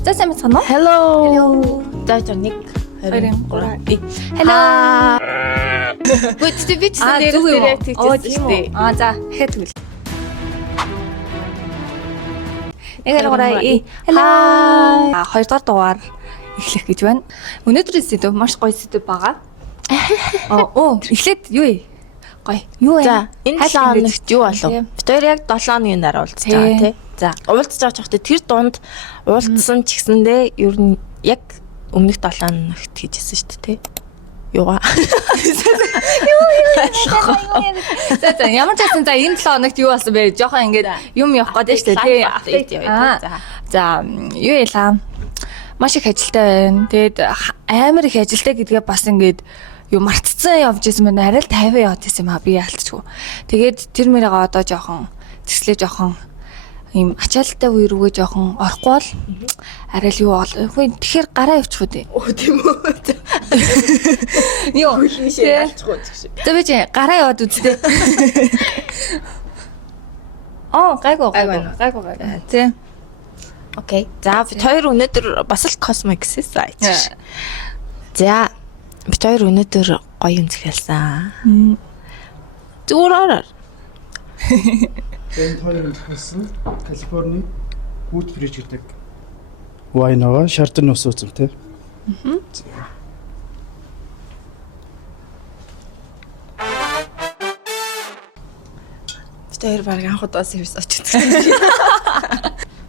За сайн байна уу? Hello. За нэг 23. Hello. Гүйтээ би ч зүгээр тийм үү. За хэд тэгвэл. Нэгэргээрээ. Hello. Хоёрдугаар дугаар эхлэх гэж байна. Өнөөдрийн сэдв маш гоё сэдв байгаа. Эхлээд юу вэ? Гоё. Юу вэ? За энэ 7 хоногт юу болов? Бид хоёр яг 7 хоногийн дараа уулзж байгаа тий. За уулзж байгаа ч тэр дунд уулзсан ч гэсэндээ ер нь яг өмнөх 7 хоногт хийжсэн шүү дээ тий. Юугаа. За ямар ч байсан за энэ 7 хоногт юу болсон бэ? Жохон ингээд юм явах гээд шүү дээ тий. За юу ялаа? Маш их ажилтай байна. Тэгээд амар их ажилтай гэдгээ бас ингээд юу мартцсан явж исэн байна. Арай л 50 яваад исэн юм аа би яалтчгүй. Тэгээд тэр мөрөөгөө одоо жоохон зэслээ жоохон ийм ачаалттай үе рүүгээ жоохон орохгүй бол арай л юу бол хөө тэгэхээр гараа явчих үү. Тийм үү. Юу хөлнийшээ алчихгүй гэж. За би чи гараа яваад үзтээ. Гайгүй. Тий. Окей. За бид хоёр өнөөдөр бас л cosmic exercise. За бид хоёр өнөөдөр гоё юм захиалсан. Зүгээр. Энэ хоёр хэлсэн Калифорни Woodbridge гэдэг вайн байгаа. Шардон ус үзэм тий. Бид хоёр баг анх удаа сервис очсон.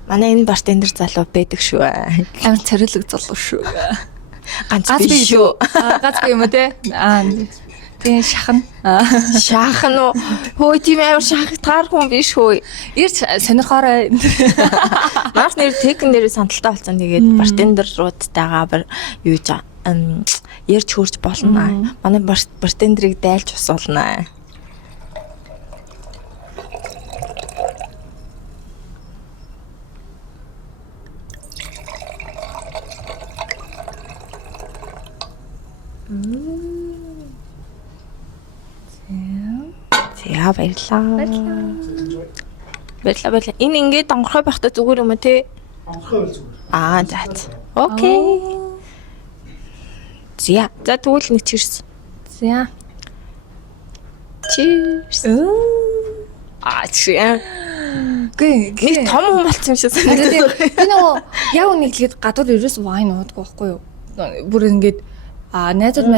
Манай энэ бартендер залуу байдаг шүү. Амар царилэг залуу шүү. Ганц би шүү. Ганц би юм уу те? Тэгээ шахан. Шахан уу? Хөөе тийм амар шахтаар хүн биш хөөе. Ирч сонирхоорой. Маш нэр техник дээр сандалтай болсон. Тэгээд бартендеруудтайгаа юу ярьж хөрж болно. Манай бартендерийг дайлж усуулна. За баярлаа. Баярлаа. Энэ ингээд онгорхой байхдаа зүгээр юм уу те? Онгорхой бол зүгээр. За. Окей. За тэгвэл нэг cheers. За. Cheers. Cheers. Нэг том хүн болсон юм шиг санагдав. Би нөгөө яг үнэхээр гадуур ерөөс вайн уудаггүй байхгүй юу? Бүр ингээд найзууд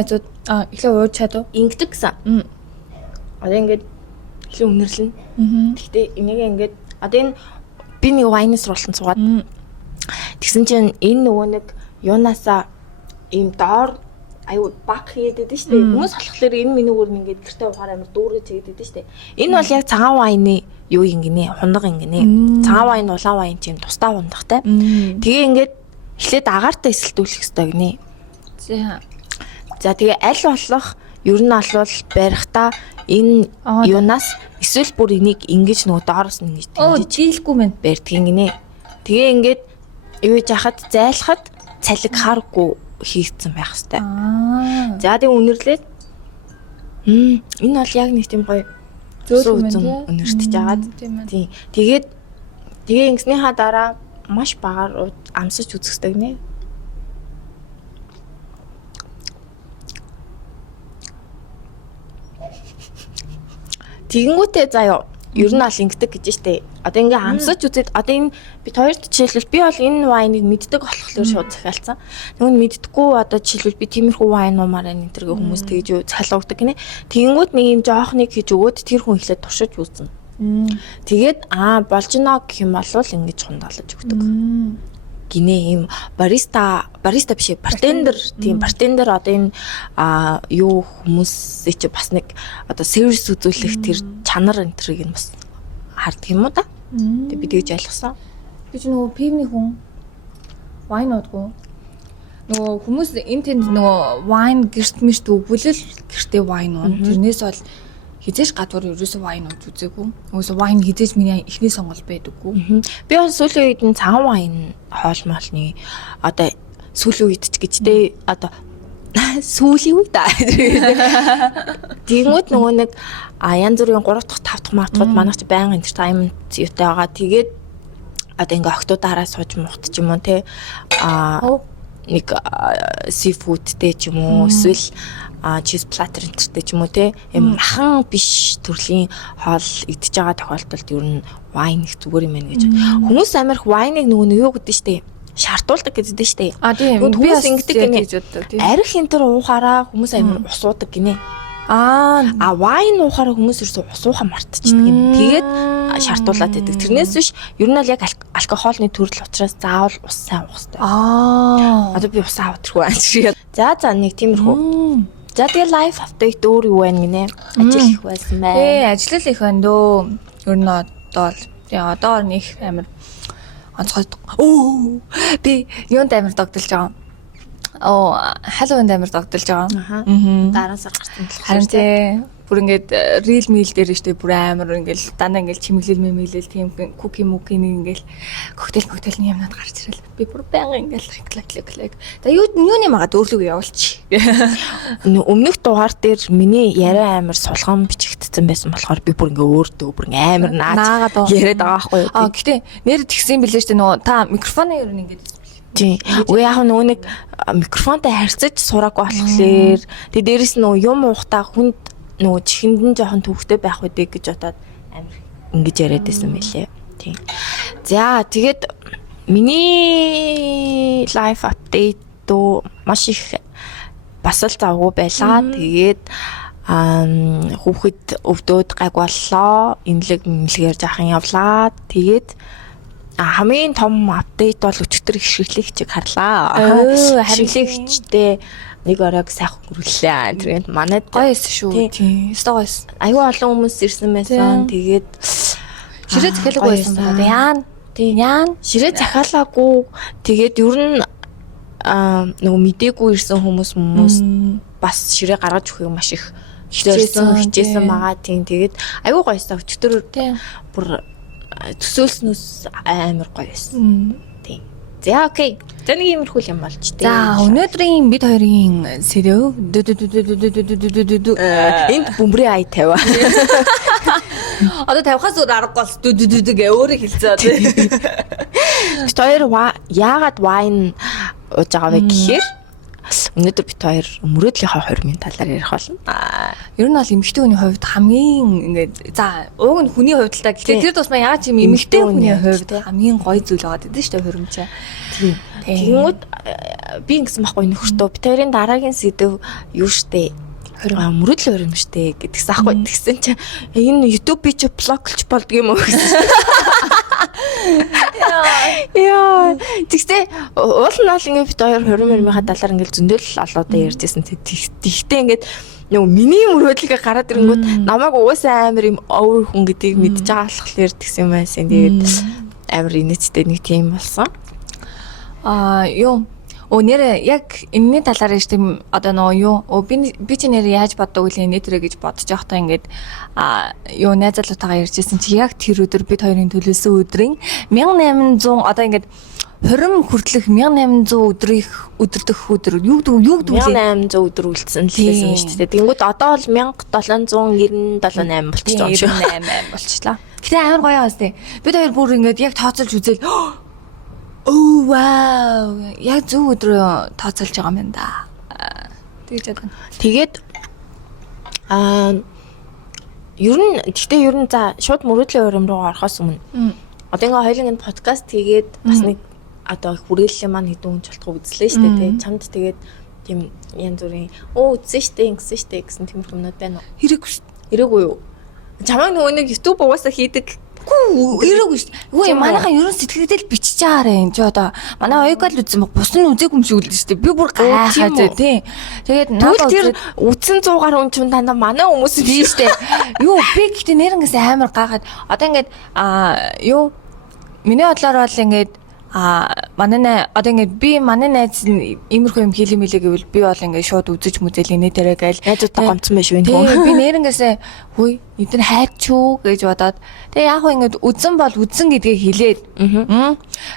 эхлээ ууж чадав. Ингэдэг гэсэн. Одоо ингээд эхлээ үнэрлэн. Гэхдээ энийг ингээд одоо энэ би нэг вайнаас руулсан цугаад. Тэгсэн чинь энэ нөгөө нэг юунаасаа ийм доор аюу баг хийгээд байдаг шүү дээ. Хүмүүс болохоор энэ минийгээр ингээд гэртээ ухаар амар дүүргэж хийгээд байдаг шүү дээ. Энэ бол яг цагаан вайны юу ингэнэ, хундаг ингэнэ. Цагаан вайн, улаан вайн чинь тусдаа хундагтай. Тэгээ ингээд эхлээд агаартай эсэлтүүлэх хэрэгтэй гинэ. За тэгээ аль болох ер нь алвал барихтаа энэ юунаас эсвэл бүр энийг ингэж нөгөө доороос нь ингэж дийлэхгүй мэн барьдгийг гинэ. Тэгээ ингээд юу яахад зайлахад цалиг харахгүй хийгдсэн байх хэвээр. За тэгээ үнэрлээд энэ бол яг нэг тийм гоё зөөлөн үнэртэж агаад. Тийм. Тэгээд ингэснийхаа дараа маш багаар амсаж үзэх хэрэгтэй гинэ. Тэгэнгүүтээ заяа ер нь ал ингэдэг гэж штэ. Одоо ингээ амсаж үзээд одоо энэ бид хоёрт жишээлбэл би бол энэ вайныг мэддэг болохоор шууд захиалцсан. Тэгвэл мэддэггүй одоо жишээлбэл би тиймэрхүү вайн нуумаар энэ төргээ хүмүүс тэгж захиалгадаг гинэ. Тэгэнгүүт нэг юм жоохныг хийж өгөөд тэр хүн ихлээр туршиж үзнэ. Тэгээд болж гинэ гэх юм бол ингэж хундалж өгдөг. Гинэ ийм бариста биш бартендер тийм бартендер одоо энэ юу хүмүүсээ чи бас нэг одоо сервис үзүүлэх тэр чанар энэ төрийг нь бас хардаг юм уу да. Тэг би тэгж ойлгосон. Би ч нөгөө пивний хүн вайн уудгүй. Нөгөө хүмүүс энэ тэнд нөгөө вайн гэрт мэрт өгвөл гэртээ вайн уу. Тэрнээс бол хизээш гадуур ерөөсөө вайн ууж үзээгүй. Өөөсөө вайн хизээш миний эхний сонгол байдаггүй. Би бол сүүлийн үед нь цагаан вайн хоолмолны одоо сүүлийн үед ч гэжтэй одоо сүүлийн үед Тэгмүүд нөгөө нэг янз бүрийн 3 дахь 5 дахь мартахад манайх ч байнга entertainment юутай байгаа. Тэгээд одоо ингээ октоудаараа сууж мухт ч юм уу те нэг seafoodтэй ч юм уу эсвэл cheese platter энтертэй ч юм уу те юм махан биш төрлийн хоол идж байгаа тохиолдолд ер нь wine их зүгээр юм байна гэж. Хүмүүс амар их wine-ыг нөгөө юу гэдэг штэ шаардуулдаг гэдэг штэ. Тийм. Хүмүүс ингэдэг гинэ. Арх энтер уухаараа хүмүүс амар ус уудаг гинэ. Wine уухаараа хүмүүс ерөөсөө ус уухаа мартчихдаг юм. Тэгээд шаардуулаад байдаг. Тэрнээс биш ер нь бол яг алкогольны төрөл учраас заавал ус сайн уух хэрэгтэй. Одоо би ус аавдаггүй байна. За нэг тиймэрхүү. За тэгээ life update өөр юу байна гинэ? Ажил их байсан байна. Ажил их байна дөө. Ер нь одоо нэг амар онцгой. Би юунд амар догдолж байгаа. Halloween амар догдолж байгаа. Дараа сар гарсан болох. Харин тий. Бүр ингээд reel meal дээр штэ бүр амар ингээл дандаа ингээл чимэглэл мэмэглэл тийм cookie мукины ингээл коктейлний юмнууд гарч ирэл. Би бүр байнга ингээл клик. Тэгээ юуны магаад өөрлөгөө явуулчих. Өмнөх дугаар дээр миний яриа амар сулган бичигдсэн байсан болохоор би бүр ингээ өөртөө бүр амар наагаад яриад байгаа байхгүй юу. Гэтэ нэр тэгсэн билээ штэ нөгөө та микрофоны ер нь ингээд тий. Үгүй яг нөгөө нэг микрофонтой харьцаж сураагүй болохоор тэгээ дээрэс нөгөө юм уухтаа хүнд нөгөө чихэнд нь жоохон төвхтэй байх үдэ гэж бодоод амар ингэж яриад байсан мэлээ. Тийм. За тэгээд миний life update доо маш их бас л завгүй байлаа. Тэгээд хүүхэд өвдөөд гайг боллоо. Имлэг мэмлэгээр жаахан явлаа. Тэгээд хамгийн том апдейт бол өчтөр их шиглэгчийг харлаа. Шиглэгчтэй нэг оройг сайхан гүрлээ. Тэгээд манайд гоёс шүү. Тийм. Стогоос. Аюу олон хүмүүс ирсэн байсан. Тэгээд ширээ захиалаагүй байсан байна. Яан. Тийм. Яан. Ширээ захиалаагүй. Тэгээд ер нь нөгөө мдээгүй ирсэн хүмүүс бас ширээ гаргаж өгөх юм маш их хичээсэн байгаа. Тийм. Тэгээд аюу гоёсоо өчтөр бүр төсөөлснөөс амар гоё байсан. Тийм. За окей. За нэг иймэрхүү юм болж тээ. За өнөөдрийн бид хоёрын сэрэв энд бөмбөрийн ая тавиа. Одоо тавихаас өөр аргагүй бол гэ өөрөө хэлцээ. Бид хоёр яагаад wine ууж байгаа вэ гэхээр өнөөдөр бид хоёр мөрөөдлийнхаа хормын талаар ярих болно. Ер нь бол эмэгтэй хүний хувьд хамгийн ингээд за уг нь хүний хувьд л та гэхдээ тэр тусмаа яаж юм эмэгтэй хүний хувьд хамгийн гоё зүйл байгаа гэдэг шүү дээ хуримчаа. Тийм. Тэгмүүд би ингэсэн байхгүй нөхөртөө бид хоёрын дараагийн сэдв юу штэ мөрөөдлийн хурим штэ гэдгсэн аахгүй тэгсэн чинь энэ YouTube би чи блоглч болдго юм уу гэсэн. Яа. Тэгтээ уул нь бол ингэ бид хоёр хуримынхаа талаар ингээл зөндөл олоодаа ярьжсэн. Тэгтээ ингээд нөгөө миний мөрөөдлөгээ гараад ирэнгүүт намайг уусаа амар юм over хүн гэдгийг мэдж байгаа болохоор тэгсэн байсан. Тэгээд амар инээдтэй нэг тийм болсон. Юу нэр яг энэний талаар ярьж тийм одоо нөгөө юу би чи нэр яаж боддог вэ нэтэрэ гэж бодож байхдаа ингээд юу найзалуутайгаа ярьжсэн чи яг тэр өдөр бид хоёрын төлөөсөн өдрийн 1800 одоо ингээд хорим хүртэлх 1800 өдөрдөх өдөр юу гэдэг 1800 өдөр үлдсэн л байсан шүү дээ. Тэнгүүд одоо бол 1797 болчихж байгаа юм шүү. 8 болчихлоо. Гэтэ амар гоё байна сте. Бид хоёр бүр ингээд яг тооцоолж үзэл вау. Яг зөв өдрөө тооцоолж байгаа юм да. Тэгж яадаг. Тэгээд ер нь за шууд мөрөөдлийн урам руу орохоос өмнө одоо ингээ хоёулын энэ подкаст хийгээд бас нэг одоо хүрээлэл маань хэдэн хүн болтгоо үзлээ шүү дээ тий. Чамд тэгээд тийм янз бүрийн үзсэн штэ гэсэн тиймэрхүү юмнууд байна уу? Хэрэггүй юу? Чамайг нөгөө нэг YouTube угаасаа хийдэг Ирээгүй шүү дээ. Үгүй манайхан ерөн сэтгэлдэл бичиж байгаарэ энэ ч одоо манай оёгол үзсэн баг бус нь үзээгүй юм шиг үлдэн шүү дээ. Би бүр гайхаад тий. Тэгээд надад тэр үдсэн 100 гаруй хүн ч дандаа манай хүмүүс биш шүү дээ. Юу би гэхдээ нэрнгээс амар гайхаад одоо ингээд миний бодлоор бол ингээд манай одоо ингээд би манай найз иймэрхүү юм хийлээ гэвэл би бол ингээд шууд үзэж мүзэл инээдэрэ гээл найзуудтай гомцсон байх шүү энэ. Би нэрнгээсээ хүй эдгээр хайрчуу гэж бодоод тэгээ яг хөө ингээд үзэн бол үзэн гэдгийг хэлээд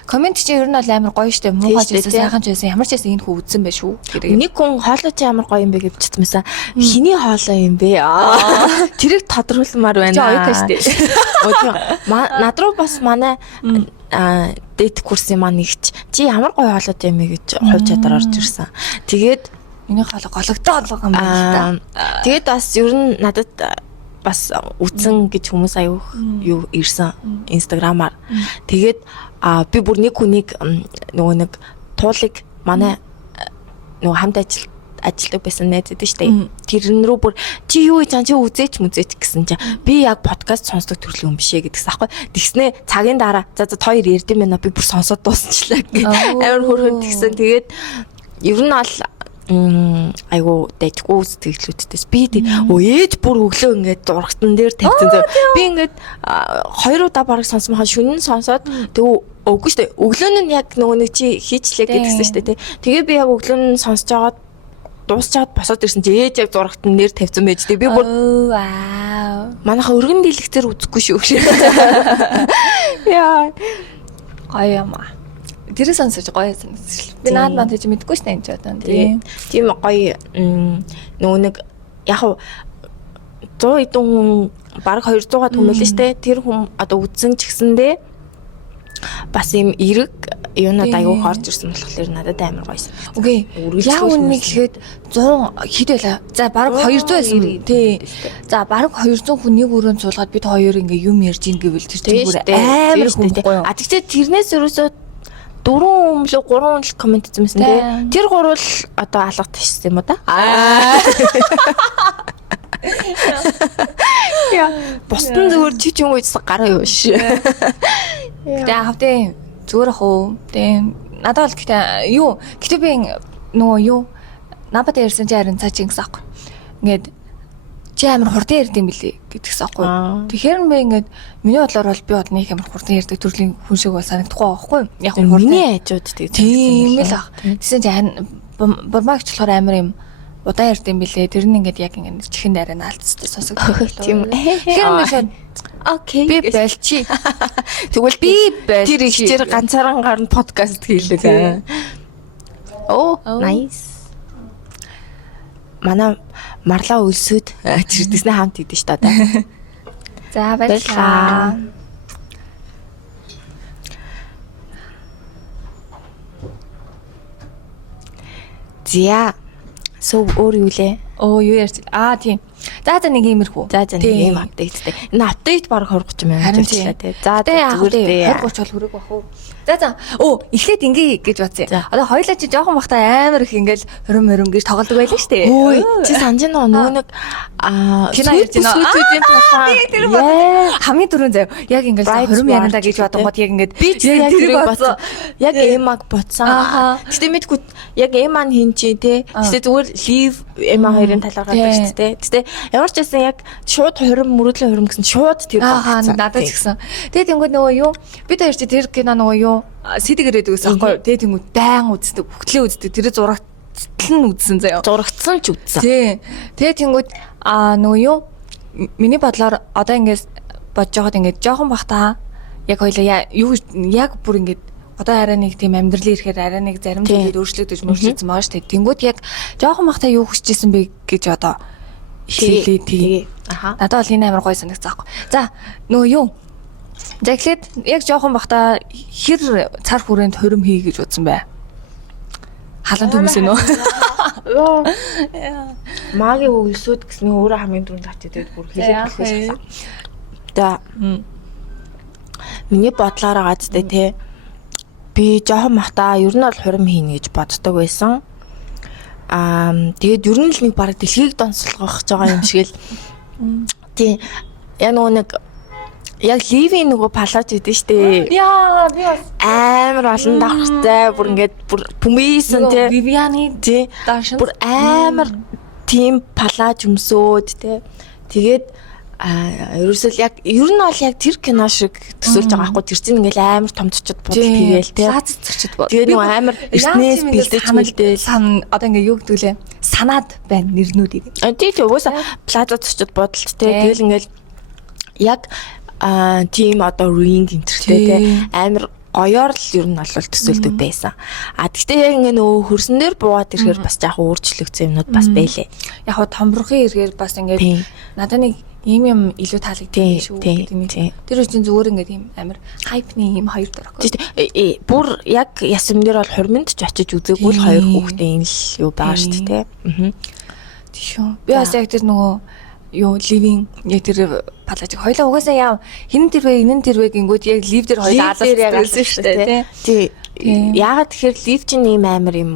комент чи ер нь бол амар гоё штэ муу гэж байсан сайхан ч байсан ямар ч байсан энэ хүү үзэн байх шүү гэдэг. Нэг хүн хоолой чи ямар гоё юм бэ гэж бичсэн. Хиний хоолой юм бэ? Тэрийг тодруулмаар байна. Оёк штэ. Над руу бас манай дэйт курсын маань нэгч чи ямар гоё хоолойд юм бэ гэж хувь чадаар орж ирсэн. Тэгээд миний хоолой гологдоод байгаа юм байна л да. Тэгээд бас ер нь надад бас үтсэн гэж хүмүүс аюу юу ирсэн инстаграмаар. Тэгээд би бүр нэг хүнийг нөгөө нэг туулыг манай нөгөө хамт ажилдаг байсан найз дээ штэ. Тэрэн рүү бүр чи юу гэж чи үзээч гэсэн чинь би яг подкаст сонсдог төрлийн юм бишээ гэдгсэн аахгүй. Тэгснээ цагийн дараа за хоёр ярьдсан байна би бүр сонсоод дуусчлаа гэх. Амар хөрхөд тэгсэн. Тэгээд ер нь бол айгу дэжгүй сэтгэлүүдээс би ээж бүр өглөө ингээд зургатан дээр тавьсан зав. Би ингээд 2 удаа бараг сонсомхоо шүнэн сонсоод тэгв үгүй штэ. Өглөө нь яг нөгөө нэг чи хийчлээ гэдгсэн штэ тий. Тэгээ би яг өглөө нь сонсож байгаад дуусчаад босоод ирсэн чи ээж яг зургатан дээр тавьсан байж тий. Би бүр вау. Манайха өргөн дийлэгцээр үзэхгүй шүү. Яа. Гоё юм аа. Тэр сонсож гоё санагдсан. Би наад маань тийж мэдгүй шнэ энэ ч одоо тийм. Тийм гоё нөгөө нэг яг 100 эдэн хүн бараг 200-аад хүн байлээ штэ. Тэр хүн одоо үзсэн ч гэсэндээ бас юм эрэг юунад аягүй орж ирсэн болохоор надад амар гоё санагдсан. Үгүй. Яг үннийг хэлэхэд 100 хэд байлаа. За бараг 200 байсан тий. За бараг 200 хүн нэг өрөөнд суулгаад бид хоёр ингээ юм ярьж ийн гэвэл тэр чинь бүр амар хүмгүй. Тэгчээ тэрнээс ерөөсөө 4 хүн лөө 3 хүн л комент хийсэн тий. Тэр 3 л одоо алга ташсан юм уу да? Яа. Бусдын зүгээр чи ч юм уу гараа юу ш. Тэгээ хавтын зүгээр ах уу. Тэгээ надад бол гэтээ би нөгөө юу набад ярьсан чи харин цаа чи ингэсэн аахгүй. Ингээд чи амар хурдан ярьд юм билий гэдгсэн аахгүй. Тэгэхээр би ингээд миний бодлоор бол би одны их амар хурдан ярьдаг төрлийн хүн шиг бол санагдахгүй байхгүй. Яг хурдан миний хажууд тийм л ах. Тэсэн чи бурмаагч болохоор амар юм удаан ярьд юм билий. Тэр нь ингээд яг ингээд чихэн дайраа наалцтай сонсогддог. Тийм. Тэгэхээр би шууд окей. Би болчи. Тэгвэл би тэр их чир ганцаараа гарна подкаст хийлээ. Оо, nice. Манай марлаа өлсөд чирдэснээ хамт идэв ш та. За баярлалаа. Зя. Өөр юу лээ? Юу ярьж? Тийм. За нэг иймэрхүү. За нэг ийм апдейттэй. Энэ апдейт баг 20-30 минут болчихлаа тий. За зүгээр 20-30 бол хүрэг бах уу. За эхлээд ингээ гэж бодсон. Одоо хоёлаа чи жоохон бахта амар их ингээл хөрөм гэж тоглодог байлаа шүү дээ. Ой чи санаж нөгөө нэг кино ярьж байна. Хамгийн түрүүн заяа яг ингээл хөрөм янаа гэж бодонгод яг ингээд би яг тэрийг бодсон. Яг эмаг бодсон. Гэтэ мэдгүй яг эман хин чи тий. Гэтэ зүгээр leave эма хоёрын талаар гадаг шүү дээ. Гэтэ ямар ч байсан яг шууд хөрөм мөрөдлөө хөрөм гэсэн шууд тэр бодсон. Надад ч гэсэн. Тэгээд ингээд нөгөө юу бид хоёр чи тэр кино нөгөө юу сэтгэрээд өгсөн аахгүй. Тэгээд тэнгууд дайн үздэг, хөтлөө үздэг. Тэр зурагтал нь үзсэн заяа. Зурагтсан ч үзсэн. Тий. Тэгээд тэнгууд нөгөө юу миний бодлоор одоо ингээд бодож байгаад ингээд жоохон бахта яг хоёлаа юу яг бүр ингээд одоо арай нэг тийм амьдралын ирэхээр арай нэг зарим зүйлүүд өөрчлөгдөж мөрчлөсөн байгаа шүү дээ. Тэнгууд яг жоохон бахта юу хүсчихсэн бэ гэж одоо хэлээ тэгээ. Надад бол энэ амар гоё санагдсан аахгүй. За нөгөө юу за эхлээд яг жоохон бахта хэр цар хүрээнд хорим хий гэж бодсон бай. Халан төмс нөө. Магийн өлсөд гэсний өөрөө хамгийн түрүүнд гарч ирээд бүр хэлээд хэлсэн. За миний бодлоор гаадтай те би жоохон бахта ер нь бол хорим хийнэ гэж боддог байсан. Тэгээд ер нь л нэг баг дэлхийг донсолгох гэж байгаа юм шиг л. Тий. Яг нэг яг ливийн нөгөө палаж идэв штэ. Яа, би бас амар олон давхартай бүр ингээд бүр пүмээсэн тий. Вивианы тий. Бүр амар тийм палаж өмсөөд тий. Тэгээд ерөөсөл яг ер нь бол яг тэр кино шиг төсөөлж байгаа байхгүй. Тэр чинь ингээл амар томцчод бодол тэгээл тий. Сааз зөрчид бод. Тэгээд нөгөө амар эртнээс бэлдэж одоо ингээ юу гэдүүлээ санаад байна нэрнүүдийг. Тий угаасаа плаза зөрчид бодолт тий. Тэгэл ингээл яг тийм одоо ring интертэй тий амар гоёор л ер нь бол төсөөлдөг байсан. А гэхдээ яг ингээ нөгөө хөрсөн дээр буугаад ирэхээр бас яг өөрчлөгдсөн юмнууд бас байлээ. Яг хоо томрохын эргээр бас ингээд надад нэг ийм илүү таалагддаг шүү гэдэг. Тэр үчин зүгээр ингээд ийм амар хайпны ийм хоёр дөрөг. Тийм. Бүр яг ясам дээр бол хурминд ч очиж үзээгүй л хоёр хүүхдээ юм л юу байгаа шүү дээ. Аа. Тийм. Би бас яг тэр нөгөө юу living яг тэр палажиг хоёлаа угаасаа яа хинэн тэр вэ энэн тэр вэ гингүүд яг лив дээр хоёлаа алуулсан шүү дээ. Тийм. Яагаад тэгэхээр лив чинь ийм амар юм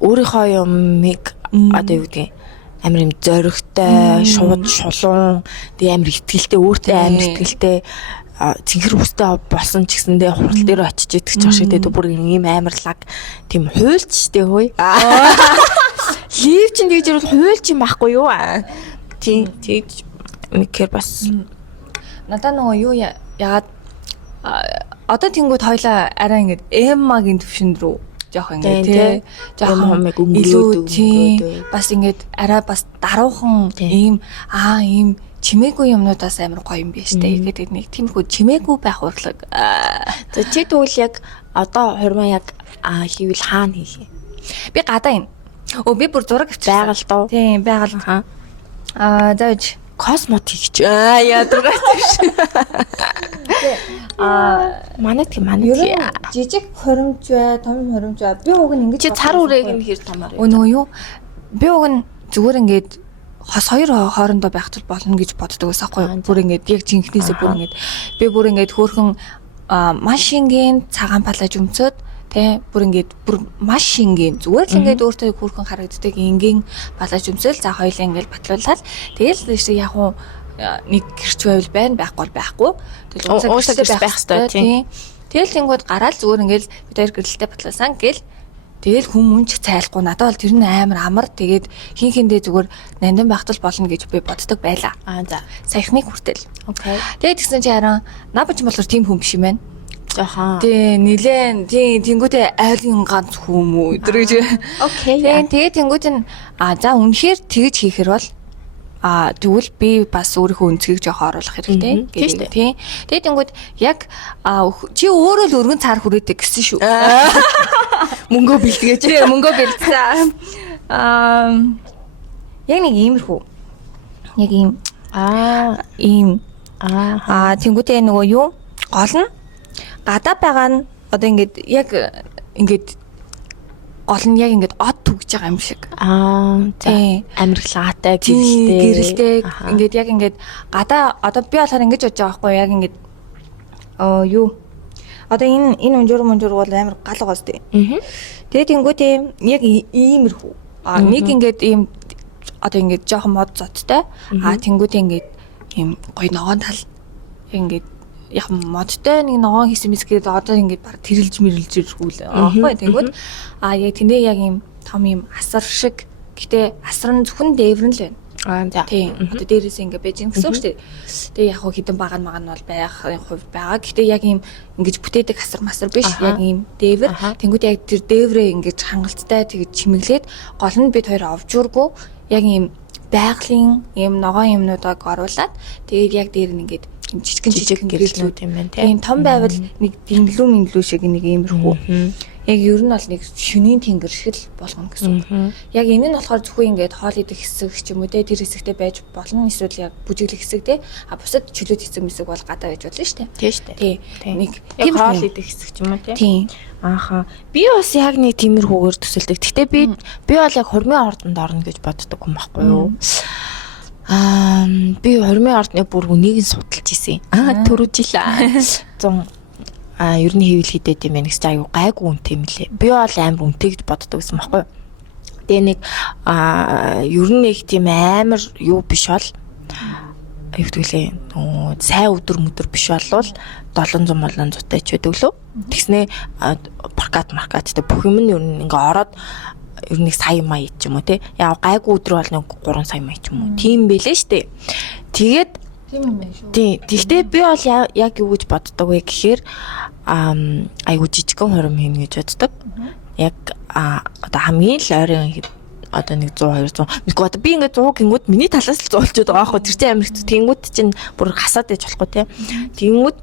өөрийнхөө юмыг одоо юу гэдэг амар юм зоригтой, шууд шулуун, тэгээ амар ихтгэлтэй, өөртөө амар ихтгэлтэй цэнхэр үстэй болсон ч гэсэндээ хурал дээр очиж идэх ч шиг тэгээ бүр ийм амар лаг тийм хуйлч штэ хөөе. Лив чинь тэгж ирвэл хуйлч юм байхгүй юу? Тийм тэгж микэр бас надаа нөгөө юу яагаад одоо тэнгууд хоёлаа арай ингээд эммагийн төвшөнд рүү жоох ингээд тий жоох өнгөрөөд бас ингээд арай бас даруухан ийм ийм чимээгүй юмнуудаас амар гоё юм биш үү гэдэг нэг тиймэрхүү чимээгүй байх урлаг. За чи тэгвэл яг одоо хурмаа яг хийвэл хаана хийх юм? Би гадаа юм. Би бүр зураг авчихсан. Байгаль доо. Тийм байгаль. Зааж космот хийчих. Яадаг шүү. Манайд жижиг хоримж бай, том хоримж бай. Би уг нь ингэж чи цар үрээг нь хэр томоор. Нөгөө юу? Би уг нь зүгээр ингээд хос хоёр хоорондоо байх тул болно гэж боддог байсан хгүй юу? Бүр ингээд яг жинхнээсээ бүр ингээд би бүр ингээд хөөхөн маш ингийн цагаан палаж өмцөд тэ бүр ингээд бүр маш ингийн зүгээр л ингээд өөртөө хөөхөн харагддаг ингийн палаж өмсөл за хоёлаа ингээд батлуулаад тэгэл яг уу нэг гэрч байвал байна байхгүй байхгүй тэгэл уусаа байх хэрэгтэй тэгэл тэнгууд гараал зүгээр ингээд бид хоёр гэрэлтэй батлуулсан гэл тэгэл хүмүүнч цайлахгүй надад бол тэр нь амар тэгээд хин хиндээ зүгээр нандин байхтал болно гэж би боддог байла. За саяхныг хүртэл. Окей. Тэгээд тэгсэн чи хараа набч болохоор тийм хүн биш юм байна. Жохон. Тий нилээн тий тэнгуүтэй айлын ганц хүм өдөр гэж. Окей. Тэгээд тэнгуүт нь за үнэхээр тэгж хийхэр бол тэгвэл би бас өөрийнхөө өнцгийг жоох оруулах хэрэгтэй гэдэг тий. Тэгээд тэнгуүт яг чи өөрөө л өргөн цаар хүрээдэг гэсэн шүү. Мөнгөө бэлтгэж. Тий мөнгөө бэлтсэн. Яг нэг иймэрхүү. Яг ийм ийм тэнгуүтэй нөгөө юу гол нь гадаа байгаа нь одоо ингээд яг ингээд гол нь яг ингээд од түгж байгаа юм шиг. За амирлаатай гэрэлтэй ингээд яг ингээд гадаа одоо би болохоор ингэж бодож байгаа байхгүй яг ингээд юу одоо энэ унжуур бол амар гал гоос тий. Тэгээд тэнгуүтэй яг иймэрхүү. Нэг ингээд ийм одоо ингээд жоохон мод зодтой. Тэнгуүтэй ингээд ийм гоё ногоон тал ингээд яг модтой нэг ногоон хийсэн мэсгээд одоо ингээд баг тэрэлж мэрэлж ирхүүл аахгүй тэнгүүд яг тэндээ яг юм том юм асар шиг гэтээ асар нь зөвхөн дээврэн л байна. За тийм одоо дээрээс ингээд байж гин гэсэн үг шүү дээ. Тэгээ яг хідэн баг нь бол байх хувь байгаа. Гэтээ яг юм ингэж бүтээдэг асар масар биш яг юм дээвэр тэнгүүд яг тэр дээврээ ингэж хангалттай тэгж чимэглээд гол нь бид хоёр овжуургүй яг юм байгалийн юм ногоон юмнуудыг оруулаад тэгээд яг дээр нь ингэж жижиг гэрэлтүүд юм байна тийм том байвал нэг динглүү шиг нэг иймэрхүү яг ер нь бол нэг шөнийн тэнгэр шиг л болгоно гэсэн үг. Яг энэ нь болохоор зөвхөн ингээд хоол идэх хэсэг ч юм уу те тэр хэсэгтээ байж болно эсвэл яг бүжиглэх хэсэг те бусад чөлөөт хэсэг мэсэг бол гадаа байж болно шүү дээ. Тийм шүү дээ. Тийм нэг тийм хоол идэх хэсэг ч юм уу те. Тийм. Би бас яг нэг тиймэрхүүгээр төсөлдөг. Гэтэ би бол яг хурмын ордонд орно гэж боддог юм байхгүй юу? Би хурмын ордны бүр үнийг нь судалж исэн. Төрөжилээ. 100 ер нь хийвэл хийдээд юм байна гэж аюу гайгүй үнэтэй юм лээ. Би бол амар үнэтэй гэж боддог гэсэн байхгүй юу? Тэгээ нэг ер нь нэг тийм амар юу биш бол юу гэдгэлээ сайн өдөр биш болвол 700 зутай ч байдаг лөө. Тэгснээ маркаттай бүх юм нь ер нь ингээ ороод ер нь 1 сая мая ч юм уу те. Яг гайгүй өдөр бол нэг 3 сая мая ч юм уу. Тийм байлээ штэ. Тэгээд тийм юм байна шүү. Тийм. Тэгтээ би бол яг юу гэж боддог вэ гэхээр айгуу жижигхэн хором хийнэ гэж боддог. Яг одоо хамгийн л ойрын одоо нэг 100 200 мэдгүй одоо би ингээд 100 гингүүд миний талаас л 100 болчиход байгаа байхгүй тэр чинь амир тэнгүүд чинь бүр хасаад ээж болохгүй те. Тэнгүүд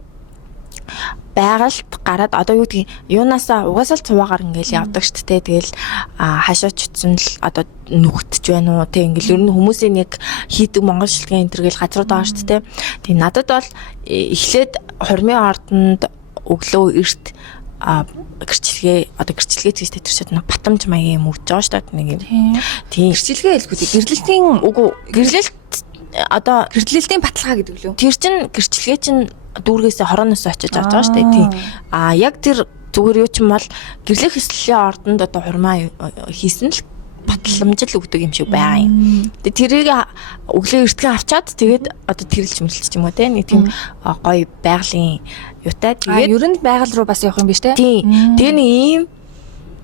байгальд гараад одоо юу гэдгийг юунаасаа угаасаа л цуваагаар ингээл явдаг шүү дээ. Тэгэл хашаач утсан л одоо нүхтж байна уу те ингээл ер нь хүмүүсийн нэг хийдэг монгол шилтгэн энэ төр гэл газрууд байгаа шүү дээ. Тэг надад бол эхлээд хурмын ордонд өглөө эрт гэрчлэгээ гэж тэр чинь нэг батамж маягийн юм өгч байгаа шүү дээ нэг юм. Тийм. Гэрчлэгээ хэлгүй гэрлэлтийн үгүй гэрлэлт одоо гэрлэлтийн баталгаа гэдэг лөө. Тэр чинь гэрчлэгээ чинь дүүргээс хорооноос очиж авч байгаа шүү дээ. Тийм. Яг тэр зүгээр юу ч юм бол гэрлэх хэслийн ордонд одоо хурмаа хийсэн л батламжил өгдөг юм шиг байгаа юм. Тэгээ тэрийг өглөө эртхэн авчаад тэгээд одоо тэрэлж мэлч юм уу те нэг тийм гоё байгалийн юутай тэгээд ер нь байгаль руу бас явах юм биш те. Тийм. Тэгээ нэг ийм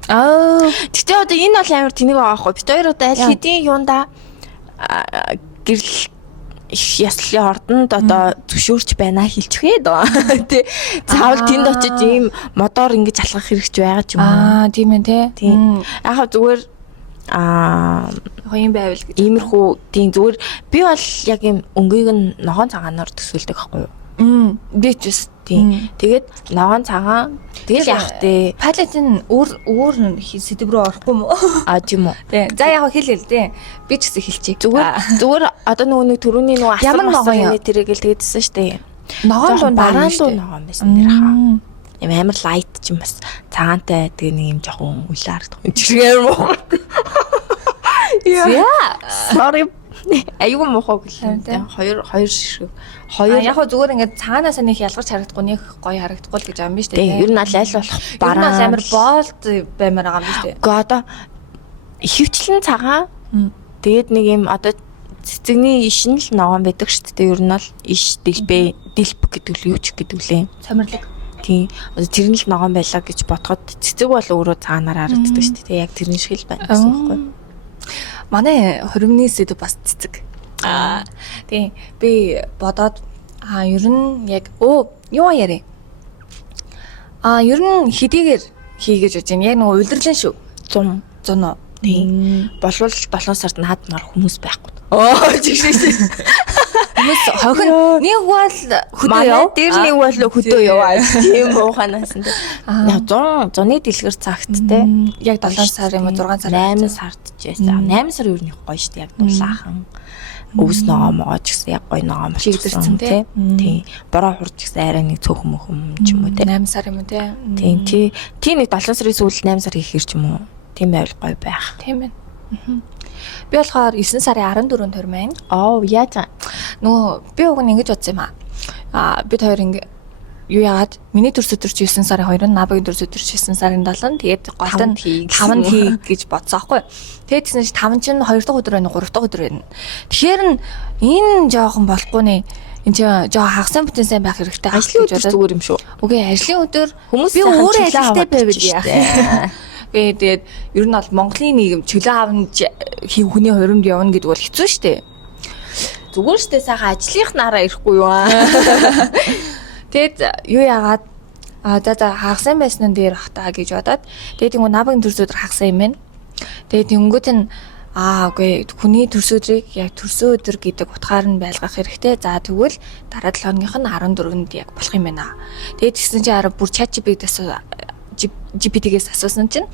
тэгтээ одоо энэ бол амар тэнэг байгаа байхгүй. Бид хоёр одоо аль хэдийн юунда гэрэл яслын ордонд одоо зөвшөөрч байна хэлчихвээ доо. Тэ заавал тэнд очиж ийм модоор ингэж алхах хэрэгч байгаа ч юм уу. Тийм ээ те. Тийм. Яг зүгээр хоёрын байвал гэж. Иймэрхүү тийм зүгээр би бол яг юм өнгөйг нь ногоон цагаанаар төсөөлдөг байхгүй юу? Би ч бас тийм. Тэгээд ногоон цагаан тэгэл явах дээ. Пайлотын өөр сэдв рүү орохгүй юм уу? Тийм үү. Тий. За яг хэлээ л дээ. Би ч гэсэн хэлчихье. Зүгээр одоо нэг төрөний нэг ямар ногоон тэрэгэл тэгдсэн шүү дээ. Ногоон бараан дуу ногоон байсан дээр хаа. Юм амар лайт ч юм бас цагаантай тэгээ нэг юм жоохон үлээ харагдах юм. Жиргэн амар муухай. Яа. Sorry. Аюу муухай гэлээ. Хоёр ширхэг. Яг хөө зүгээр ингээд цагаанаас нэг ялгарч харагдахгүй нэг гоё харагдахгүй л гэж байгаа юм биш үү? Тийм. Ер нь аль болох бараан амар болт баймаар байгаа юм биш үү? Гэхдээ одоо ихэвчлэн цагаан. Тэгээд нэг юм одоо цэцэгний иш нь л ногоон байдаг шүү дээ. Ер нь бол иш дэлбэ гэдэг л юу ч гэдэг лээ. Цамирлаг. Тийм. Тэр нь л ногоон байлаа гэж бодоход цэцэг бол өөрөө цагаанаар харагддаг шүү дээ. Яг тэрний шиг л байна гэсэн үг байхгүй. Манай хурмны сэдв бас цэцэг. Тийм. Би бодоод ер нь яг юу яарэ. Ер нь хэдийгээр хийгээж үж юм. Яг нэг улирлан шүү. 100 уу. Тийм. Болвол 7 сард наад нар хүмүүс байхгүй. Жигшээ. Хүмүүс хохин нэг бол хөдөө яв. Тэр нэг бол хөдөө яваа. Тийм ууханаас нь. 100-ны дэлгэр цагт те. Яг 7 сар юм уу 6 сар 8 сард ч байсан. 8 сар юу нэг гоё шүү дээ. Яг дулаахан. Өвс ногоо могоо ч гэсэн яг гоё ногоо чигдэрсэн те. Тийм. Бороо хурж гэсэн арай нэг цөөхөн мөхөм ч юм уу те. 8 сар юм уу те. Тийм. Тийм нэг 7 сарын сүүл 8 сар хийхэр ч юм уу. Тийм байвал гоё байх. Тийм байна. Би болохоор 9 сарын 14-нд хурмын. Яаж нөгөө би уг нь ингэж бодсон юм бид хоёр ингэ юу яагаад миний төрс өдөр чи 9 сарын 2-нд набагийн төрс өдөр чи 9 сарын 7-нд тэгээд голтон 5-нд хий гэж бодсон аахгүй. Тэгээд тэгсэн чи 5 чинь 2 дахь өдөр байна 3 дахь өдөр байна. Тэгэхээр энэ жоохон болохгүй нэ. Энд чи жоо хагасан бүтэн сайн байх хэрэгтэй. Ажлын өдөр зүгээр юм шүү. Үгүй ажлын өдөр хүмүүс би өөрөө ажиллатай байвал яах. Тэгээд ер нь бол Монголын нийгэм чөлөө авч хүний хуримд явна гэдэг бол хэцүү шттэ. Зүгээр шттэ сайхан ажлынх нараа ирэхгүй юу аа. Тэгэд юу яагаад за хагасан байснын дээр хата гэж бодоод тэгээд нэг набагийн төрс өдөр хагасан юм байна. Тэгээд тэнгуут нь үгүй хүний төрс өдрийг яг төрсөн өдөр гэдэг утгаар нь байлгах хэрэгтэй. За тэгвэл дараа 7 хоногийнх нь 14-нд яг болох юм байна. Тэгээд тэгсэн чинь бүр GPT-гээс асуусан чинь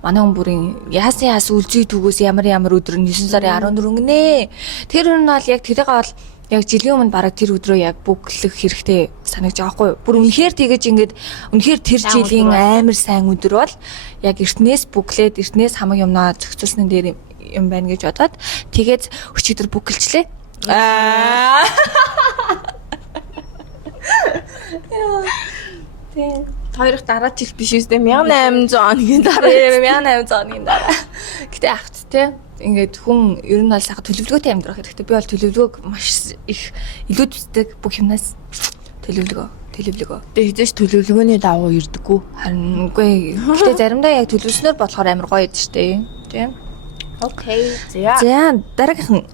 манай хүн бүрийн яасан үлзий түгээс ямар өдөр нь 9 сарын 14 гинэ. Тэр нь бол яг тэрийг бол яг жилийн өмнө бараг тэр өдрөө яг бүглэх хэрэгтэй санагдаж байгаа хгүй. Бүр үнэхээр тэгэж ингээд үнэхээр тэр жилийн амар сайн өдөр бол яг эртнээс бүглээд эртнээс хамаг юмнаа зохицуулсны дээр юм байна гэж бодоод тэгээд өчигдөр бүгэлчлээ. Тийм. Хоёрох дараа жил биш үстэй 1800 оны дараа. 1800 оны дараа. Гэтэ ахт те ингээд хүн ер нь бол сайхан төлөвлөгөөтэй амьдрах хэрэгтэй. Би бол төлөвлөгөөг маш их илүү үздэг бүх юмнаас төлөвлөгөө. Тэгээ хэзээч төлөвлөгөөний дагуу ирдэггүй. Харин үгүй. Гэтэ заримдаа яг төлөвлөснөр болохоор амар гоё идэж штэ. Тийм. Окей. За дараагийнх нь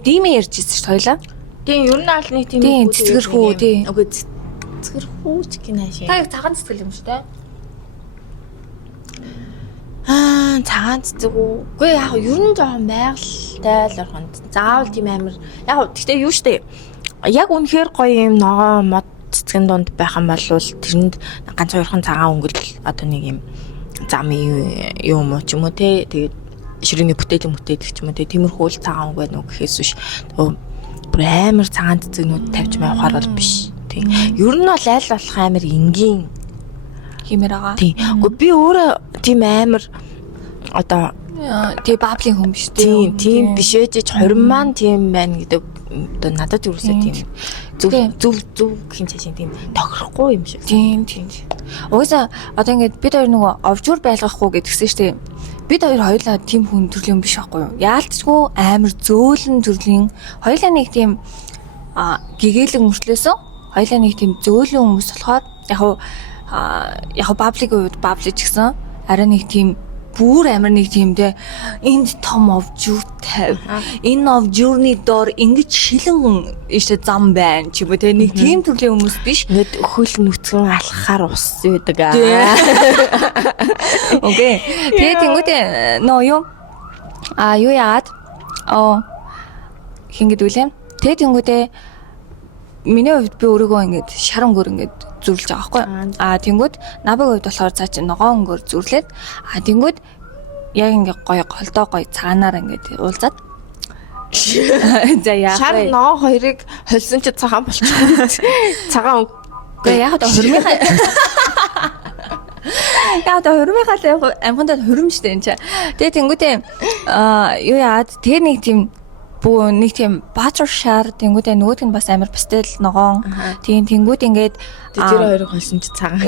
димэ ярьжсэн шүү дээ хоёлаа. Тийм ер нь аль нэг тийм цэцгэрхүү тийм. Үгүй цэцгэрхүү ч гинэ шээ. Та яг цагаан цэцгэл юм шүү дээ. Цагаан цэцэг үү? Үгүй яг ер нь жоохон байгалтай л орхонд. Заавал тийм амар яг гэхдээ юу штэ. Яг үнэхээр гоё юм ногоо мод цэцгийн донд байх юм бол тэрэнд ганц хоёрхан цагаан өнгөл одоо нэг юм зам юм уу ч юм уу те тэгээд ширээний бүтээдэг ч юм уу те тиймэрхүү л цагаан өнгө байна уу гэхээс биш бүр амар цагаан цэцгнүүд тавьж явахаар бол биш тийм ер нь бол аль болох амар энгийн хэмээр байгаа. Тийм. Гэхдээ би өөрөө тийм амар одоо тий баблын хүн биш тийм биш ээж хорин маань тийм байна гэдэг одоо надад юусаа тийм зөв хин цаашин тийм тохирохгүй юм шиг. Тийм. Угаасаа одоо ингээд бид хоёр нөгөө овжуур байлгахгүй гэдгсэн шүү дээ. Бид хоёр хоёулаа тийм хүн төрлийн биш байхгүй юу? Яалтчгүй амар зөөлөн төрлийн хоёулаа нэг тийм гэгээлэг мөртлөөсөн. Хоёулаа нэг тийм зөөлөн хүмүүс болохоор яг баблыг үед баблич гэсэн арай нэг тийм бүр амар нэг тиймдээ энд том овжуур тавь. Энэ овжуурны доор ингэж шилэн ийшээ зам байна ч юм уу те нэг тийм төрлийн хүмүүс биш. Ингээд хөл нүцгэн алхахаар ус байдаг. Окей. Тэгээд тэнгуүтэй нөө юу юу яагаад хингэд үлэм. Тэгээд тэнгуүтэй миний хувьд би өөрийгөө ингээд шар өнгөөр ингээд зүрлж байгаа байхгүй. Тэнгүүд набыг хувьд болохоор цаа чи ногоон өнгөөр зүрлээд тэнгүүд яг ингээд гоё голдоо гоё цагаанаар ингээд уулзаад за яах вэ? Шар ногоо хоёрыг холсон чи цагаан болчихсон. Цагаан үгүй яг одоо хөрмийнхаа яг одоо хөрмийнхаа амхандад хөрмжтэй энэ чи. Тэгээ тэнгүүдээ юу яад тэр нэг тийм бүү нэг тийм баатар шар тэнгүүдээ нөгөөт нь бас амар пастел ногоон тийм тэнгүүд ингээд тэр хоёрыг холсон чи цагаан.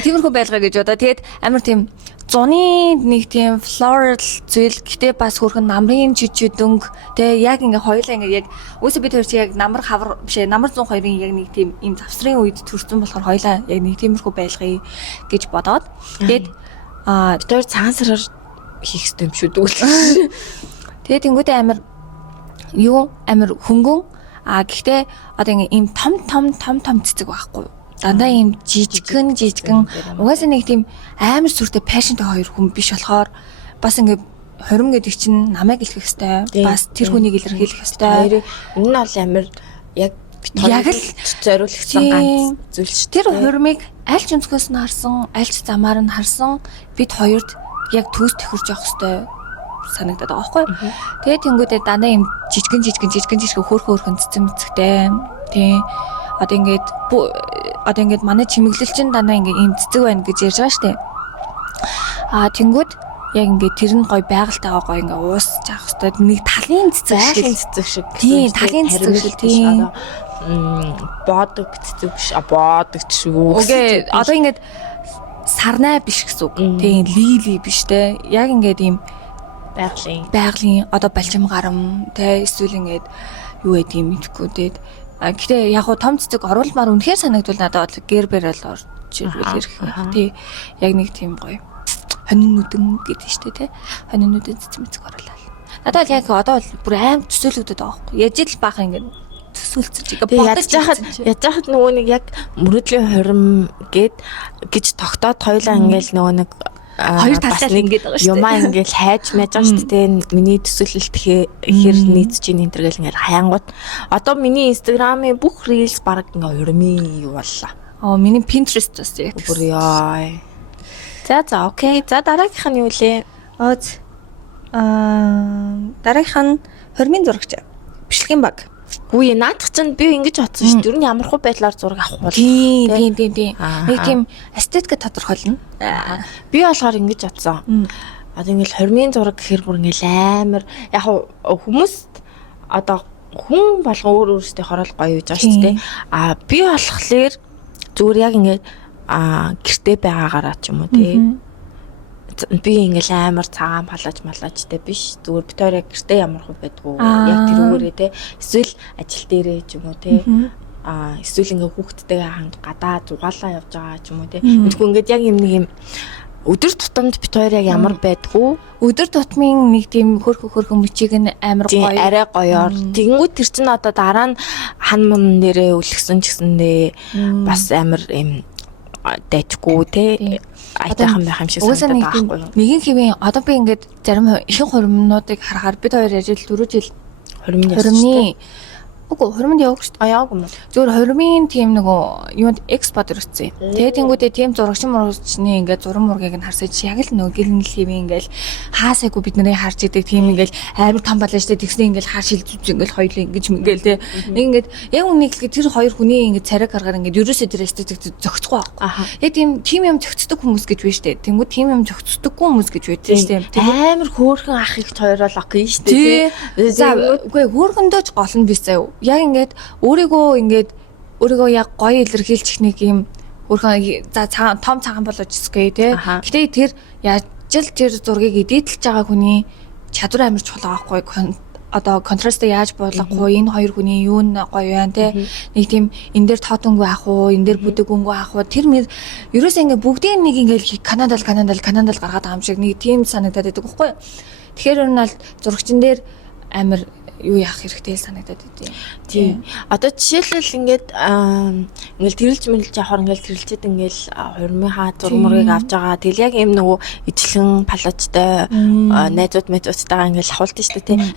Тиймэрхүү байлгаа гэж одоо тэгээд амар тийм зуны нэг тийм floral зүйл гэтээ бас хөрхөн намрын жижиг дөнгө тэгээ яг ингээ хоёулаа ингээ яг үсэ бид хоёр чи яг намар хавар биш намар 102-ын яг нэг тийм им завсрын үед төрсөн болохоор хоёулаа яг нэг тиймэрхүү байлгая гэж бодоод тэгээд бид хоёр цагаан сараар хийх хэрэгтэй юм шүү дээ. Тэгээд тэнгуүтэй амар хөнгөн гэхдээ одоо ингээ им том цэцэг байхгүй юу? Дандаа им жижигхэн угаасаа нэг тийм амар сүртэй пашнтай хоёр хүн биш болохоор бас ингээ хорим гэдэг чинь намайг илэрхэх хэвээр бас тэр хүнийг илэрхийлэх хэвээр. Энэ нь бол амар яг л зориулсан ганц зүйл шүү. Тэр хоримыг аль ч өнцгөөс нь харсан, аль ч замаар нь харсан бид хоёрт яг төс төхөрж явах хэвээр санагдаад байгаа байхгүй. Тэгээд тэнгуүдээ дандаа юм жижигэн хөөрхөн цэцэгтэй. Тийм. Одоо ингээд манай чимэглэл чинь дандаа ингээд ийм цэцэг байна гэж ярьж байгаа штэ. Тэнгүүд яг ингээд тэр нь гоё байгальтайгаа гоё ингээд уусч авах хэвээр нэг талын цэцэг шиг. Тийм, талын цэцэг шиг тийм. Боодог цэцэг биш, боодог шүү. Окей, одоо ингээд сарнай биш гэсэн үг. Тийм, лили биш те. Яг ингээд ийм байгалийн одоо балчим гарам те эсвэл ингээд юу гэдэг юм мэдхгүй те. Гэхдээ яг гоо том цэцэг оруулмаар үнэхээр санагдвал надад гэрбэр л орж ирвэл хэрэг. Тий. Яг нэг тийм гоё. Хонин нүдэн гэдэг нь шүү дээ, тий. Хонин нүдэн цэцэг оруулаад. Надад яг одоо бол бүр аим төсөөлөгдөд байгаа байхгүй. Яж ил баах ингээд төсөөлцөж яаж яхад нөгөө нэг яг мөрөдлийн хорим гэж тогтоод хоёлаа ингээл нөгөө нэг хоёр талаас ингэж байгаа шүү дээ. Юмаа ингээл хайж мэж байгаа шүү дээ. Миний төсөөлөлт хэр нийцж ийн энэ төргээл ингээл хаянгууд. Одоо миний Instagram-ийн бүх reels баг ингээ урмын юу боллоо. Миний Pinterest бас яг бүр яа. За окей. За дараагийнх нь юу лээ? Дараагийнх нь хормын зурагч. Бичлэгийн баг. Үгүй наадах чинь би ингэж бодсон шүү. Юу н ямархуу байдлаар зураг авах бол. Тийм. Нэг тийм эстетик тодорхойлно. Би болохоор ингэж бодсон. Одоо ингээл хормын зураг гэхэр бүр ингээл амар яг хүмүүст одоо хүн болгон өөрөөсөө хороол гоё гэж байгаа шүү дээ. Би болохоор зүгээр яг ингээд гэртээ байгаагаараа ч юм уу тий. Би ингээл амар цагаан малаажтай биш. Зүгээр битээр яг гэртээ ямар хөө байдгүй. Яг тэрүүгээрээ тий. Эсвэл ажил дээрээ ч юм уу тий. Эсвэл ингээ хүүхдтэйгээ ханд гадаа зугаалаа явж байгаа ч юм уу тий. Мэдгүй ингээд яг юм нэг юм өдөр тутамд бит хоёр яг ямар байдгүй. Өдөр тутмын нэг тийм хөрхөн мөчийг нь амар гоё. Арай гоёор. Тэгэнгүүт тэр чинь одоо дараа нь хан ман нэрээ үлгсэн ч гэсэндээ бас амар юм дэжгүй тий. Айтайхан байх юм шиг санагдаад байгаа байхгүй юу? Нэгэн хэвийн одоо би ингээд зарим ихэнх хуримнуудыг харахаар бид хоёр ажил 4 жил хуримны Үгүй хуримд явах шүү дээ. Яагүй юм. Зөвхөн хуримын тийм нөгөө юунд экспорт өрөцсөн. Тэгээд тэнгуүдээ тийм зурагчин мурагчны ингээд зураг мургийг нь харсаж яг л нөгөө гэрэл хэвэн ингээд хаасайгүй бид нарыг харж идэг тийм ингээд амар том балаа штэ тэгснэ ингээд хаа шилжүүлж ингээд хоёлын ингэж ингээл те. Нэг ингээд яг үнийг л тэр хоёр хүний ингээд царайг гаргаар ингээд ерөөсөө тэр эстетик зөгцөхгүй байхгүй. Яг тийм юм зөгцдөг хүмүүс гэж байна штэ. Тэнгуү тийм юм зөгцдөггүй хүмүүс гэж байдаг штэ. Амар хөөрхөн ах их хоёр бол окей штэ. За үгүй хөөрхөндөөч гол нь биш заяа. Яг ингээд өөрийгөө яг гоё илэрхийлчих нэг юм хөрхөн за том цагаан болооч гэе те. Гэтэ тэр яаж л тэр зургийг эдитэлж байгаа хүний чадвар амар чухал байгаа байхгүй. Одоо контрастыг яаж буулгахгүй энэ хоёр хүний юу нь гоё байна те. Нэг тийм энэ дээр тоотонгүй ах уу, энэ дээр бүдэггүй ах уу. Тэр мэр ерөөсөө ингээ бүгдийн нэг ингээл Канадал гаргаад байгаа юм шиг нэг тийм санагдаад байдаг байхгүй. Тэгэхээр ер нь бол зурагчин дээр амар юу яах хэрэгтэй санагдаад байдیں۔ Тийм. Одоо жишээлбэл ингээд тэрэлж мэлж явахаар ингээд тэрэлжээд ингээд хурмынхаа зурмурыг авч байгаа. Тэгэл яг юм нөгөө ижлэн палачтай найзууд мэдвцтайгаа ингээд лахуулдаг шүү дээ.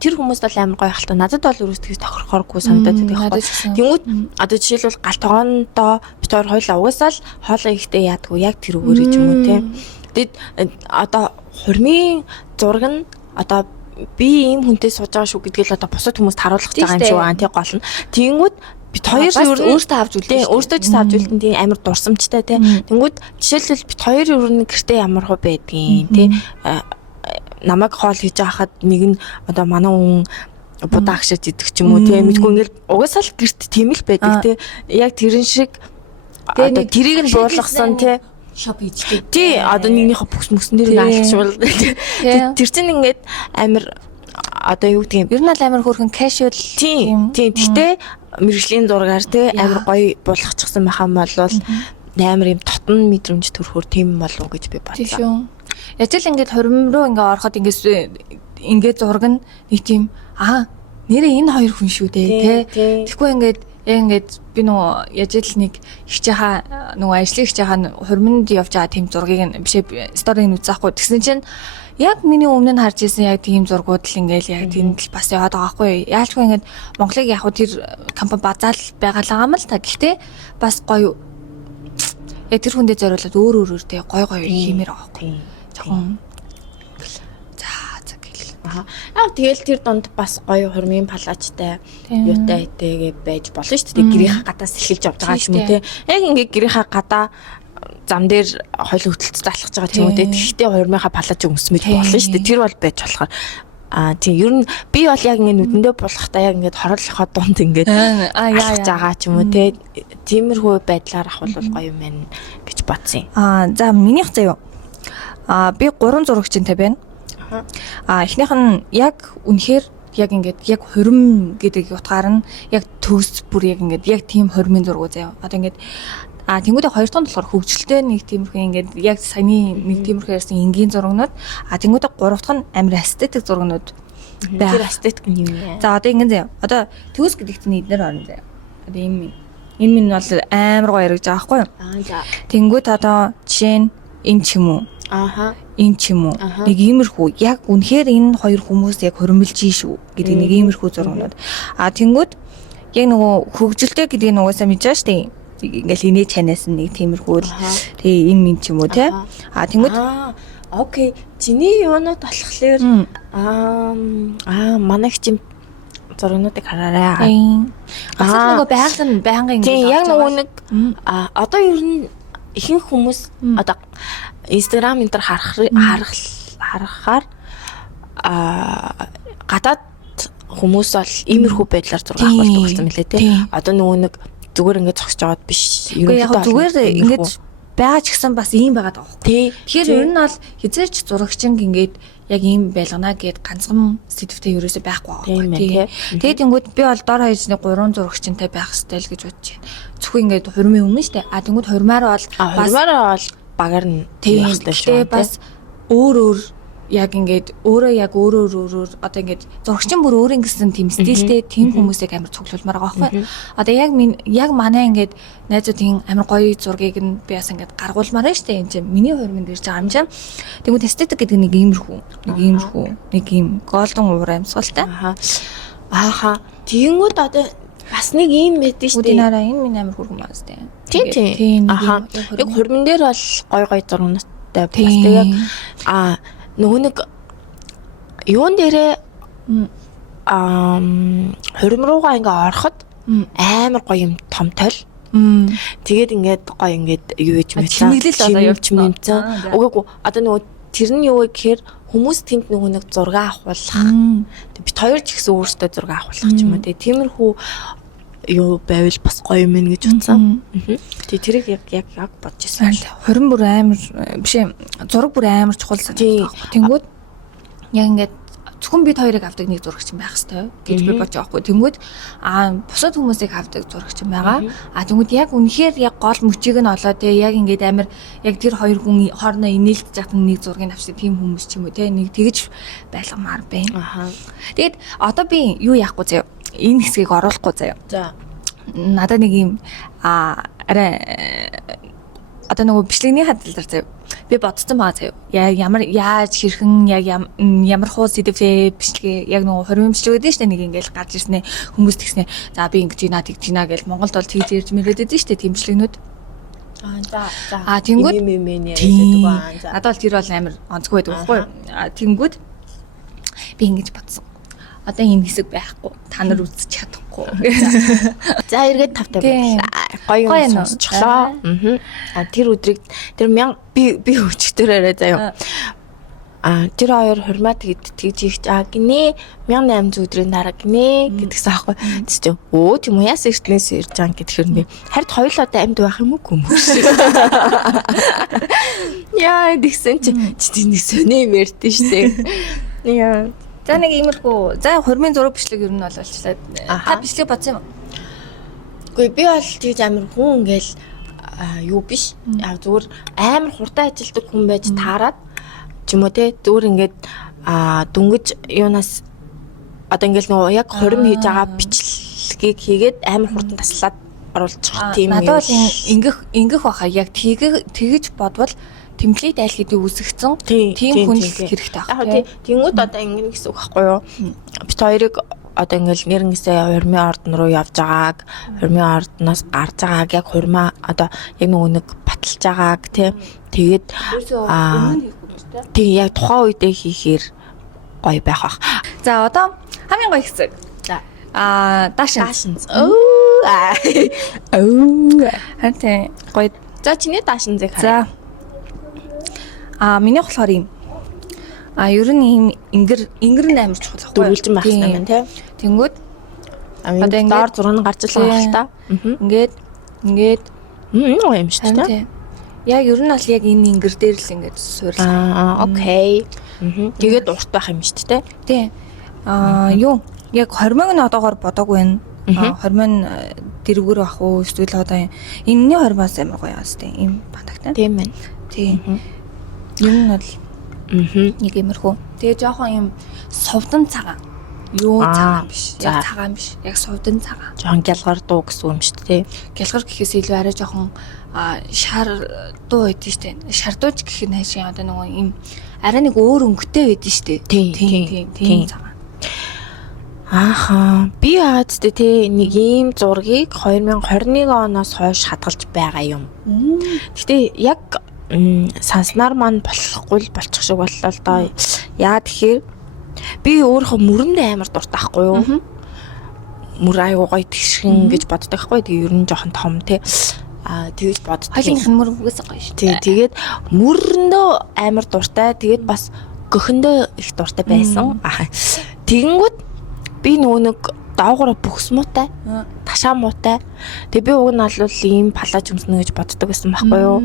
Тэр хүмүүс бол амар гоё хальтаа. Надад бол өрөөсдгөөс тохирохооргүй санагдаад байдаг байхгүй. Тэнгүүд одоо жишээлбэл гал тогоондоо бид хоёулаа угаасаа л хоолой ихтэй яадгүй яг тэр өгөөрэй ч юм уу те. Тэгэд одоо хурмын зураг нь одоо би ийм хүнтэй сууж байгаа шүү гэдгээл одоо бусад хүмүүст харуулах байгаа юм шиг байна тий гол нь. Тэнгүүд бид хоёр өөртөө авч үлдээ. Өөртөө ч авч үлдэн тийм амар дурсамжтай тий. Тэнгүүд жишээлбэл бид хоёр ер нь гэртээ ямар хөө байдгийг тий. Намайг хоол хийж байхад нэг нь одоо манай хүн будаа агшаад идэх ч юм уу тий. Мэдгүй ингээл угаасаа л гэрт тийм л байдаг тий. Яг тэрэн шиг одоо тэрийг нь буулгасан тий. Шоп хийдэг. Тий, одоо нэгнийхээ бүкс нэрийг алчвал тэр чинь ингээд амар одоо юу гэдэг юм. Ер нь л амар хөөрхөн casual тийм. Гэхдээ мэрэгжлийн зургаар тий амар гоё буулгачихсан байх юм бол амар юм тотон мэдрэмж төрөхөр тийм болов гэж би бодлоо. Тийм шүү. Яаж л ингээд хурим руу ингээд ороход ингээд зураг нь нэг тийм нэрээ энэ хоёр хүн шүү дээ тий. Тэгэхгүй ингээд би нөгөө яаж л нэг ихчээхаа нөгөө ажлын ихчээхаа хурминд явж байгаа тийм зургийг нь бишээ сториг үзэхгүй тэгсэн чинь яг миний өмнө нь харж ирсэн яг тийм зургууд л ингээл яг тэнд л бас яваад байгаа байхгүй яалчгүй ингээд Монголыг яг тэр компани базаал байгалаа юм л та гэхдээ бас гоё яг тэр хүндээ зориулаад өөр тэ гоё хиймээр байгаа байхгүй жоохон тэгэл тэр донд бас гоё хурмын палачтай юутай итэгээ байж болно шүү дээ. Гэрийнхаа гадаас эхэлж явж байгаа ч юм уу те. Яг ингээ гэрийнхаа гадаа зам дээр хойл хөтөлц залхаж байгаа ч юм уу те. Тэгэхдээ хурмынхаа палачийг өмсмөж болно шүү дээ. Тэр бол байж болохоор тийм ер нь би бол яг ингээ нүдэндээ булахтаа яг ингээ хорлохоо дунд ингээ яаж байгаа ч юм уу те. Тиймэрхүү байдлаар ахвал гоё юм байна гэж бодсон юм. За минийх заяа. Би 3 зурагчтай байна. Эхнийх нь яг үнэхээр яг ингээд яг хурим гэдэг утгаар нь яг төгс бүр яг ингээд яг тийм хуримын зураг заяа. Одоо ингээд тэнгуүдээ хоёр дахь нь болохоор хөгжилтэй нэг тиймэрхүү ингээд яг саяны нэг тиймэрхүү ярьсан энгийн зурагнууд тэнгуүдээ гурав дахь нь амар эстетик зурагнууд. Тэр эстетик нь юу вэ? За одоо ингэ заяа. Одоо төгс гэдэгт нь эднэр орно заяа. Одоо энэ минь бол амар гоё яригж байгаа байхгүй юу? За. Тэнгуүд одоо жишээ нь энэ ч юм уу. Энэ ч юм уу нэг иймэрхүү яг үнэхээр энэ хоёр хүмүүс яг хөрмөлж шүү гэдэг нэг иймэрхүү зургууд. Тэнгүүд яг нөгөө хөгжилтэй гэдэг нь угаасаа мэдэж штэ. Ингээл инээ чанаас нэг тиймэрхүү л тэгээ энэ минь ч юм уу те. Тэнгүүд окей. Чиний юунууд болохоор манай хчим зургуудыг хараарай. Нөгөө байнгын тийм яг нөгөө нэг одоо ер нь ихэнх хүмүүс одоо Instagram энэ төр харахаар гадаад хүмүүс бол иймэрхүү байдлаар зураг авах болсон мөлий те. Одоо нөгөө нэг зүгээр ингээд зогсож байгаад биш. Ерөнхийдөө зүгээр ингээд байгаа ч гэсэн бас ийм байгаад байгаа байхгүй. Тэгэхээр ер нь бол хизээч зурагчин ингээд яг ийм байлгана гэд ганцхан сэдвтэй ерөөсөй байхгүй байгаа. Тэгээд тэнгууд би бол дор хаяжны 3 зурагчтай байх хэрэгтэй л гэж бодож байна. Зөвхөн ингээд хурмын өмнө штэ. Тэнгууд хурмаараа бол багаар нь тийм хэрэгтэй бас өөр яг ингээд өөрөө одоо ингээд зурагчин бүр өөр ингэсэн тийм стилтэй тийм хүмүүсийг амар цуглуулмаар байгаа байхгүй. Одоо яг манай ингээд найзуудын амар гоё зургийг нь би бас ингээд гаргуулмаар байна штэ. Энд чинь миний хурмын дээр байгаа юм чинь. Тэгмүүд эстетик гэдэг нэг иймэрхүү нэг ийм голдон уур амьсгалтай. Ааха. Тэгэнгүүт одоо бас нэг юм байдэн шүү дээ. Өдинараа энэ минь амар хүргэн маас дээ. Тийм. Аха. Яг хурмын дээр бол гой зургнастай бас тэгээд нөгөө нэг юун дээрээ хурим руугаа ингээ ороход амар гоё юм том тойл. Тэгээд ингээд гоё ингээд юу гэж мэдлээ. Чимэглэл одоо явчихсан. Үгүй одоо нөгөө тэр нь юу вэ гэхээр хүмүүс тэнд нөгөө нэг зураг авахулах. Бид хоёр ч гэсэн өөрсдөө зураг авахулах ч юм уу. Тэгээд тиймэрхүү юу байвал бас гоё юм гэж утсан. Тэгээд тэрийг яг бодож ирсэн. Хурим бүр амар биш зураг бүр амар чухал санагдав. Тэнгүүд яг ингээд зөвхөн бид хоёрыг авдаг нэг зурагч байх хэвээр гэж би бодож байгаа хгүй. Тэнгүүд бусад хүмүүсийг авдаг зурагч байгаа. Тэнгүүд яг үнэхээр яг гол мөчийг нь олоо те яг ингээд амар яг тэр хоёр хүн хоорондоо инээлдэж байгаа нэг зургийг авчих тийм хүмүүс ч юм уу те нэг тэгж байлгамаар байна. Тэгээд одоо би юу яахгүй заяа. Энэ хэсгийг оруулахгүй заяа. За. Надад нэг юм арай одоо нөгөө бичлэгний хадгалдар заяа. Би бодсон байгаа заяа. Яг ямар яаж хэрхэн яг ямар хуу сэдвээ бичлэгээ яг нөгөө 20 бичлэг гэдэг нь шүү дээ нэг ингээл гарч ирснэ хүмүүс тэгснэ. За би ингэж тэгнэ гэл Монголд бол тэгж ирж мэрэдэд нь шүү дээ тийм бичлэгнүүд. За. Тэнгүүд яриад байгаа. Надад бол тэр бол амар онцгүй байдаг байхгүй юу? Тэнгүүд би ингэж бодсон. Одоо энэ хэсэг байхгүй. Та нар үзэж чадахгүй. За эргээд тавтай байлаа. Гоё юм сонсчихлоо. Тэр өдрийг тэр би өчтөр арай заяа. Тэр хоёр хурмаа тэгж их гинэ 1800 өдрийн дараа гинэ гэдгсэн аахгүй. Тэс тийм үү яс эртнээс ирж байгаа гэхээр би хард хоёулаа амьд байх юм уу хүмүүс. Яа тэгсэн чи нэг сони юм ярьдэн штэ. Яа. За нэг иймэрхүү за хурмын зураг бичлэг ер нь болчихлаа. Та бичлэг бодсон юм уу? Үгүй би бол тэгж амар хүн ингээл юу биш. Яг зүгээр амар хурдан ажилдаг хүн байж таарад ч юм уу те зүгээр ингээд дүнгэж юунаас одоо ингээл нөгөө яг хурим хийж байгаа бичлэгийг хийгээд амар хурдан таслаад оруулчих тийм юм. Надад бол ингэх баха яг тэгэж бодвол темплейт айл гэдэг үсгцэн тийм хүндлэх хэрэгтэй байна. Яг тиймүүд одоо ингэнэ гэсэн үг байхгүй юу? Бид хоёрыг одоо ингээл нэрнгээсээ хурмын ордон руу явж байгааг, хурмын ордоноос гарч байгааг яг хурмаа одоо яг нөгөө нэг баталж байгааг тэгээд тийм яг тухайн үедээ хийхээр гоё байх бах. За одоо хамгийн гоё хэсэг. За даашин. Хантай гоё. За чиний даашин зэг хараа. За миний болохоор юм. Ер нь ийм ингэр нь амар чухал байхгүй. Дөрвөлжин байх юм байна тий. Тэнгүүд одоо ингээд доор зураг нь гарч байгаа л та. Ингээд юм шүү дээ. Яг ер нь бол яг энэ ингэр дээр л ингээд суйрлаа. Окей. Тэгээд урт байх юм шүү дээ. Тий. Юу яг хормог нь одоогоор бодоогүй байна. Хормог дэрвгэр бах уу эсвэл одоо энэний хормоос амар гоё яас тий. Ийм бандагтай. Тийм байна. Тий. Ер нь бол нэг юмэрхүү. Тэгээ жоохон юм сувдан цагаан. Юу цагаан биш. Яг цагаан биш. Яг сувдан цагаан. Жоохон гялгар дуу гэсэн юм шүү дээ. Гялгар гэхээс илүү арай жоохон шар дуу байдэн шүү дээ. Шар дууч гэх нь хайшин одоо нөгөө юм арай нэг өөр өнгөтэй байдэн шүү дээ. Тийм цагаан. Ааха. Би яадтэй те нэг ийм зургийг 2021 оноос хойш хадгалж байгаа юм. Гэтэ яг санснаар маань болохгүй болчих шиг боллоо л доо. Яа тэгэхээр би өөрөө мөрөндөө амар дуртай байхгүй юу? Мөр аягүй гоё тэгшин гэж боддог байхгүй. Тэгээ ер нь жоохон том те. Тэгэж боддог. Хоёрынх нь мөр үгээс гоё шүү. Тэгээд мөрөндөө амар дуртай. Тэгээд бас гөхөндөө их дуртай байсан. Тэгэнгүүт би нөгөө нэг доогоороо бүхсмуутай, ташаа муутай. Тэгээ би уг нь бол ийм палаж өмснө гэж боддог байсан байхгүй юу?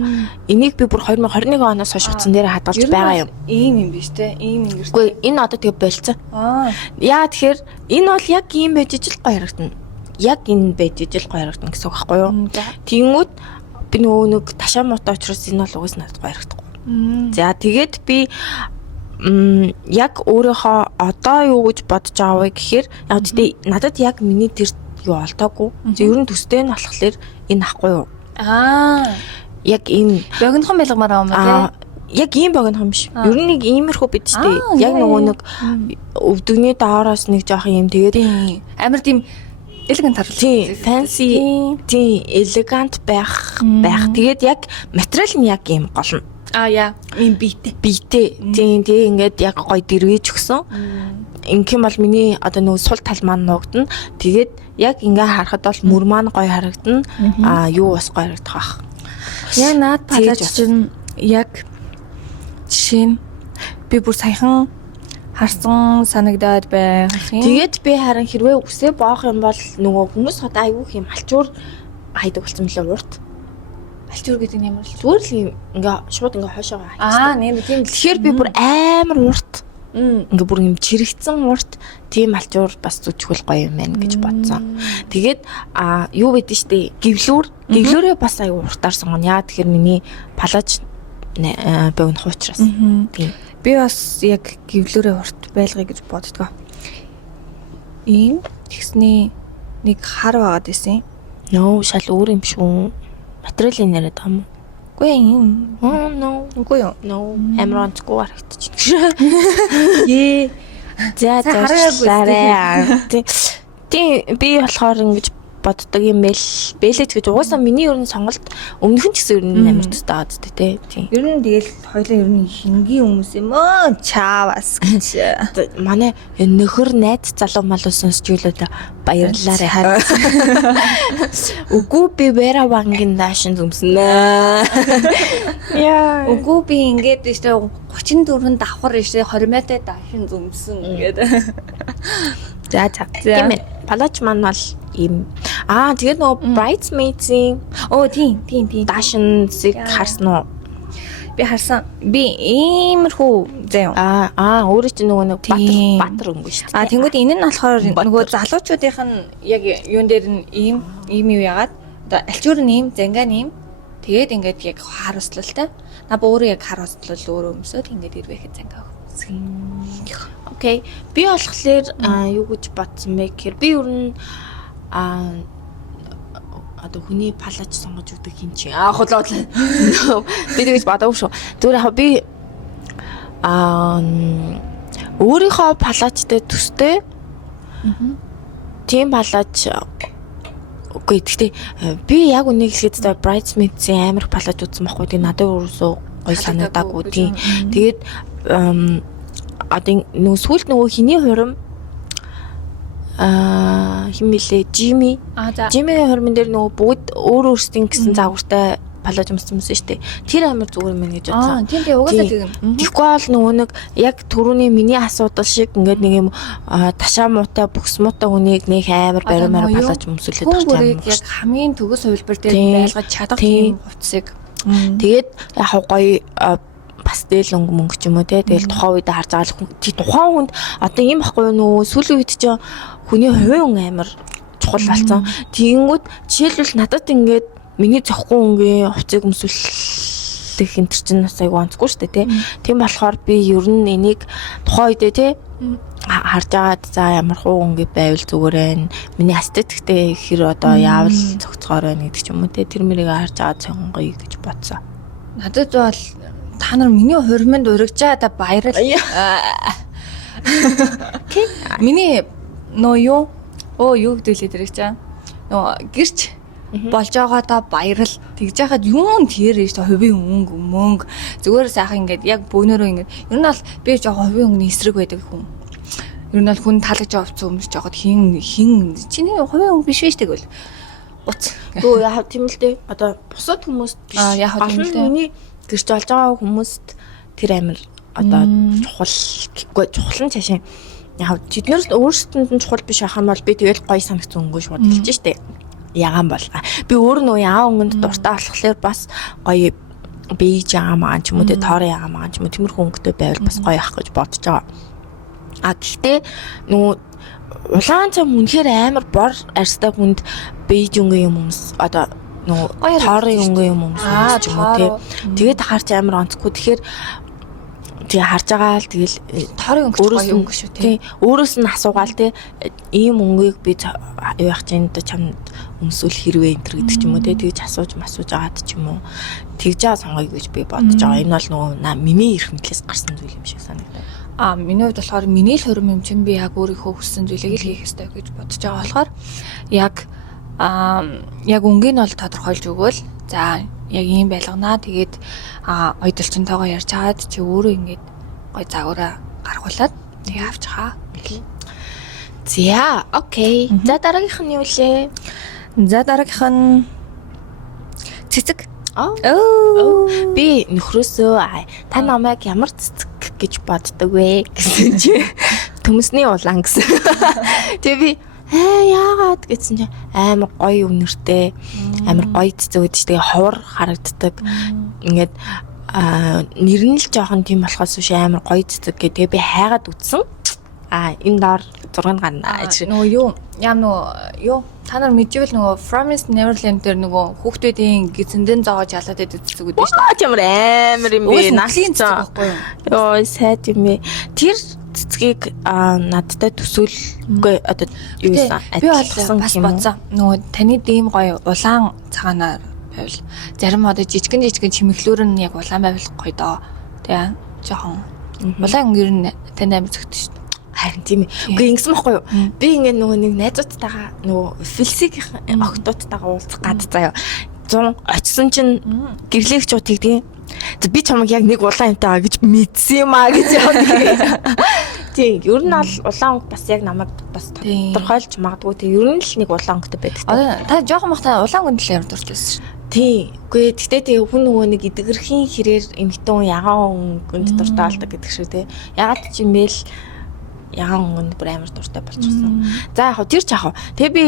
Энийг би бүр 2021 оноос хойш утсан дээр хадгалж байгаа юм. Ийм юм биш те. Ийм ингэртэй. Үгүй энэ одоо тэгээ болцсон. Яа тэгэхээр энэ бол яг ийм байж ижил гоё харагдана. Яг энэ байж ижил гоё харагдана гэсэн үг байхгүй юу? Тэнгүүд би нөгөө нэг ташаа муутай учраас энэ бол угс надад гоё харагдахгүй. За тэгээд би яг өөрийнхөө одоо юу гэж бодож байгаа вэ гэхээр яг тийм надад яг миний тэр юу олдоогүй. Ер нь төстэй нь болохоор энэ ахгүй юу? Яг энэ богинохон байлгамаар байгаа юм тий. яг ийм богино юм биш. Ер нь нэг иймэрхүү бид штэ. Яг нөгөө нэг өвдөгний доороос нэг жоох юм тэгээд амар тийм элегант харуулж. Тийм, fancy, тийм, элегант байх. Тэгээд яг материал нь яг ийм гол нь. Яа, ийм биетэй. Тийм, тэгээ ингээд яг гоё дэрвэж өгсөн. Ингэм бол миний одоо нөгөө сул тал маань нуугдана. Тэгээд яг ингээ харахад бол мөр маань гоё харагдана. Юу бас гоё харагдах байх. Яа наад палаж чинь яг жишээ нь би бүр саяхан харсан санагдаад байх. Тэгээд би харин хэрвээ үсээ боох юм бол нөгөө хүмүүс хот айгүй юм алчуур хайдаг болсон мөлий урт. Алчуур гэдэг нь ямар л зүгээр л ингээ шууд ингээ хойшоо хайдаг. Нэр тийм. Тэгэхээр би бүр амар урт. Ингээ бүр юм чирэгцэн урт тийм алчуур бас зүчгэл гоё юм байна гэж бодсон. Тэгээд юу гэдэг штэ гівлүүрээ бас аюу уртаар сонгоно. Яа тэгэхээр миний палаж богино хуучраас. Тийм. Би бас яг гівлүүрээ урт байлгая гэж боддгоо. Ийм тэгсний нэг хар байгаад байсан. Нөө шал өөр юм шүү. Материалын яриад байгаа юм. Үгүй юм. Үгүй юу. Амар онцгүй харагдчих. Ээ. За тийм би болохоор ингэж боддог юм бэлэж гэж угаасаа миний ер нь сонголт өмнөх нь ч гэсэн ер нь амар тустай байгаа зү тий. Ер нь тэгэл хоёлаа ер нь хингийн хүмүүс юм оо чаавас гэж. Манай нөхөр найз залуу малуу сонсч үлээ баярлалаа хараа. Үгүй би Вера Вангийн даашин зүмснэ. Яа. Үгүй би ингээд ishte 34 давхар ishte 20 мятай даашин зүмсэн ингээд. За. Тийм ээ. Палаж маань бол ийм. Тэгээд нөгөө bridesmaids-ийн тийм даашин зэг харсан уу? Би харсан. Би иймэрхүү заяа. Өөрөө чи нөгөө нэг батар өнгө шүү дээ. Тэнгүүд энэ нь болохоор нөгөө залуучуудынх нь яг юун дээр нь ийм юу яагаад одоо альчуур нь ийм, зангаа нь ийм. Тэгээд ингээд яг хар услалтай. Өөрөө яг хар услал өөрөө өмсөд ингээд ирвэхэд зангаа өгсөн. Окей. Би болохоор юу гэж бодсон бэ гэхээр би ер нь одоо хүний палаж сонгож өгдөг юм чи. Худлаа. Би тэгэж бодоогүй шүү. Зүгээр яг би өөрийнхөө палажтай төстэй. Тийм палаж үгүй гэхдээ би яг үнийг хэлэхэд bridesmaids-ийн амар палаж үзсэн байхгүй. Тэгээ надад өөрөөсөө гоё санагдаагүй тийм. Тэгээд одоо нөгөө сүүлд нөгөө хиний хурим химэлээ Жими. Жимигийн хормон дээр нөгөө бүгд өөр өөрсдийн гэсэн загвартай палаж өмсөн шүү дээ. Тэр амар зүгээр мэн гэж бодсон. Тийм угаасаа тийм. Тэгэхгүй бол нөгөө нэг яг түрүүний миний асуудал шиг ингээд нэг юм ташаа муутай бүкс муутай хүнийг нэг амар баримаар палаж өмсүүлээд байгаа юм. Яг хамгийн төгс хувилбар дээр байлгаж чадах тийм хувцсыг. Тэгээд яг гоё пастел өнгө ч юм уу те. Тэгэл тухайн үед харж байгаа тухайн хүнд одоо ийм байхгүй юу сүүлийн үед ч хүний хувийн амар чухал болсон. Тэгэнгүүт жишээлбэл надад ингээд миний зөхгүй өнгийн хувцсыг өмсүүлэх энэ төр чинь бас айгу онцгүй шүү дээ тий. Тийм болохоор би ер нь энийг тухайн үедээ тий харж агаад за ямар хуу өнгийн байвал зүгээр ээ. Миний эстетиктэй хэр одоо яавал цогцгоор байна гэдэг ч юм уу тий. Тэр мэрийг харж агаад сонгоё гэж бодсон. Надад бол та нар миний хурманд урагчаа да баярал. Миний юу гэдэлээ дэрэг чаа. Гэрч болж байгаадаа баярал тэгж яхад юун тэр ээ хувийн мөнгө зүгээр сайхан ингээд яг бөөнөрөө ингээд ер нь бол би жоохон хувийн өнгөний эсрэг байдаг хүн. Ер нь бол хүн таалагдж байгаа хувцас өмсөж жагаад хин чиний хувийн өнгө биш вэ гэвэл уц. Өө яа тийм л дээ. Одоо бусад хүмүүст биш. Яг тийм л дээ. Миний гэрч болж байгаа хүмүүст тэр амир одоо чухал нь цаашаа яг тэднээс өөрсдөнд нь чухал биш ахын бол би тэгэл гоё санагцсан өнгөө шууд хэлж штэ. Ягаан бол би өөр нөө яа өнгөнд дуртай болохоор бас гоё бийж яамаа ч юм уу тэ тоор яамаа ч юм уу тиймэрхүү өнгөтэй байвал бас гоё ах гэж бодож байгаа. Гэхдээ нөгөө улаан цам үнэхээр амар бор арьстай хүнд бийж өнгөө юм өмс одоо нөгөө тоорын өнгөө юм өмс ч юм уу тэ. Тэгээд харч амар онцгүй. Тэгэхээр тэгээ харж байгаа л тэгэл тоорын өнгө шүү тий. Өөрөөс нь асуугаал тий ийм өнгөийг би юу яах чинь чамд өмсөл хэрвээ энэ төр гэдэг ч юм уу те тэгж асууж аваад ч юм уу тэгж байгаа сонгоё гэж би бодож байгаа. Энэ бол нөгөө миний эрх мэдлээс гарсан зүйл юм шиг санагдав. Миний хувьд болохоор миний л хөрөм юм чинь би яг өөрийнхөө хүссэн зүйлийг л хийх ёстой гэж бодож байгаа болохоор яг үнгийн бол тодорхойлж өгөөл. За яг ийм байлганаа. Тэгээд ойдолчонтойгоо ярьж чаад чи өөрөө ингээд гой загвараа гаргуулад тэгээ авч хаа. За окей. За дараагийнх нь юу лээ? За дараагийнх нь цэцэг. Би нөхрөөсөө та намайг ямар цэцэг гэж боддог вэ гэсэн чи төмсний улаан гэсэн. Тэгээ би яагаад гэсэн чи амар гоё үнэртэй амар гоё цэцэг гэдэг чи тэгээ ховор харагддаг. Ингээд нэр нь л жоохон тийм болохоос биш амар гоё цэцэг гэдэг би хайгаад үтсэн. Энэ доор 6 гарна. Нөгөө юу та нар мэдвэл нөгөө Promised Neverland дээр нөгөө хүүхдүүдийн зөндөн зоож ялаад байдаг цэцэг үүдэн шүү дээ. Чамар амар юм бэ? Налийн цэцэг байхгүй юу? Йоо сайд юм бэ. Тэр цэцгийг надтай төсөөлгүй одоо юу вэ? Би бол бас бодсон. Нөгөө таны дэм гоё улаан цагаанаар байвал зарим одоо жижигэн чимэглүүр нь яг улаан байвал гоё доо. Тэгээ жоохон улаан өнгөр нь тань амар зөвхөн шүү дээ. Харин тийм ээ. Үгүй ингэсэн байхгүй юу? Би ингээд нөгөө нэг найзуудтайгаа нөгөө филсигийн охтуудтайгаа уулзах гад заяа. 100 очсон чинь гэрлээгчүүд тэгдэг. Би чамайг яг нэг улаан юмтай байгаа гэж мэдсэн юм аа гэж яа. Тийм. Ер нь бол улаан өнгө бас яг намайг бас тодорхойлж магадгүй. Тийм. Ер нь л нэг улаан өнгөтэй байдаг. Та жоохон махта улаан өнгөнд л ямар дуртай шүү. Тийм. Үгүй гэхдээ хүн нөгөө нэг эдгэрхийн хэрээр эмхтэн ягаан өнгөнд дуртай болдог гэдэг шүү те. Ягаад ч юм бэ л ягаан өнгөнд бүр амар дуртай болчихсон. За яг тэр ч яг. Тэгээ би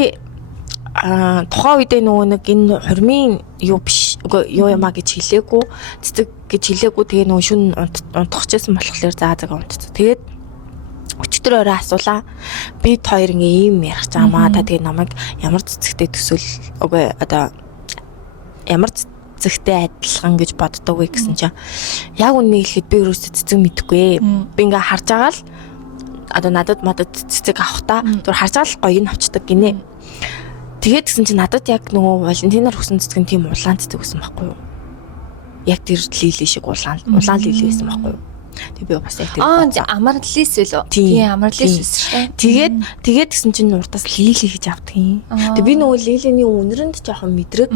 тухайн үедээ нөгөө нэг энэ хурмын юу биш юу ямаа гэж хэлээгүй цэцэг гэж хэлээгүй тэгээ нөгөө шүн унтчихсан болохоор заг унтцсан. Тэгээд өчтөр орой асуулаа. Бид хоёр ийм ярих чамаа та тэгээ намайг ямар цэцэгтэй төсөөл үгүй одоо ямар цэцэгтэй адилхан гэж боддог вэ гэсэн чинь яг үнийг хэлэхэд би өөрөөсөө цэцэг мэдэхгүй. Би ингээ харж байгаа л одоо надад цэцэг авахтаа түр харж байгаа л гоё нь авчдаг гинэ. Тэгээд гэсэн чинь надад яг нөгөө Валентинаар хүсэн цэцэг нь тийм улаан цэцэг байсан байхгүй юу? Яг тэр лили шиг улаан лили байсан байхгүй юу? Тэг би бас яг тэр амарлис үлээ. Тийм амарлис шүү дээ. Тэгээд гэсэн чинь уртаас лили хийж авдаг юм. Тэг би нөгөө лилиний үнэрэнд жоохон мэдрэг.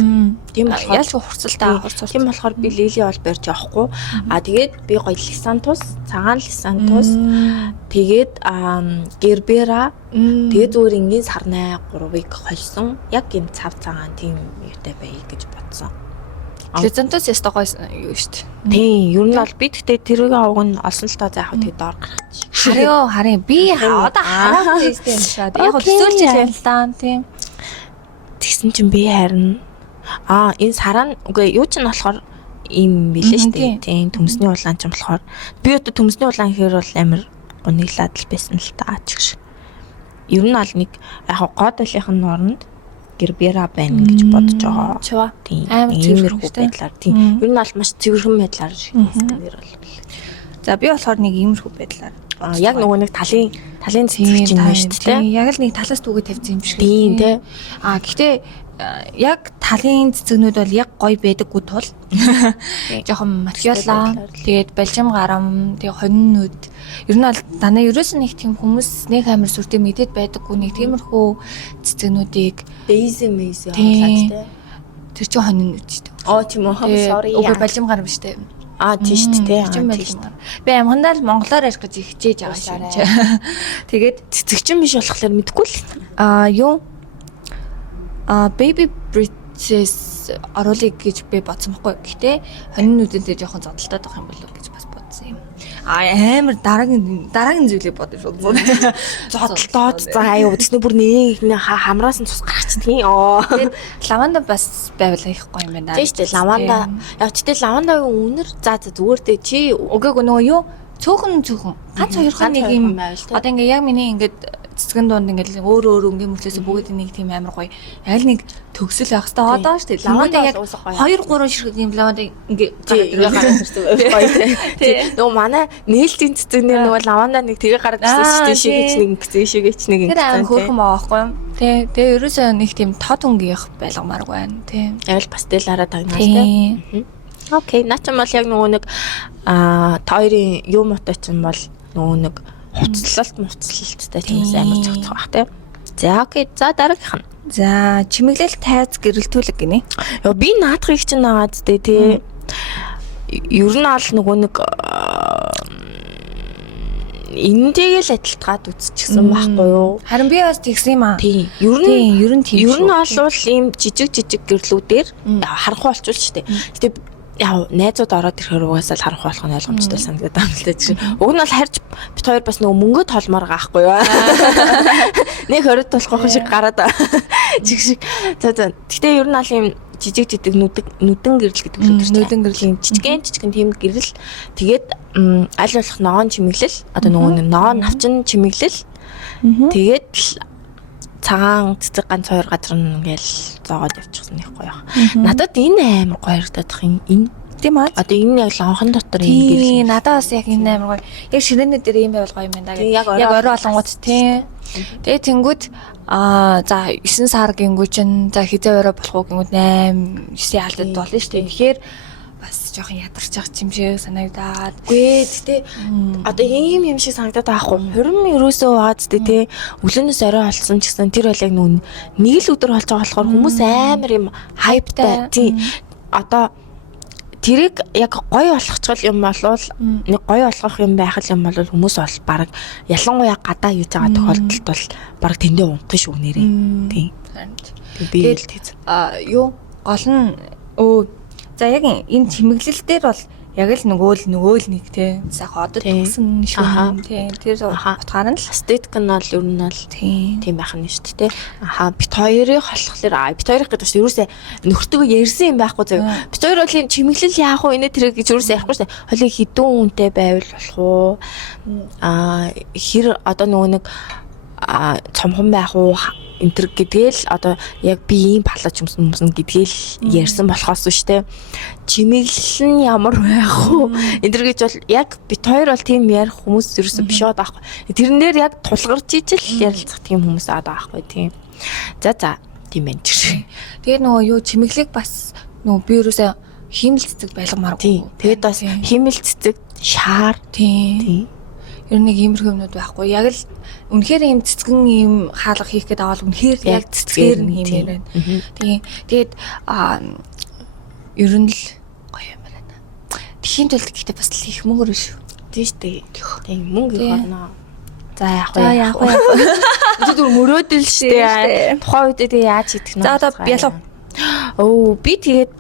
Тийм болохоор ялч хурцлтаа хурцлт. Тийм болохоор би лили бол барьж авахгүй. Тэгээд би гоё лисантус, цагаан лисантус тэгээд гербера тэгээд зүгээр энгийн сарнай 3-ыг холсон. Яг юм цав цагаан тийм юутай бай гэж бодсон. Лизантус ястаа гоё юу шүү дээ. Тийм, ер нь бол би тэгтээ тэрийг авах нь олсон л тоо заах тэгээ доор гаргачих. Харин би одоо хараагүй юм шаад. Яг төсөөлж ирэл таа тийм. Тэгсэн чинь би харин энэ сараа үгүй юу ч нь болохоор ийм билээ шүү дээ. Тийм, төмсний улаан ч юм болохоор би одоо төмсний улаан гэхээр бол амар гониглаад л байсан л таа чигш. Ер нь бол нэг яг гоод байлынх нь оронд гербера байна гэж бодож байгаа. Тийм. Иймэрхүү байдлаар. Тийм. Ер нь бол маш цэвэрхэн байдлаар шийдсэн гэр бол. За би болохоор нэг иймэрхүү байдлаар. Яг нөгөө нэг талын цэцэг чинь байна шүү дээ. Яг л нэг талаас түгээ тавьсан юм шиг. Тийм тий. Гэхдээ яг талын цэцэгнүүд бол яг гоё байдаггүй тул жоохон материалаа тэгээд балжим гарам тэгээд хонинууд ер нь бол данаа ерөөс нэг тийм хүмүүс нэг амар сүртэй мэдэд байдаггүй нэг тиймэрхүү цэцэгнүүдийг бейзэм хаалаад тэр чинь хонинууд шүү дээ. Тийм үү. Sorry. Үгүй балжим гарам шүү дээ. Тийм шүү дээ. Би амгандаа л монголоор ярих гэж хичээж байгаа шүү. Тэгээд цэцэгчин биш болохоор мэдэхгүй л. Юу baby princess оруулыг гэж би бодсон байхгүй. Гэхдээ хонин нүдэнтэй жоохон зодтолтоод байх юм болов гэж бас бодсон юм. Амар дараагийн зүйлийг бодож шууд. Зодтолтоод за аюу тэгснэ бүр нэг хамраас нь цус гарч тийм. Тэгээд лаванда бас байвал их гоё юм байна. Тийм шүү дээ. Лаванда. Яг тэгтээ лавандагийн үнэр за зүгээр дээ чи үгүй нөгөө юу цөөхөн ганц хоёр хоног нэг юм одоо ингээ яг миний ингээд цэцгэн донд ингээл өөр өнгийн мөртлөөс бүгд нэг тийм амар гоё аль нэг төгсөл байх хэвээр одоо шүү дээ. Лаванда яг 2 3 ширхэг юм лаванда ингээ гараад ирсэн гоё тий. Нөгөө манай нээлтийн цэцгнэр нөгөө лаванда нэг тэгээ гараад ирсэн шүү дээ. Шигээч нэг ингэсэн шигээч нэг ингэсэн. Тэр амар хөөрхөн байгаа байхгүй юу? Тий. Тэгээ ерөөсөө нэг тийм тод өнгийнх байлгамааргүй байна. Тий. Яг л пастелаараа тагнаас тий. Окей, наач юм бол яг нөгөө нэг та хоёрын юм мото чинь бол нөгөө нэг хуцлалттай тиймээс амар цогцох бах тий. За окей, за дараагийнх нь. За чимэглэл тайз гэрэлтүүлэг гинэ. Яа би наадахыг чинь наагаад дээ тий. Ер нь аль нөгөө нэг энэтэйгэл адилтгаад үзчихсэн байхгүй юу? Харин би бас тэгсэн юм аа. Тий. Ер нь олвол ийм жижиг гэрлүүдээр харанхуй болчихвол ч тий. Гэтэ яа найзууд ороод ирэхээр угаасаа л харанхуй болох нь ойлгомжтой санагдаад байна л дээ. Уг нь бол харж бит хоёр бас нөгөө мөнгө толмоор gaахгүй юу? Нэг хорид болохгүй шиг гараад чиг шиг. За. Гэтэ ер нь аль ийм жижиг нүдэн гэрэл гэдэг үү? Нүдэн гэрлийн жижигэн тийм гэрэл. Тэгээд аль болох ноон чимэглэл. Одоо нөгөө ноон навчин чимэглэл. Тэгээд цагаан цэцэг ганц хоёр газар нь ингээл зоогоод явчихсан их гоё. Надад энэ амар гоё харагдах юм. Энэ тийм аа. Одоо энэ яг лонхон дотор юм гэрэл. Надад бас яг энэ амар гоё. Яг ширээнэ дээр юм байвал гоё юм байна да. Яг орой олонгууд тий. Тэгээ тэнгүүд за 9 сар гингүү чин за хизээ орой болох уу гингүүд 8 9-ийн алдад болно шүү дээ. Тэгэхээр бас жоохон ядарч байгаа юм шиг санагдаад. Гүй гэтээ одоо ийм юм шиг санагдаад байхгүй. Хурим ерөөсөө баад тэ тий. Өглөөнөөс орой олсон ч гэсэн тэр бол яг нэг л өдөр болж байгаа болохоор хүмүүс амар юм хайптай тий. Одоо тэрийг яг гоё болгочихвол юм болвол нэг гоё болгох юм байх юм бол хүмүүс бол баг ялангуяа гадаа хийж байгаа тохиолдолд бол баг тэндээ унтах шүү нэрээ. Тий. Тэгээд юу гол нь за яг энэ чимэглэл дээр бол яг л нөгөө л нэг тий сайхан одод төгсөн шүү тий тэр утгаар нь л эстетик нь бол ер нь бол тийм байх нь шүү дээ тий. Бит хоёрыг холхолоор бит хоёрыг гэдэг чинь ерөөсөө нөхөртөө ярьсан юм байхгүй заяа. Бит хоёр бол юм чимэглэл яах вэ энэ тэр гэж ерөөсөө ярихгүй шүү дээ. Хойлоо хідүүн үнэтэй байвал болох уу? Хэр одоо нөгөө нэг цомхон байх уу? Энтер гэдгээл одоо яг би ийм палаж юмсан гэдгээл ярьсан болохоос шүү дээ. Чимэглэл нь ямар байх вэ? Энтер гэж бол яг бит хоёр бол тийм ярих хүмүүс ерөөсөө биш байгаа байхгүй. Тэрэн дээр яг тулгарч ижил ярилцах тийм хүмүүс байгаа байхгүй тийм. За тийм байна ч. Тэгээд нөгөө юу чимэглэг бас нөгөө би ерөөсөө хиймэл цэцэг байлгамааргүй. Тэгээд бас хиймэл цэцэг шаар тийм. Ер нь нэг иймэрхүү юмнууд байхгүй. Яг л үнэхээр ийм цэцгэн ийм хаалга хийх гэдэг авал үнэхээр яг цэцгээр нь хиймээр байна. Тэгээд ер нь л гоё юм байна. Тэхийн тулд гэхдээ бас л их мөнгө өрөө шүү. Тийм шүү дээ. Тийм мөнгө их орно. За яг уу. Зүр мөрөөдөл шүү дээ. Тухайн үед тэгээ яаж хийх нь. За одоо бялуу. Би тэгээд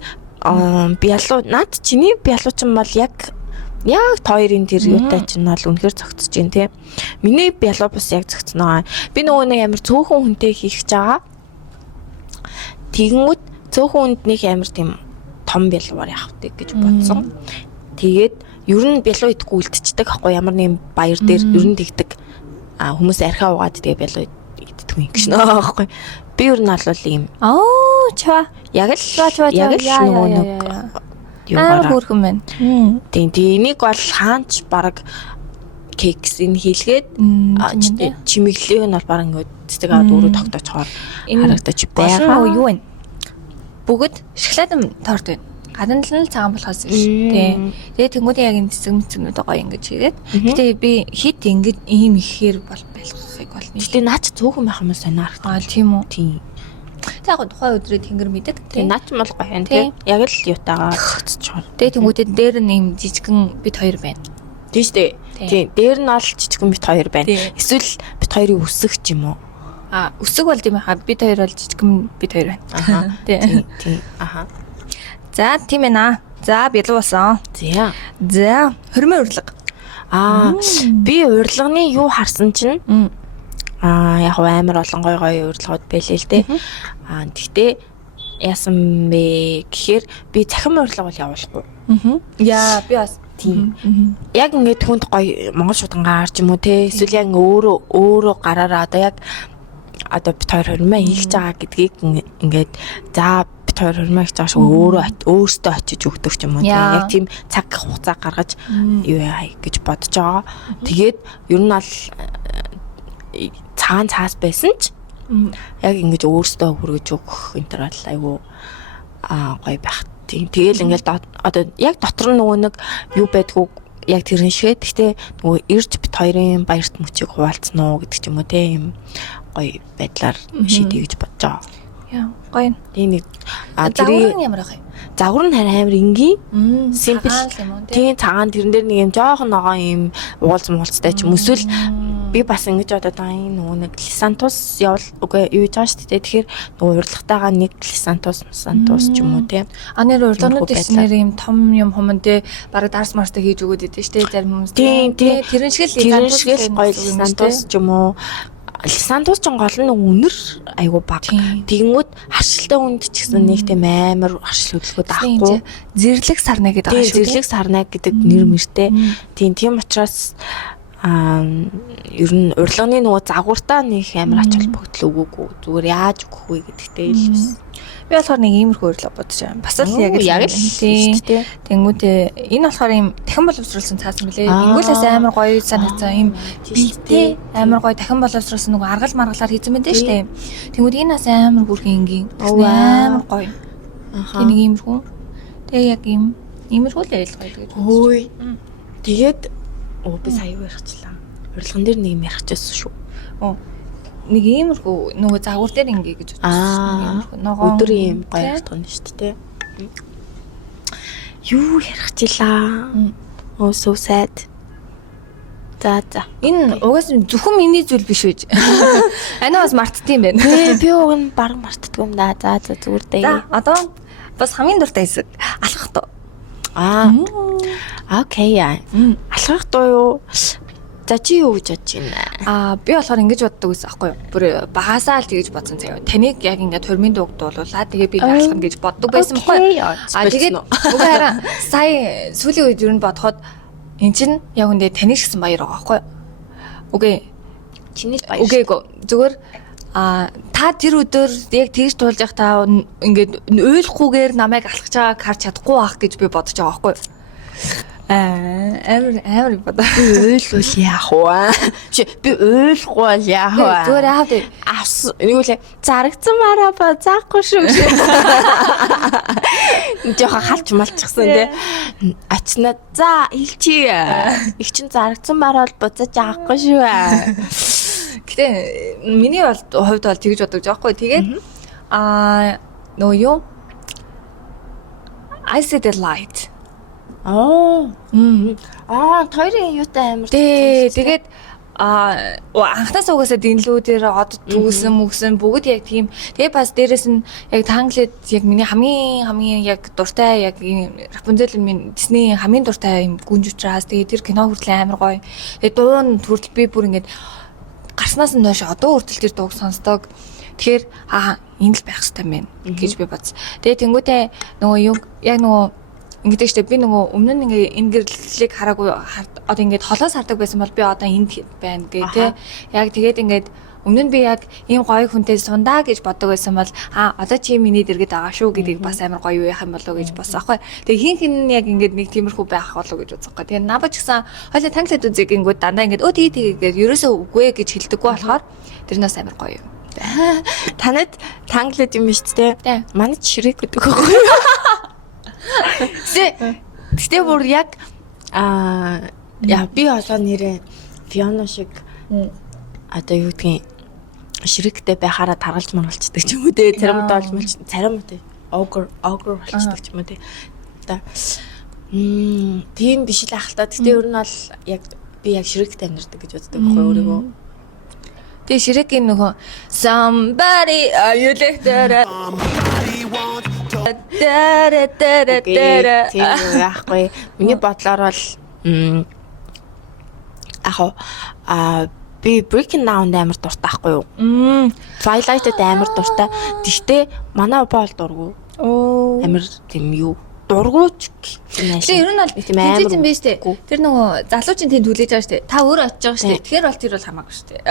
бялуу наад чиний бялуу ч юм бол яг хоёрын тэр юутай чинь бол үнэхээр зөгцөж जैन тий. Миний бялуу бас яг зөгцнөө. Би нөгөө нэг амар цөөхөн хүнтэй хийх гэж байгаа. Тэгэнгүүт цөөхөн хүнд нэг амар тийм том бялуугаар явах гэж бодсон. Тэгээд ер нь бялуу идэхгүй үлдчихдэг аахгүй ямар нэгэн баяр дээр ер нь тэгдэг. Хүмүүс архиа угаад тэгээ бялуу иддэг юм гэж нөө аахгүй. Би ер нь бол ийм чаа яг л нөгөө нэг хөөрхөн байна. Тийм энийг бол хаач баг кексийг хийлгээд чимэглэлийг нь бол баг ингээд цэцэг аваад өөрөө тогтоочхоор харагдаж байгаа. Юу вэ? Бүгд шоколадын торт байна. Гадна л цагаан болохоос биш. Тэгээд тэнгуүдээ яг энэ цэцэг гоё ингэж хийгээд. Гэтэ би хит ингэж ийм ихээр бол байлгахыг бол. Гэтэ наач цөөхөн байх юм санаарах. Тийм үү? Тийм. Яг тухайн өдрөө тэнгэр мэдэг. Тийм наач мал гоё юм тий. Яг л юутагаа цогцчихор. Тэгээд тэнгуүдээ дээр нь ийм жижигэн бит хоёр байна. Тийм шүү дээ. Тийм дээр нь бол жижигэн бит хоёр байна. Эсвэл бит хоёрын үсэг ч юм уу? Үсэг бол тийм хаа бит хоёр бол жижигэн бит хоёр байна. Тийм. За тийм ээ. За бялуу болсон. За хормын урлаг. Би урлагны юу харсан чинь яг амар олон гоё урлагууд байлээ л дээ. Гэхдээ яасан бэ гэхээр би цахим урлаг бол явуулахгүй. Яа би бас Тийм. Яг ингээд хүнд гоё Монгол шудангаар ч юм уу те эсвэл яг өөрөө гараараа одоо бит хоёр хормоо хийх гэж байгаа гэдгийг ингээд за бит хоёр хормоо хийж байгаа шүү өөртөө очиж өгдөг ч юм уу те яг тийм цаг хугацаа гаргаж юу яа гэж бодож байгаа. Тэгээд ер нь бол цаас байсан ч яг ингэж өөртөө хүргэж өгөх интервал айгу гоё байх. Тэгэл ингээл одоо яг дотор нь нөгөө нэг юу байдгүй яг тэрэн шиг. Гэхдээ нөгөө ирж бит хоёрын баярт мөчийг хуваалцсан уу гэдэг ч юм уу те юм гоё байдлаар шийдье гэж бодож байгаа. Яа, гоё. Тийм нэг загвар нь ямар байх юм? Загвар нь харин амар энгийн. Симпл юм уу? Тийм цагаан тэрэн дээр нэг юм жоохон ногоон юм уулзтай ч юм эсвэл би бас ингэж бодоод байгаа юм нөгөө нэг Лисантус явал үгүй юу яаж шүү дээ. Тэгэхээр нөгөө урилгатайгаа нэг Лисантус ч юм уу те. Нэр урилганууд ихснэр юм том юм хумантэй бараг дарс марстай хийж өгөөд идэв штэ зарим хүмүүс. Тийм тэрэн шиг л гоё Лисантус ч юм уу. Лисантус ч гол нь өнөр айгу баг. Тэгэнгүүт харшилтай үнд ч гэсэн нэг тийм амар харшил хөдөлгөөд авахгүй. Зэрлэг сарна гэдэг байгаа шүү. Зэрлэг сарна гэдэг нэр мэртэй. Тийм учраас ер нь урилганы нөгөө загвартаа нэг амар ач холбогдол өгөөгүй. Зүгээр яаж өгөх вэ гэдэгтэй л бас. Би болохоор нэг иймэрхүү урилга бодож байгаа. Бас л яг л тийм. Тэнгүүтээ энэ болохоор юм дахин боловсруулсан цаасан билээ. Ингүүлээс амар гоё санагцсан юм битээ амар гоё дахин боловсруулсан нөгөө аргал маргалаар хийсэн байдаг шүү дээ. Тэнгүүд энэ бас амар хүрхэн энгийн. Амар гоё. Тийм нэг иймэрхүү. Тэгээ яг иймэрхүү л айлгой тэгээд. Хөөе. Тэгээд би сая юу ярихчлаа. Урилган дээр нэг юм ярихчихсан шүү. Нэг иймэрхүү нөгөө загвар дээр ингээ гэж бодсон. Өдөр юм гоё ярих шүү дээ. Юу ярихчлаа. So sad. За. Энэ угаас зөвхөн миний зүйл биш үү? Анаа бас мартдсан юм байна. Би уг нь баг мартдаггүй юм да. За зүгээр дээ. За одоо бас хамгийн дуртай хэсэг алхах дуу. Окей яа. Алхах дуу юу? За чи юу гэж бодож байна? Би болохоор ингэж боддог байсан аахгүй юу? Бүр багасаа л тэгэж бодсон заяа. Таныг яг ингээд хормын дууг дуулуулаа. Тэгээ би алхах гэж боддог байсан байхгүй юу? Тэгээд үгүй хараа. Сая сүүлийн үед юу н бодоход эн чинь яг үндэ таныг гэсэн баяр байгаа байхгүй юу? Үгүй. Чиний баяр. Үгүй зүгээр та тэр өдөр яг тэгж туулж явах та ингээд ойлгохгүйгээр намайг алхаж байгааг харж чадахгүй байх гэж би бодож байгаа байхгүй юу? Амар бодоо. Би ойлгол яах вэ? Би ойлгохгүй л яах вэ? Зүгээр яах вэ? Нэг үлээ зарагцсан мараа ба заахгүй шүү. Жохон халч малчихсан тий. Очноо за илчи. Их чин зарагцсан мараа бол буцаж авахгүй шүү. Гэтэ миний хувьд бол тэгж бодож байгаа хгүй. Тэгээд нөгөө юу? I see the light. Хоёрын юутай амар. Тэгээд анхнаас угаасаа дэнлүүдээр од түүсэн бүгд яг тийм. Тэгээ бас дээрэс нь яг танглед яг миний хамгийн яг дуртай яг Рапунзель минь Disney хамгийн дуртай юм гүнж учраас тэгээ тэр кино хүртэл амар гоё. Тэгээ дуу нь хүртэл би бүр ингэж гарснаас нь доош одоо хүртэл тэр дууг сонсдог. Тэгэхээр энэ л байх хэрэгтэй мэн гэж би бодсон. Тэгээ тэнгуүтэй нөгөө юу яг нөгөө ингээд штэ би нөгөө өмнө нь ингээ энэ гэрлэлийг хараагүй одоо ингээд холоос хардаг байсан бол би одоо энд байна гэ тэ яг тэгээд ингээд өмнө нь би яг ийм гоё хүнтэй сундаа гэж боддог байсан бол одоо чи миний дэргэд байгаа шүү гэдгийг бас амар гоё яах юм болоо гэж болсон аахгүй. Тэгээ хин яг ингээд нэг тиймэрхүү байх болоо гэж бодсон. Тэгээ набаж гисэн хойлоо танглад үзэг ингээд дандаа ингээд тэгээд ерөөсөө үгүй гэж хэлдэггүй болохоор тэрнээс амар гоё юм. Танад танглад юм шүү дээ. Манайд ширэг гэдэг байхгүй юу? Гэтэ бүр яг би олоо нэрээ Фиона шиг одоо юу гэдгийг ширэгтэй байхаараа таргалж маргалцдаг ч юм уу те царим доолж мэлч царим үү огр болчихдаг ч юм уу те тийм биш л ахaltaа. Гэтэ ер нь бол яг би яг ширэгтэй амьдардаг гэж боддог байхгүй өөрийгөө. Тэгээ ширэгийн нөгөө somebody are you there тийм яахгүй. Миний бодлоор бол би Breaking Down амар дуртай байхгүй юу? Twilight-д амар дуртай. Гэхдээ манай опа бол дургу. Амар тийм юу дургуйч гэмээр. Тэгээ ер нь бол тэнцэж юм биш үү? Тэр нөгөө залуучийн тэнд хүлээж байгаа шүү дээ. Та өөрөө очиж байгаа шүү дээ. Тэгэхээр бол тэр бол хамаагүй шүү дээ.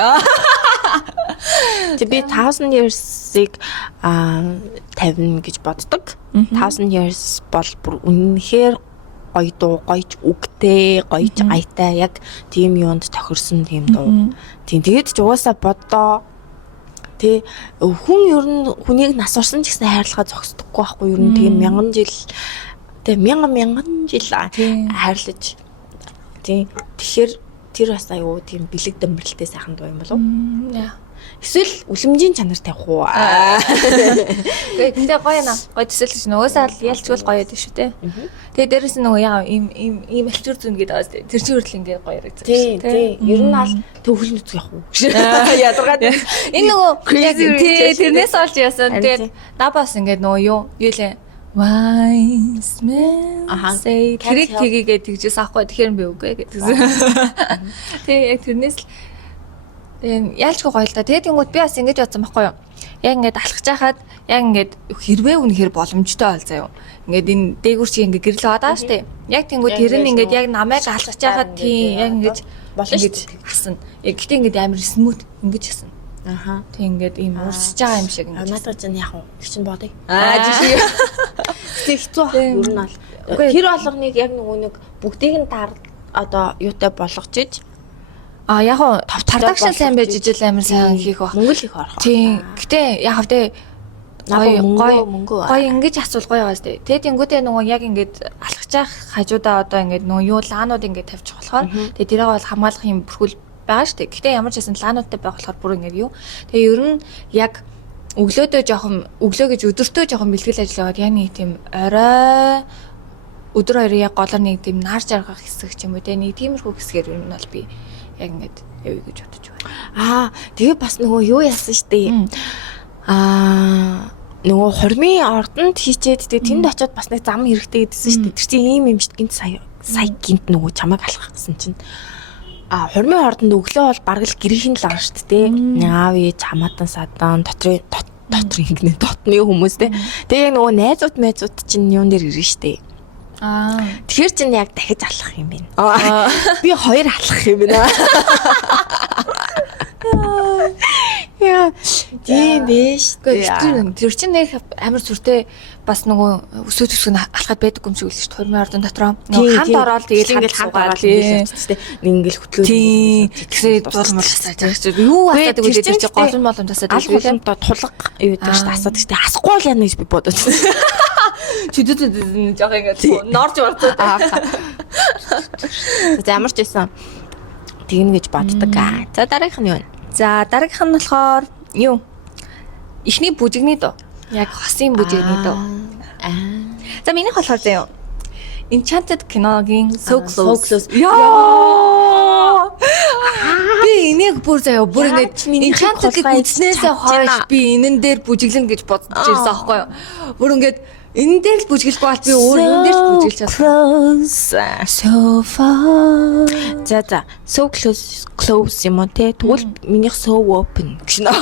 Тэг би 1000 years-ыг 50 гэж боддог. 1000 years бол бүр үнэхээр гоё дуу, гоёч үгтэй, гоёч гайтай яг тийм юунд тохирсон тийм дуу. Тийм тэгээд ч угаасаа бодоо. Тэ хүн ер нь хүнийг нас орсон ч гэсэн хайрлахаа зогсдоггүй байхгүй ер нь тийм мянган жил тэг мянган жил хайрлаж. Тийм тэгэхээр тэр бас аюу тийм бэлэг дэмбэрэлтэй сайхан дуу юм болов уу? Эсвэл үлэмжийн чанар тавих уу? Гэхдээ тэндээ гоё наа. Гоё төсөөлж нөгөөсөө л ялчгүй гоё байдаг шүү дээ. Тэгээ дээрэс нь нөгөө яа ийм алчуур зүүн гэдэг байгаа шүү дээ. Тэр чинь хүртэл ингээ гоё яригдсан шүү дээ. Тийм. Ер нь аль төвхөл нүцг явах уу? Ядаргаад. Энэ нөгөө тэрнээс олж яасан. Тэгээд набас ингээ нөгөө юу лээ. Wise men say тэрийг тгийгээ тэгжээс аахгүй тэгэхээр би үгүй гэдэгсэн. Тэгээ яг тэрнээс л яалчгүй гоё л да. Тэгээд тэнгууд би бас ингэж бодсон байхгүй юу? Яг ингээд алхаж байхад яг ингээд хэрвээ үнэхээр боломжтой бол заяа. Ингээд энэ дээгүүр чи ингээд гэрэл байгаа шүү дээ. Яг тэнгууд тэр нь ингээд яг намайг алхаж байхад тийм яг ингэж болно гэж асна. Гэхдээ ингээд амар смут ингэж асна. Аха. Тэг ингээд ийм урсж байгаа юм шиг ингэж. Надад ч яг их чинь бодъё. Жишээ. Тэг хэцүү баг ер нь бол. Тэр болгоныг яг нэг бүгдийг нь одоо юутай болгож иж яг нь продакшн сайн байж ижил амар сайн хийх баг. Мөнгө л их орох. Тийм. Гэтэ яг хавтаа гоё ингэж асуул гоё байгаа сте. Тэгээд тэнгуүтээ нөгөө яг ингэж алхаж явах хажуудаа одоо ингэж нөгөө юу лаанууд ингэж тавьчих болохоор тэгээд тэрийг бол хамгаалах юм бүрхүүл байгаа штэ. Гэтэ ямар ч байсан лаануудтай байх болохоор бүр ингэж юу. Тэгээд ер нь яг өглөө гэж өдөртөө жоохон бэлтгэл ажиллагаад яг нэг тийм орой өдөр хоёрын яг голоор нэг тийм нар жаргах хэсэг ч юм уу те нэг тиймэрхүү хэсгээр ер нь бол би яг ингэж явъя гэж бодож байна. Тэгээ бас нөгөө юу яасан штэ. Нөгөө хормын ордонд хийчээд тэгээ тэнд очиод бас нэг зам хэрэгтэй гэдсэн штэ. Тэр чинь ийм шүү дээ. Гинт сая гинт нөгөө чамайг алхах гэсэн чинь хормын ордонд өглөө бол бараг л гэрийн л байгаа штэ те. Аав ээж хамаатан садан дотрын дотны хүмүүс те. Тэгээ нөгөө найзууд чинь юун дээр ирнэ штэ. Тэгэхээр чинь яг дахиж алхах юм байна. Би хоёр алхах юм байна. Яа, тийм биш. Тэр чинь нэг амар зүртэй бас нөгөө өсөөд өсгөн алхаад байдаг юм шиг үлээ шүү дээ. Хормын ордон дотроо. Нөгөө хамт ороод тэгээд ингээл хамт ороод ингээл хөтлөө. Тэгэхээр дуулмал асаадаг. Юу асаадаг вэ? Тэр чинь голон молон асаадаг. Алх боломтой тулга юу гэдэг шүү дээ. Асаадаг шүү дээ. Асахгүй л яана гэж би бодож байна. Чүдэд жоох ингээд норж барцаад. За ямар ч байсан тэгнэ гэж боддог. За дараагийнх нь юу вэ? За дараагийнх нь болохоор юу? Эхний бүжигний дуу. Яг хосын бүжигний дуу. За минийх болохоор заяа. Enchanted киногийн So Close. Яа! Би энийг бүр заяа бүр ингэж Enchanted-ийг үзснээсээ хойш би энэн дээр бүжиглэн гэж бодож ирсэн аахгүй юу? Бүр ингэж энэ дээр л бүжиглэхгүй бол би өөр энэ дээр л бүжиглэж чадсан. So far. За so close юм уу те? Тэгвэл минийх so open гэж наа.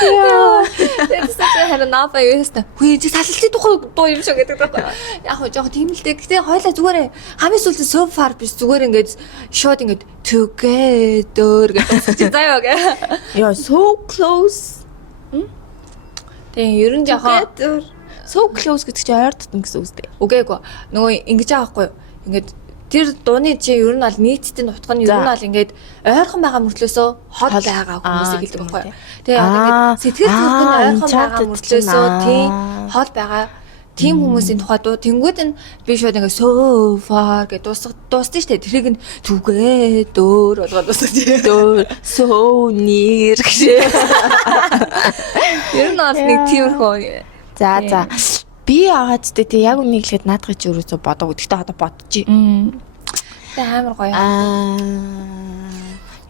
Яа. Тэсээ харин нафа юуста. Хүй чи саллтын тухай дуу юм шиг гэдэг байхгүй. Яг хоо жоох тийм л дээ. Гэтэ хойлоо зүгээр хамгийн сүүлд so far биш зүгээр ингээд шууд ингээд together гэдэг. Заяа гэ. Яа so close. Тэгээ ер нь жоохон so close гэдэг чи ойр дотно гэсэн үг үстэй. Үгээгүй. Нөгөө ингэж байгаа байхгүй юу? Ингээд тэр дууны чи ер нь бол нийтдээ нутг нь ер нь бол ингээд ойрхон байгаа мөртлөөсөө хол байгаа хүмүүсийг хэлдэг байхгүй юу? Тэгээ ингээд сэтгэл зүрх нь ойрхон байгаа мөртлөөсөө тийм хол байгаа тийм хүмүүсийн тухай дуу тэнгууд нь би шууд ингээд so far гэж дууссан шүү дээ. Тэрийг нь түгээ дөөр болгоод дууссан. Дөөр so near гэж. Ер нь бол нэг тиймэрхүү. За би аваад тэ яг үнийг хэлэхэд наадах чи өөрөө бодоо. Гэхдээ одоо бодчих. Тэ амар гоё.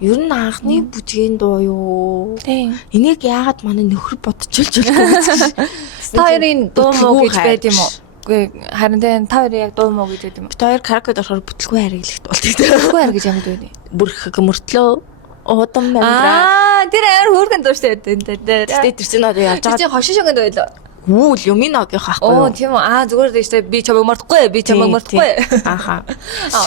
Ер нь анхны бүжгийн дуу юу? Тийм. Энийг яагаад манай нөхөр бодчихулж байлгүй гэж. Та хоёрын дуу муу гэж байд юм уу? Үгүй харин та хоёрын яг дуу муу гэж байд юм уу? Бид хоёр караокед орохоор бүтлгүй хариглагт болдог. Бүтлгүй хариг гэж ямар байд вэ? Бүрхэг мөртлөө удам амьдраа. Тэр амар хөөргөн дуу штэ. Гэтэ тэр чинь одоо яаж Чи байгаа хошин шогэнд байлаа. гүүл юминогийн хаахгүй Оо юу? тийм үү. Зүгээр дээ штэ. Би чамайг мартахгүй. Би чамайг мартахгүй. Ааха.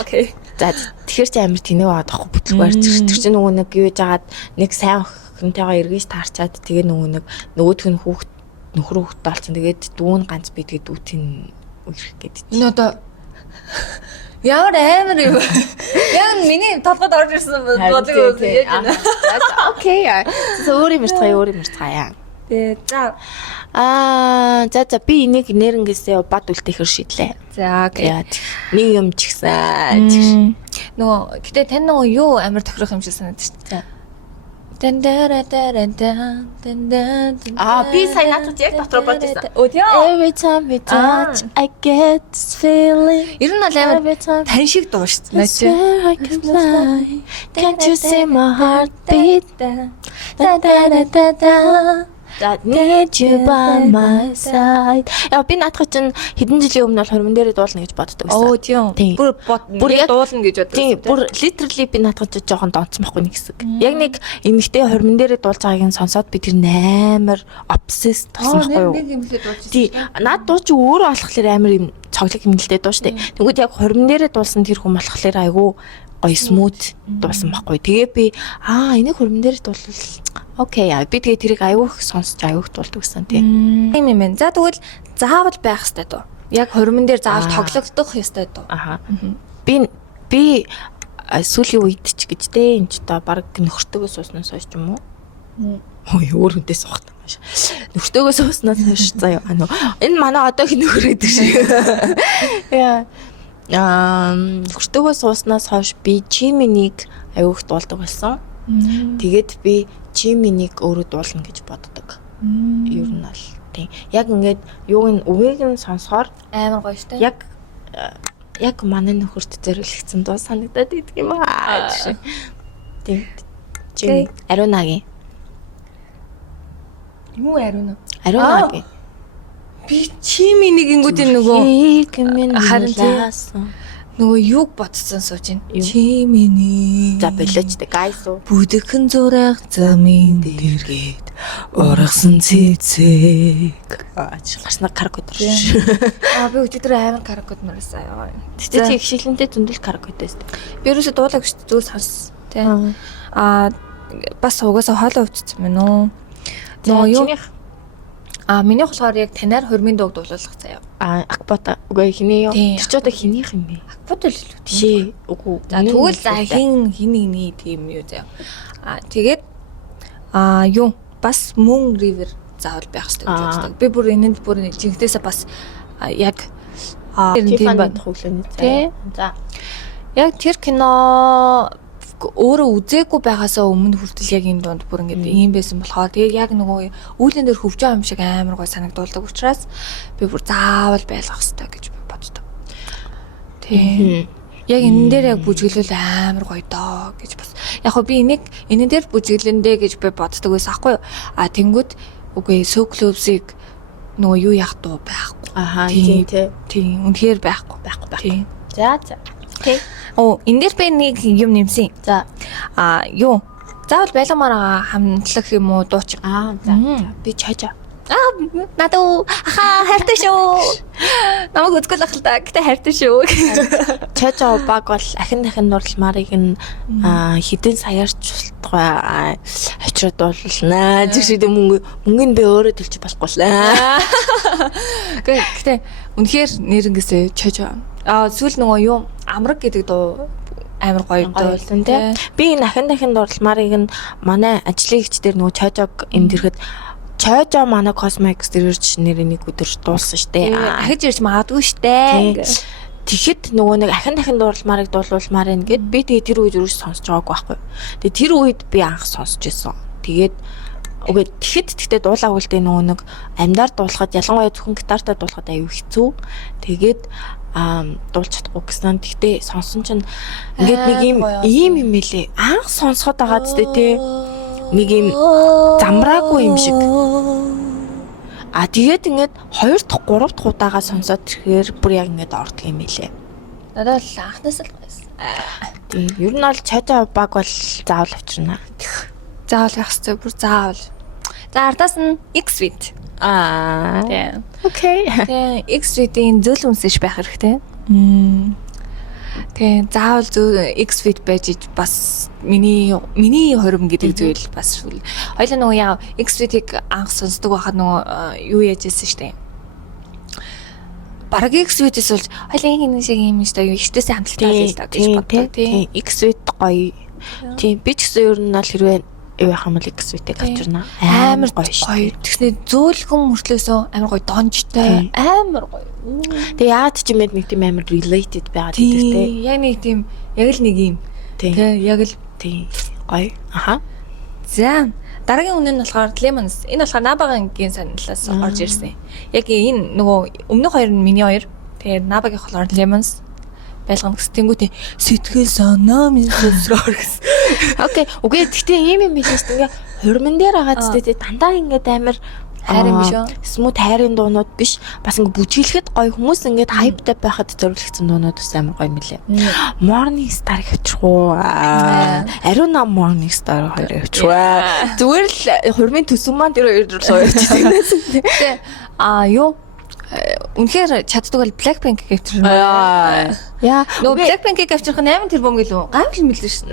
Окей. За тэгэхээр чи амар тэнэг аваад ахгүй бүтлгүй арч тэр чинь нөгөө нэг юу яагаад нэг сайн охинтойгоо эргэж таарчаад тэгээ нөгөөх нь хүүхд нөхөр хүүхдтэй олцсон тэгээд дүүн ганц би тэгээд дүүтийн үерх гэдэг. Энэ одоо ямар амар юм. Яг миний толгойд орж ирсэн бодлого яг энэ. Окей. Өөр юм ярьцгаая. Тэгээ За би энийг нэрнгээсээ бад үлдэхэр шийдлээ. за окей. Нэг юм ч ихсэн. Нөгөө гэтээ тань нөгөө юу амар тохирох юм шиг санагдаж шүү дээ. Би сайн надад яг дотор бодсон. Оо тийм. Every time we touch I get this feeling. Ер нь бол амар тань шиг дуу шүү дээ. Swear I can fly. Can't you see my heartbeat? That need you by my side. Би наадах чинь хэдэн жилийн өмнө бол хормон дээрээ дуулна гэж боддог Оо байсан. тийм. Бүр яг дуулна гэж боддог. Тийм, бүр literally би наадах чинь жоохон донцсон байхгүй нэг хэсэг. Яг нэг эмэгтэй хормон дээрээ дуулж байгааг нь сонсоод би тэр амар obsessed болсон байхгүй юу? Нэг юм хэлээд дуулж Тий, наад дуу чи өөрөө болохоор амар юм цоглог хэмнэлтэй дуу штэ. Тэгвэл яг хормон дээрээ дуулсан тэр хүн болохоор айгүй гоё смут дуусан байхгүй. Тэгээ би энийг хормон дээрээ дуулвал окей би тэгээ тэрийг аюух сонсож аюух дуулдаг гэсэн тийм. юм байна. За тэгвэл заавал байх хэрэгтэй дөө. Яг хормон дээр заавал тоглогдох ёстой дөө. Би сүүлийн үед ч гэж дээ энэ ч та баг нөхөртөөгөө сууснаас хойш юм уу? Ой өөр хүнтэй суухт юм шиг. Нөхөртөөгөө сууснаас хойш заяа. Энэ манай одоогийн нөхөр гэдэг шиг. Яа. Нөхөртөөгөө сууснаас хойш би Чиминийг аюух дуулдаг болсон. Тэгээд би Чиминийг өөрөө дуулна гэж боддог. Ер нь бол тийм. Яг ингээд юуг нь үгийг нь сонсохоор Амар гоё штэ. Яг манай нөхөрт зориулагдсан дуу санагдаад идэг юм аа. Тийм. Чими Арунагийн. Юу ариун уу? Арунагийн. Би Чиминийг ингүүдийн нөгөө харин нөгөө юуг бодсон сууж байна. Чиминий. За болоочтой гайс уу. Бүдгхэн зураг замын дээргээд ургасан цэцэг. Гарснаа каракод. Би өчигдөр амар каракод нурсан яа. Тэгтээ чи их шилэнтэй зөндөл каракодээс. Би ерөөсө дуулаг биш зүг сонс. Тэ. Бас угаасаа хоолой өвчсөн байна уу? Нөгөө юу? Миний болохоор яг танаар хормын дууг дуулуулах заяа. Акбата. Үгүй хиний юу? Тэр ч одоо хинийх юм бэ? Акбата л үү? Тий. Үгүй. За тэгвэл за хиний тийм юу заяа. Тэгээд юу? Бас мөн ривер заавал байх хэрэгтэй гэж боддог. Би бүр энэнд бүр жинхнээсээ бас яг тийм бодох хөглөөний заяа. За. Яг тэр кино өөрөө үзээгүй байгаасаа өмнө хүртэл яг энэ донд бүр ингээд ийм байсан болохоор тэгээд яг нөгөө үүлэн дээр хөвж байгаа юм шиг амар гой санагдуулдаг учраас би бүр заавал байлгах хэрэгтэй гэж боддог. Тийм. Яг энэ дээр яг бүжиглэл амар гоё доо гэж бас. Яг хөө би энэ дээр бүжиглэндэ гэж би боддог байсан аахгүй юу? Тэнгүүд үгүй Сөклөвсийг нөгөө юу яах дуу байхгүй. Тийм. Үнэхээр байхгүй. Тийм. За. Окей. Энэ дээр би нэг юм нэмсэн. За. Юу? Заавал байлгамаар хамтлах юм уу дууч. За. Би чажа. Надад хайртай шүү. Намайг үзгөл ах л да. Гэтэ хайртай шүү. Чажа баг бол ахин нуралмарыг нь хідэн саяарч болтгой очроод дуулна. Жишээд мөнгөнд би өөрөө төлж болохгүйлээ. Гэтэ үнэхээр нэрнгээсээ чажа. Сүүл нөгөө юу амраг гэдэг дуу амар гоё дуу тий. Би энэ ахин дуралмарыг нь манай ажлын хичдэр нөгөө чажог эмдэрэхэд чажа манай Cosmix дэрэрч нэрээ нэг өдөр дуулсан штэ. Ахиж ирж магадгүй штэ. Тэгэхэд нөгөө нэг ахин дуралмарыг дуулуулмаар байна гэд би тэгээ тэр үед юу ч сонсож байгаагүй байхгүй. Тэгээ тэр үед би анх сонсож байсан. Тэгээд тэгэхэд дуулаагүй л дээ нөгөө нэг амьдаар дуулахад ялангуяа зөвхөн гитартаа дуулахад аюу хэцүү. Тэгээд дуулж чадахгүй гэсэн. Тэгтээ сонсон чинь ингээд нэг ийм юм мэлээ. Анх сонсоход байгаа зү тэ. Нэг юм замраагүй юм шиг. Тэгээд ингээд 2 дахь 3 дахь удаага сонсоод тэгэхээр бүр яг ингээд ордог юм мэлээ. Надад л анхнаас л байсан. Тийм. Ер нь бол чажа баг бол заавал авчирна. Заавал явах хэрэгтэй. Бүр заавал. За ардаас нь X-Suite. Тийм. Окей. Тийм X-Suite-ийн зөөл үнсэж байх хэрэгтэй. Тийм заавал X-Suite байж бас миний хором гэдэг зүйл бас шүүл. Хоёлаа нөгөө яа X-Suite-ийг анх сонсдог байхад нөгөө юу яажсэн штэ. Бараг X-Suite-с бол хоёлын нэг шиг юм штэ юу ихтэйсэн хамтлагтай л та гэж боддог. Тийм. X-Suite гоё. Тийм би ч гэсэн ер нь бол хэрвээ юу яах юм бол X-Suite-ийг авчирна. Амар гоё. Тэгснэ зөөлхөн мөртлөөсөө амар гоё донжтой. Амар гоё. Тэгээ яагаад ч юм нэг тийм амар related байгаад байдаг те. Яг нэг тийм яг л нэг юм. Тэ яг л тийм гоё. Аха. За дараагийн үнэ нь болохоор Lemons. Энэ болохоор Nabag-гийн саналаас орж ирсэн. Яг энэ нөгөө өмнөх хоёр нь миний хоёр. Тэгээ Nabag-ийн болохоор Lemons байлгана гэсэн тэнгуүтэй сэтгэл санаа минь өсрөөр гэсэн. Окей. Үгүй гэхдээ ийм юм биш шүү дээ. Хурман дээр байгаа ч тийм дандаа ингээд амар хайрын биш үү? Смут хайрын дуунууд биш. Бас ингээд бүжиглэхэд гоё хүмүүс ингээд хайптай байхад зориулагдсан дуунууд бас амар гоё мөлий. Morning Star авчих уу? Ариуна Morning Star хоёр авчих уу? Зүгээр л хурмын төсөв маань тэр хоёр руу явчихсан. Юу? Үнэхээр чаддаг бол Blackpink гэвчрэн. Яа. Нөгөө Blackpink гэвчрэх нь 8 тэрбум гэлөө. Гайвал мэлдэж шин.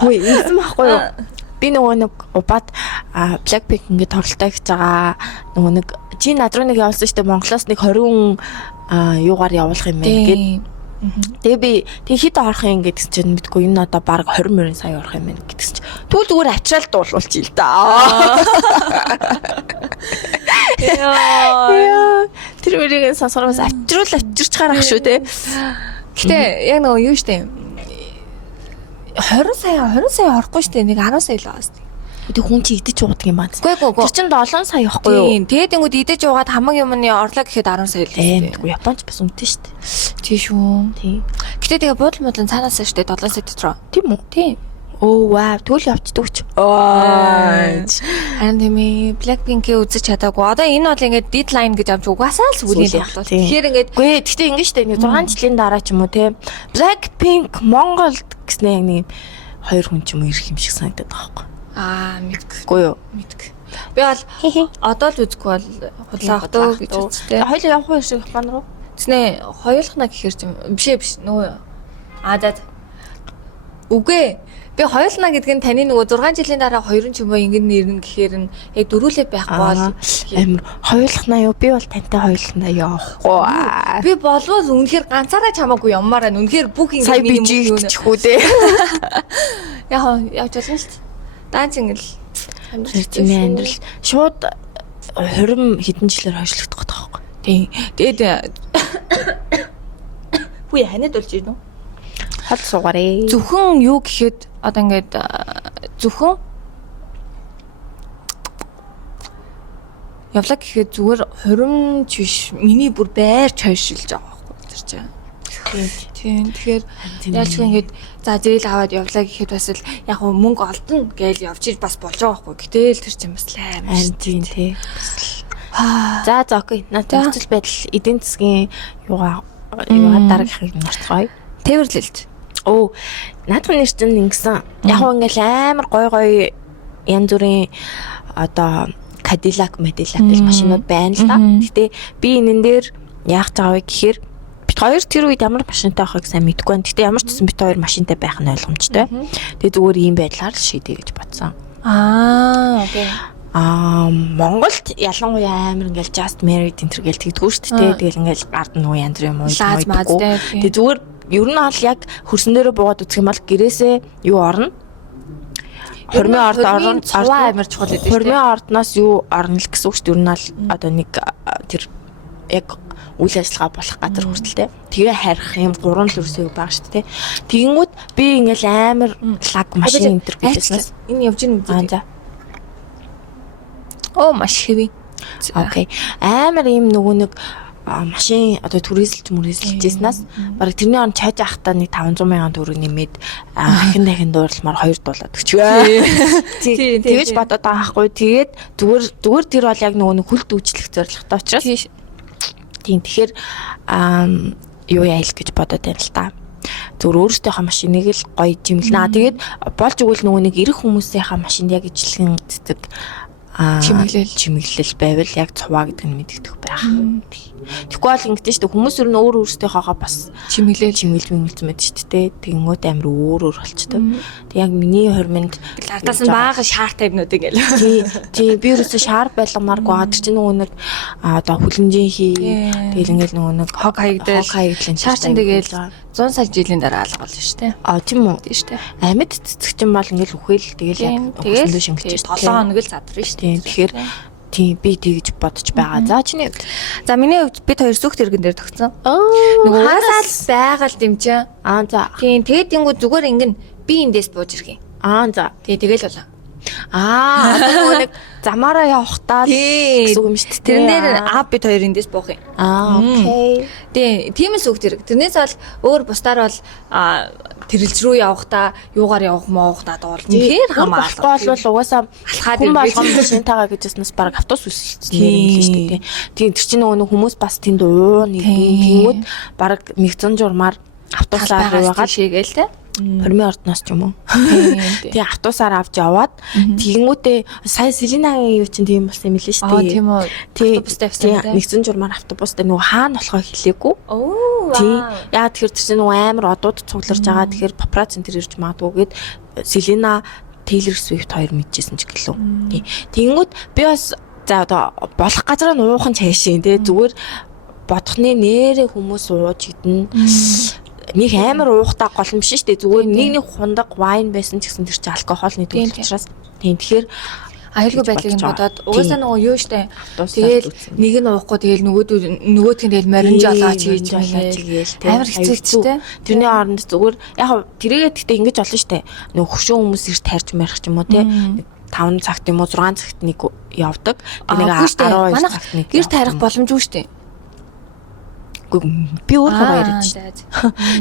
Хөөе, ингэсэн байхгүй юу? Би нөгөө нэг убаад Blackpink ингээд тоглолтоо хийж байгаа. Нөгөө нэг чи над руу нэг явуулсан шүү дээ. Монголоос нэг 20 юугаар явуулах юм байна гэд. Тэгээ би хэд орох юм гэдгс чинь мэдгүй энэ одоо баг 20 сая орох юм байна гэдгс чинь тэгвэл зүгээр ачаал дуулуулчих л да. Яа. Тэр үрийг сонсохоос авчирчаар ах шүү те. Гэтэ яг нөгөө юу штэ 20 сая орохгүй штэ нэг 10 сая л байгаа штэ. Тэг хүн чи идэж уудаг юм байна. Үгүй. Тэр чин 7 сая явахгүй юу? Тийм. Тэгээд ингүүд идэж уугаад хамаг юмны орлоо гэхэд 10 сая л дээ. Үгүй Японч бас үнэтэй штэ. Тийм шүү. Тийм. Гэтэ тэгээ буудлын цаанаас штэ 7 сая дотроо. Тийм үү? Тийм. Оо вау, тэгвэл явцдаг ч. Харин тийм ээ Blackpink-ийг үзэж чадаагүй. Одоо энэ бол ингээд deadline гэж авч угаасаа л сүлийн тоглолт. Тэгэхээр ингээд үгүй гэхдээ ингэ штэ нэг 6 жилийн дараа ч юм уу те. Blackpink Монголд гэснээр яг нэг 2 хүн ч юм уу ирэх юм шиг санагдаад байгаа байхгүй. Мэдгүй юу? Мэдгүй. Би бол одоо л үзэхгүй бол худлаа хотоо гэж үзтээ. Хоёул явах уу шиг Япон руу? Тэснэ хоёулахна гэхэр ч юм биш нөгөө за үгүй. Би хоёулна гэдэг нь таны нөгөө 6 жилийн дараа 2 ч юм уу ингэн нэрнэ гэхээр нь яг дөрүүлээ байхгүй бол амир хоёулахна юу? Би бол тантай хоёулахна явахгүй. Би болвол үнэхээр ганцаараа чамаагүй ямаар байна. Үнэхээр бүх ингэ миний юм чихүү дээ. Яг явж болно шүү дээ. Даанч ингээл амьдрал шууд 20 хэдэн жилээр хойшлогдох гэдэг байхгүй. Тийм. Тэгээд хүү ханад болж ирнэ үү? Хол суугаарэ. Зөвхөн юу гэхэд одоо ингээд зөвхөн явлаа гэхэд зүгээр хуримч биш миний бүр байрч хойшилж байгаа байхгүй тэр чинь. Тийм. Тэгэхээр яаж ч ингээд за зээл аваад явлаа гэхэд бас л яг хөө мөнгө олдно гээл явж ир бас болж байгаа байхгүй. Гэтэл тэр чинь бас амар тийм тий. За окей. Надад нөхцөл байдал эдийн засгийн юугаа дараагийнхыг марцгаая. Тээвэрлэлт. Наадмын нэр чинь ингэсэн. Яг хөө ингээл амар гой янз бүрийн одоо Cadillac гэл машинууд байна л да. Гэтэ би энэн дээр яах таавэ гэхээр бит хоёр тэр үед ямар машинтай байхыг сайн мэдэхгүй байна. Гэтэ ямар ч гэсэн бит хоёр машинтай байх нь ойлгомжтой. Тэгээ зүгээр ийм байдлаар л шийдэ гэж бодсон. Окей. Монголд ялангуяа амар ингээл just married энэ гэл тэгдэггүй шүү дээ. Тэгэл ингээл гард нь янз бүрийн муу мэдгүй. Тэгээ зүгээр ер нь бол яг хөрсөн дээрээ буугаад үзэх юм бол гэрээсээ юу орно? Хормын орд орно. Амар чухал гэдэг чинь. Хормын ордноос юу орно л гэсэн үг шүү дээ. Ер нь бол одоо нэг тэр яг үйл ажиллагаа болох газар хүртэлтэй. Тэгээ харих юм 3 л өрсөй байгаа шүү дээ. Тэгэнгүүт би ингээл амар лаг машин энэ гэлээснээс энэ явж ийн үзээ. Маш хэвээ. Окей. Амар ийм нөгөө нэг машин одоо түрээсэлжсэнаас бараг тэрний он чайж ахтаа нэг 500 мянган төгрөг нэмээд дахин дуурлмаар 2 дуулаад өгчөө. Тэгэж бодоод байгаа хгүй. Тэгээд зүгээр тэр бол яг нөгөө хүлд үйлчлэх зорилготой учраас тийм тэгэхээр юу яа хэл гэж бодоод байна л та. зөв өөрөөсөө машиныг л гоё жимлэнэ. Тэгээд болж өгвөл нөгөө нэг ирэх хүмүүсийнхаа машинд яг ижилхэн цэцэг чимэглэл байвал яг цуваа гэдэг нь мэддэх байх. Тэгэхгүй бол ингэдэж шүү дээ хүмүүс өөр нь өөрөөсөө бас чимэглэлсэн мэт шүү дээ. Тэгэнгүүт амир өөр болчтой. Тэг яг миний хормонд ардаас нь бага шаар тавьнууд ингээл. Тийм би ерөөсөө шаар байлгамааргүй. Тэр чинь нөгөө нэг одоо хүлэнжийн хий тэгэл ингээл нөгөө нэг хог хаягдал шаар чинь тэгэл 100 сая жилийн дараа алга болно шүү дээ. Тийм үү? Тийм шүү дээ. Амьд цэцэг чинь бол ингээл үхэл тэгэл яг өглөө шингэлж 7 хоног л задрна шүү дээ. Тэгэхээр тийм би тэгж бодож байгаа. За чиний хувьд. За миний хувьд бид хоёр сүхт иргэн дээр тогтсон. Нөгөө угаасаа л байгаль дэмжин. За. Тийм тэгээд ингүү зүгээр ингэн би эндээс бууж ирэх юм. За. Тэгэл болоо. Одоо нөгөө нэг замаараа явахдаа гэсэн үг юм шүү дээ. Тэрэн дээр бид хоёр эндээс буух юм. Окей. Тийм л сүхт ирэг. Тэрнээс бол өөр бусдаар бол тэрэлж рүү явахдаа юугаар явах моохтаа дуул. Тэгэхээр хамаалал. Бол угаасаа хүн болгоом шинтайгаа гэжснээс баг автобус үсэлцсэн юм шүү дээ. Тийм тэр чинь нөгөө хүмүүс бас тэнд уу нэгдээд баг 100 журмаар автобусаар яваад шигээл те. Хормын ордноос ч юм уу. Тэгээ автобусаар авч яваад тэгэнгүүтээ сая Селинагийн юу чинь тийм болсон юм лээ шүү дээ. Тийм үү. Автобустай авсан. 100 журмаар автобустай нөгөө хаана болохоо хэлээгүй. Тийм. Яа тэгэхээр тэр чинь нөгөө амар одууд цугларж байгаа. Тэгэхээр папарацци энэ ирж магадгүй гээд Селина Taylor Swift хоёр мэдчихсэн ч гэлөө. Тийм. Тэгэнгүүт би бас за одоо болох газараа нуухан цаашийн тий зүгээр бодохны нэрээ хүмүүс ууж идэнэ. Нэг амар уухтай гол юм биш шүү дээ. Зүгээр нэг хундаг вайн байсан ч гэсэн тэр чинь алкогол нэгдэх учраас тийм тэгэхээр аюулгүй байдлыг нь бодоод угаасаа нөгөө юу штэ. Тэгэл нэг нь уухгүй тэгэл нөгөөдх нь тэгэл моринж олооч хийж маяг амар хэцүүчтэй. Тэрний оронд зүгээр яг тэрийгээ гэхдээ ингэж болно штэ. Нөгөө хөршин хүмүүс ирж тарьж марих ч юм уу те. 5 цагт юм уу 6 цагт нэг явдаг. Тэр нэг 12 цагт нэг гэр тарих боломжгүй штэ. Би өөрөө баярж байна.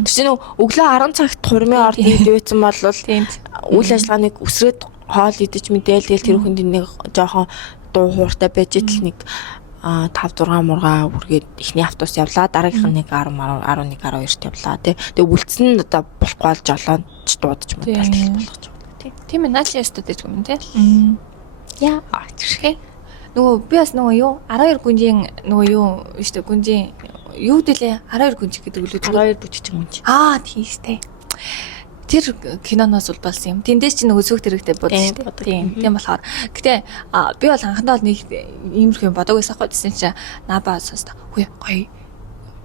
Тэр чинь өглөө 10 цагт хурмын ордыг дээвсэн бол үйл ажиллагааныг өсрөөд хоол идэж мэдээл тэгэл тэр хүнд нэг жоохон дуу хууртай байж итл нэг 5 6 мургаа үргээд ихний автобус явлаа. Дараагийнх нь нэг 10 11 12-т явлаа тий. Тэгээ үлдсэн нь одоо болохгүй бол жолооч дуудаж модал тэгэл болгож байгаа. Тийм ээ наач ястад гэж юм тий. Яа тэрхээ. Нөгөө би бас нөгөө юу 12 гүнжийн нөгөө юу штэ гүнжийн юу гэлээ 12 гүнж гэдэг үлээ 12 бүжиг юм чи. Тийм штэ. Тэр киноноос улбалсан юм. Тэндээс чи нөгөө сүхт хэрэгтэй бодсон шүү дээ. Тийм болохоор. Гэтэ би бол анхандаа бол нэг иймэрхүү юм бодоагүй сахгүй гэсэн чи наабаа сонсдог. Хөөе гоё.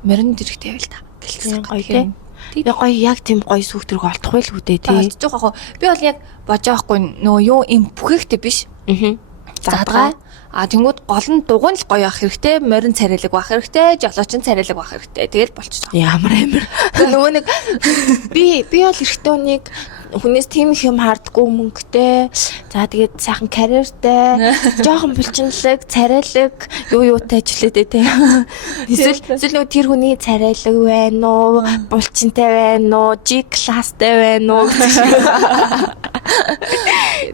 Морин хэрэгтэй байл та. Гэлцсэн гоё тийм. Тэгээ гоё яг тийм гоё сүхтэрэг олдохгүй л үдээ тий. Олдож байгаа хөө. Би бол яг бодож байхгүй нөгөө юу юм бүхэхтэй биш. Задгаа. Тэнгүүд гол нь дугуйн л гоё ах хэрэгтэй, морин царайлаг бах хэрэгтэй, жолоочин царайлаг бах хэрэгтэй. Тэгэл болчихсон. Ямар амир. Нөгөө нэг би бол эрэгтэй хүнийг хүнээс тийм их юм хардггүй мөнгөтэй. За тэгээд сайхан карьертэй, жоохон булчинлаг, царайлаг юутай ажиллаад тий. Эсвэл нөгөө тэр хүний царайлаг байна уу, булчинтай байна уу, G класстай байна уу гэх.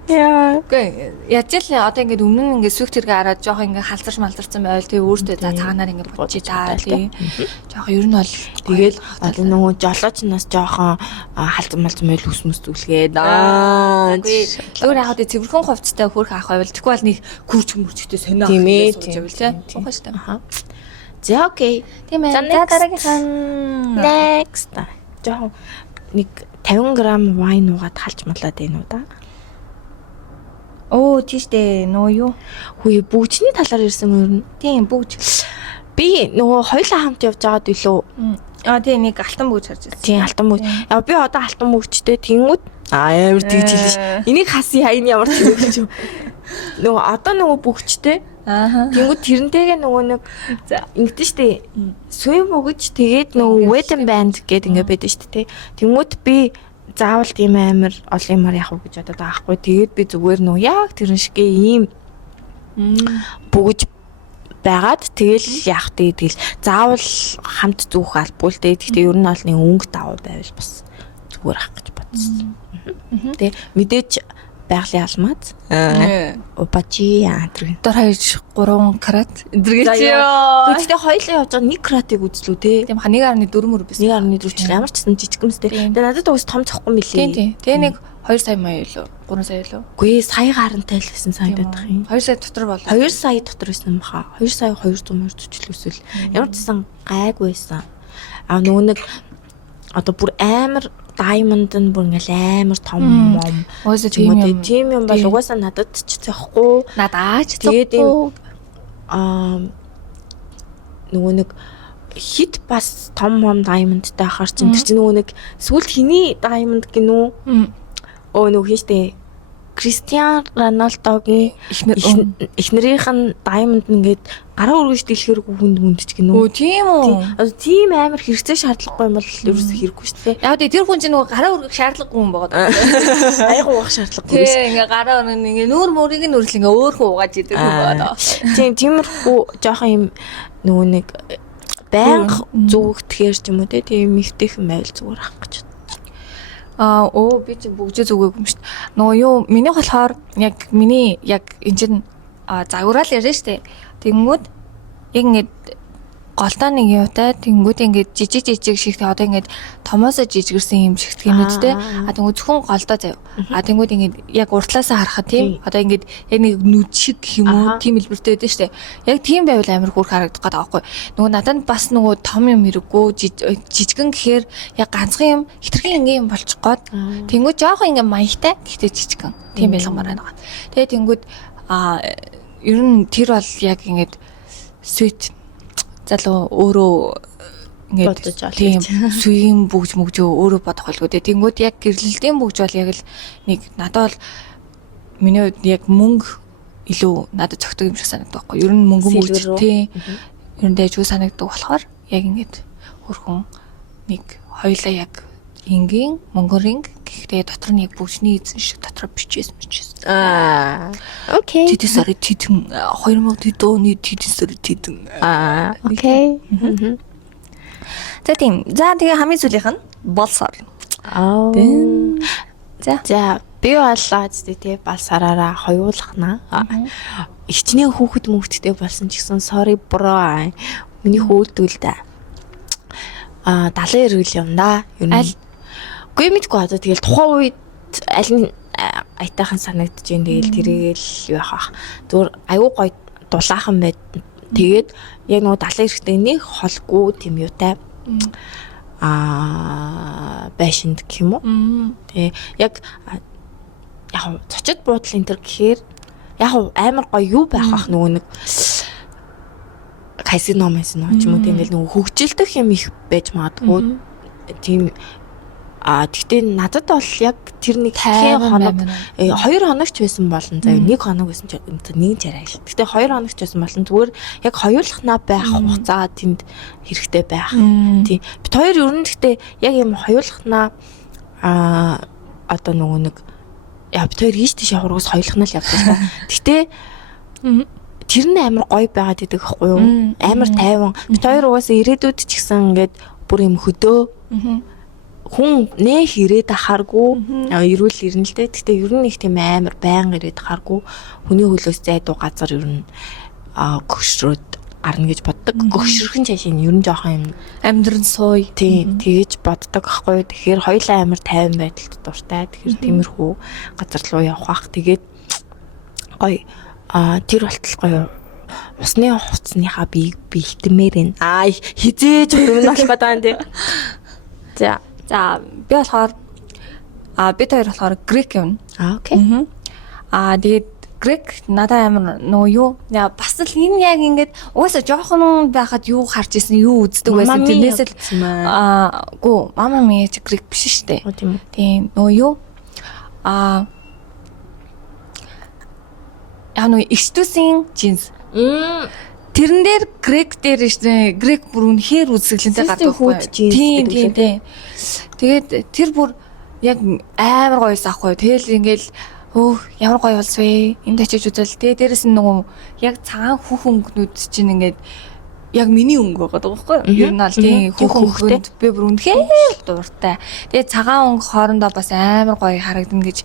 Яа. Үгүй яаж л одоо ингээд өмнө нь ингээд сүхт тэргээ хараад жоох ингээд халзарч малзарсан байвал тэгээ өөртөө за цагаанаар ингээд бодчих таа тий. Жоох ер нь бол тэгэл одоо нөгөө жолоочноос жоохон халзмалзм байл хүсмэс зүлгээд үгүй өөр яг одоо цэвэрхэн хувцастай хөрх авах байвал тэгвэл нэг күрч мөрчтэй сонио авах гэж сууж байвал тий. Ухаан шүү дээ. За окей. Тийм ээ. За дараагийнхан next. Жохон нэг 50 г вайн уугаад халж малаад байна уу да? Тийштэй нөө юу? Хөөе бүгжний талаар ирсэн мөрн. Тийм бүгж. Би нөгөө хоёулаа хамт явж байгаад билүү? Тийм нэг алтан бүгж харж байсан. Тийм алтан бүгж. Яа би одоо алтан бүгжтэй тэнгүүд амар тэгж хэлсэн ш. Энийг хасъя энэ ямар тийм гэж юм. Нөгөө одоо нөгөө бүгжтэй. Тэнгүүд тэрнтэйгээ нөгөө нэг ингэдэж штэ. Swim бүгж тэгээд нөгөө wedding band гэдэг ингэ байдаг штэ. Тэнгүүд би заавал тийм амар олон юмар явах гэж бодоод байгаа хгүй. Тэгээд би зүгээр нөө яг тэрэн шигээ ийм бүгж байгаад тэгэл явах тэгэл заавал хамт зүүх албагүй л дээ. Гэхдээ ер нь бол нэг өнгө даваа байвал бас зүгээр ах гэж бодсон. Тэгээ мэдээж байгалийн алмаз. Бажи яатрын. Дор 2 3 карат эдэргээ чи Гэхдээ хоёулаа явж байгаа 1 кратыг үзлүү те. тийм 1.4 мөр биш. 1.4 ч ямар ч гэсэн жижигмэстэй. Тэгээ надад уус том зохгүй мэлээ. Тийм. Тэгээ нэг 2 сая маяг юу? 3 сая юу? Үгүй сая гарантай л байсан санагдаад байгаа юм. 2 сая дотор бол 2 сая дотор байсан баха. 2 сая 200 ч өсвөл ямар ч гэсэн гайгүй байсан. Нөгөө нэг одоо бүр амар diamond нь бүр ингээл амар том мом. Уусаа тийм юм бол угаасаа надад ч зөхгүй. Надаач Тэгээд зөхгүй. Нөгөө нэг хит бас том мом diamondтай ахаар чинь тэр чинь нөгөө нэг сүлд хиний diamond гинүү. Нөгөө хинштэй Кристиан Роналдогийн эхнэрийнх нь diamond ингээд гараа өргөж дэлгэрэг хүнд ч гинүү. Өө тийм үү. Одоо тийм амар хэрэгцээ шаардлагагүй юм бол ерөөсөө хэрэггүй шүү дээ. Яг тэр хүн чинь нөгөө гараа өргөх шаардлагагүй юм байгаа. Аяга угаах шаардлагагүй. Тийм ингээ гараа өргөн ингээ нүүр мөрийг нь өргөл ингээ өөр хүн угааж идэг юм байна. Тиймэрхүү жоохон юм нөгөө нэг байнга зүгтгэхэр ч юм уу тийм мэвтэйхэн байвал зүгээр ах гэж. Би чи бүгжээ зүгээгүй юм шүү дээ. Нөгөө юу миний болохоор яг миний яг энэ чинь загвараал ярьж штэ. Тэнгүүд яг ингээд голтой нэг юутай тэнгүүд ингээд жижиг шиг тэ одоо ингээд томоосоо жижигэрсэн юм шиг гинүүдтэй. Тэнгүүд зөвхөн голдоо заяа. Тэнгүүд ингээд яг уртлаасаа харахад тийм одоо ингээд яг нэг нүд шиг гэх юм уу тийм хэлбэртэй байдаг штэ. Яг тийм байвал амар хөөр харагдах гээд байгаа байхгүй. Нөгөө надад бас нөгөө том юм хэрэггүй жижигэн гэхээр яг ганцхан юм хитрхэн ингийн юм болчих гээд тэнгүүд жоохон ингээд маягтай гэхдээ жижигэн тийм байлгамаар байна. Тэгээ тэнгүүд ер нь тэр бол яг ингээд sweet залуу өөрөө ингээд тийм сүгийн бүгж мөгжөө өөрөө бодох байлгүй дээ. Тэнгүүд яг гэрлэлтийн бүгж бол яг л нэг надад бол миний хувьд яг мөнгө илүү надад цогтөг юм шиг санагддаг байхгүй. Ер нь мөнгө мөгж тийм ер нь дэжгүй санагддаг болохоор яг ингээд хөрхөн нэг хоёлаа яг ингийн мөнгөринг гэхдээ дотор нь яг бүгжний эзэн шиг дотор бичсэн. Окей. Тэд сард тидэн 2000 оны тэд сард тидэн. Окей. За тийм. За тэгээ хамгийн сүүлийнх нь болсоор. За би боллоо тий балсараараа хоёулахна. Ихчнээ хүүхэд мөвчтэй болсон ч гэсэн sorry bro. Миний хөөдөл да. 70 эргэл юм да. Ер нь үгүй мэдгүй одоо тэгэл тухайн үед аль нь аятайхан санагдаж байна. Тэгэл тэргээл юу яах. Зүгээр аюу гой дулаахан байд. Тэгээд яг нөгөө 70 эрэхтэй нэг холгүй тийм юутай байшинд гэх юм уу. Тэгээ яг цочод буудлын энэ төр гэхээр яг амар гоё юу байх бах нөгөө нэг казино ч юм уу тэгэл нөгөө хөгжилдөх юм их байж магадгүй. Тийм гэхдээ надад бол яг тэр нэг хоног 2 хоногч байсан болно. За 1 хоног байсан ч нэг жараа л. Гэхдээ 2 хоногч байсан болно. Зүгээр яг хоёулахнаа байх хугацаа тэнд хэрэгтэй байх. Тийм. Бид хоёр ер нь гэхдээ яг юм хоёулахнаа одоо нөгөө нэг бид хоёр ийш тийш хургаас хоёулахнаа л явдаг байна. Гэхдээ тэр нь амар гоё байгаад идэг байхгүй юу? Амар тайван. Бид хоёр угаасаа ирээдүйд ч гэсэн ингээд бүр юм хөдөө хүн нэх ирээд ахааргүй ирүүл ирнэ л дээ. Гэхдээ ер нь их тийм амар байнга ирээд ахааргүй. Хүний хөлөөс зайдуу газар ер нь гөгшрөөд гарна гэж боддог. Гөгшрөхөн цаашийн ер нь жоохон юм амьдрын сууй. Тийм тэгэж боддог аахгүй. Тэгэхээр хоёулаа амар тайван байдалд дуртай. Тэгэхээр тиймэрхүү газар руу явах. Тэгээд гоё тэр болтол гоё. Усны хуцсныхаа биеийг бэлтмээр байна. Хизээж юм болох гэдэг юм тий. За би болохоор бид хоёр болохоор грек юм. Окей. Тэгээд грек надад амар нөө юу бас л энэ яг ингээд угаасаа жоохон байхад юу харж исэн юу үздэг байсан тэрнээс л гоо мама ми ч грек биш штэ. Тийм нөө юу нөө ичтүсийн джинс. Тэрэн дээр грек дээр штэ грек бүр үнэхээр үзэсгэлэнтэй гадаг байхгүй. Тийм. Тэгээд тэр бүр яг амар гоёс аахгүй. Тэгэл ингээл ямар гоё болс вэ? Энд очиж үзэл. Тэгээ дээрэс нь нөгөө яг цагаан хүүхөнгнүүд чинь ингээд яг миний өнгө байгаа байхгүй юу? Ер нь аль тийм хүүхөнгөнд би бүр үнэхээр дуртай. Тэгээ цагаан өнгө хоорондоо бас амар гоё харагдана гэж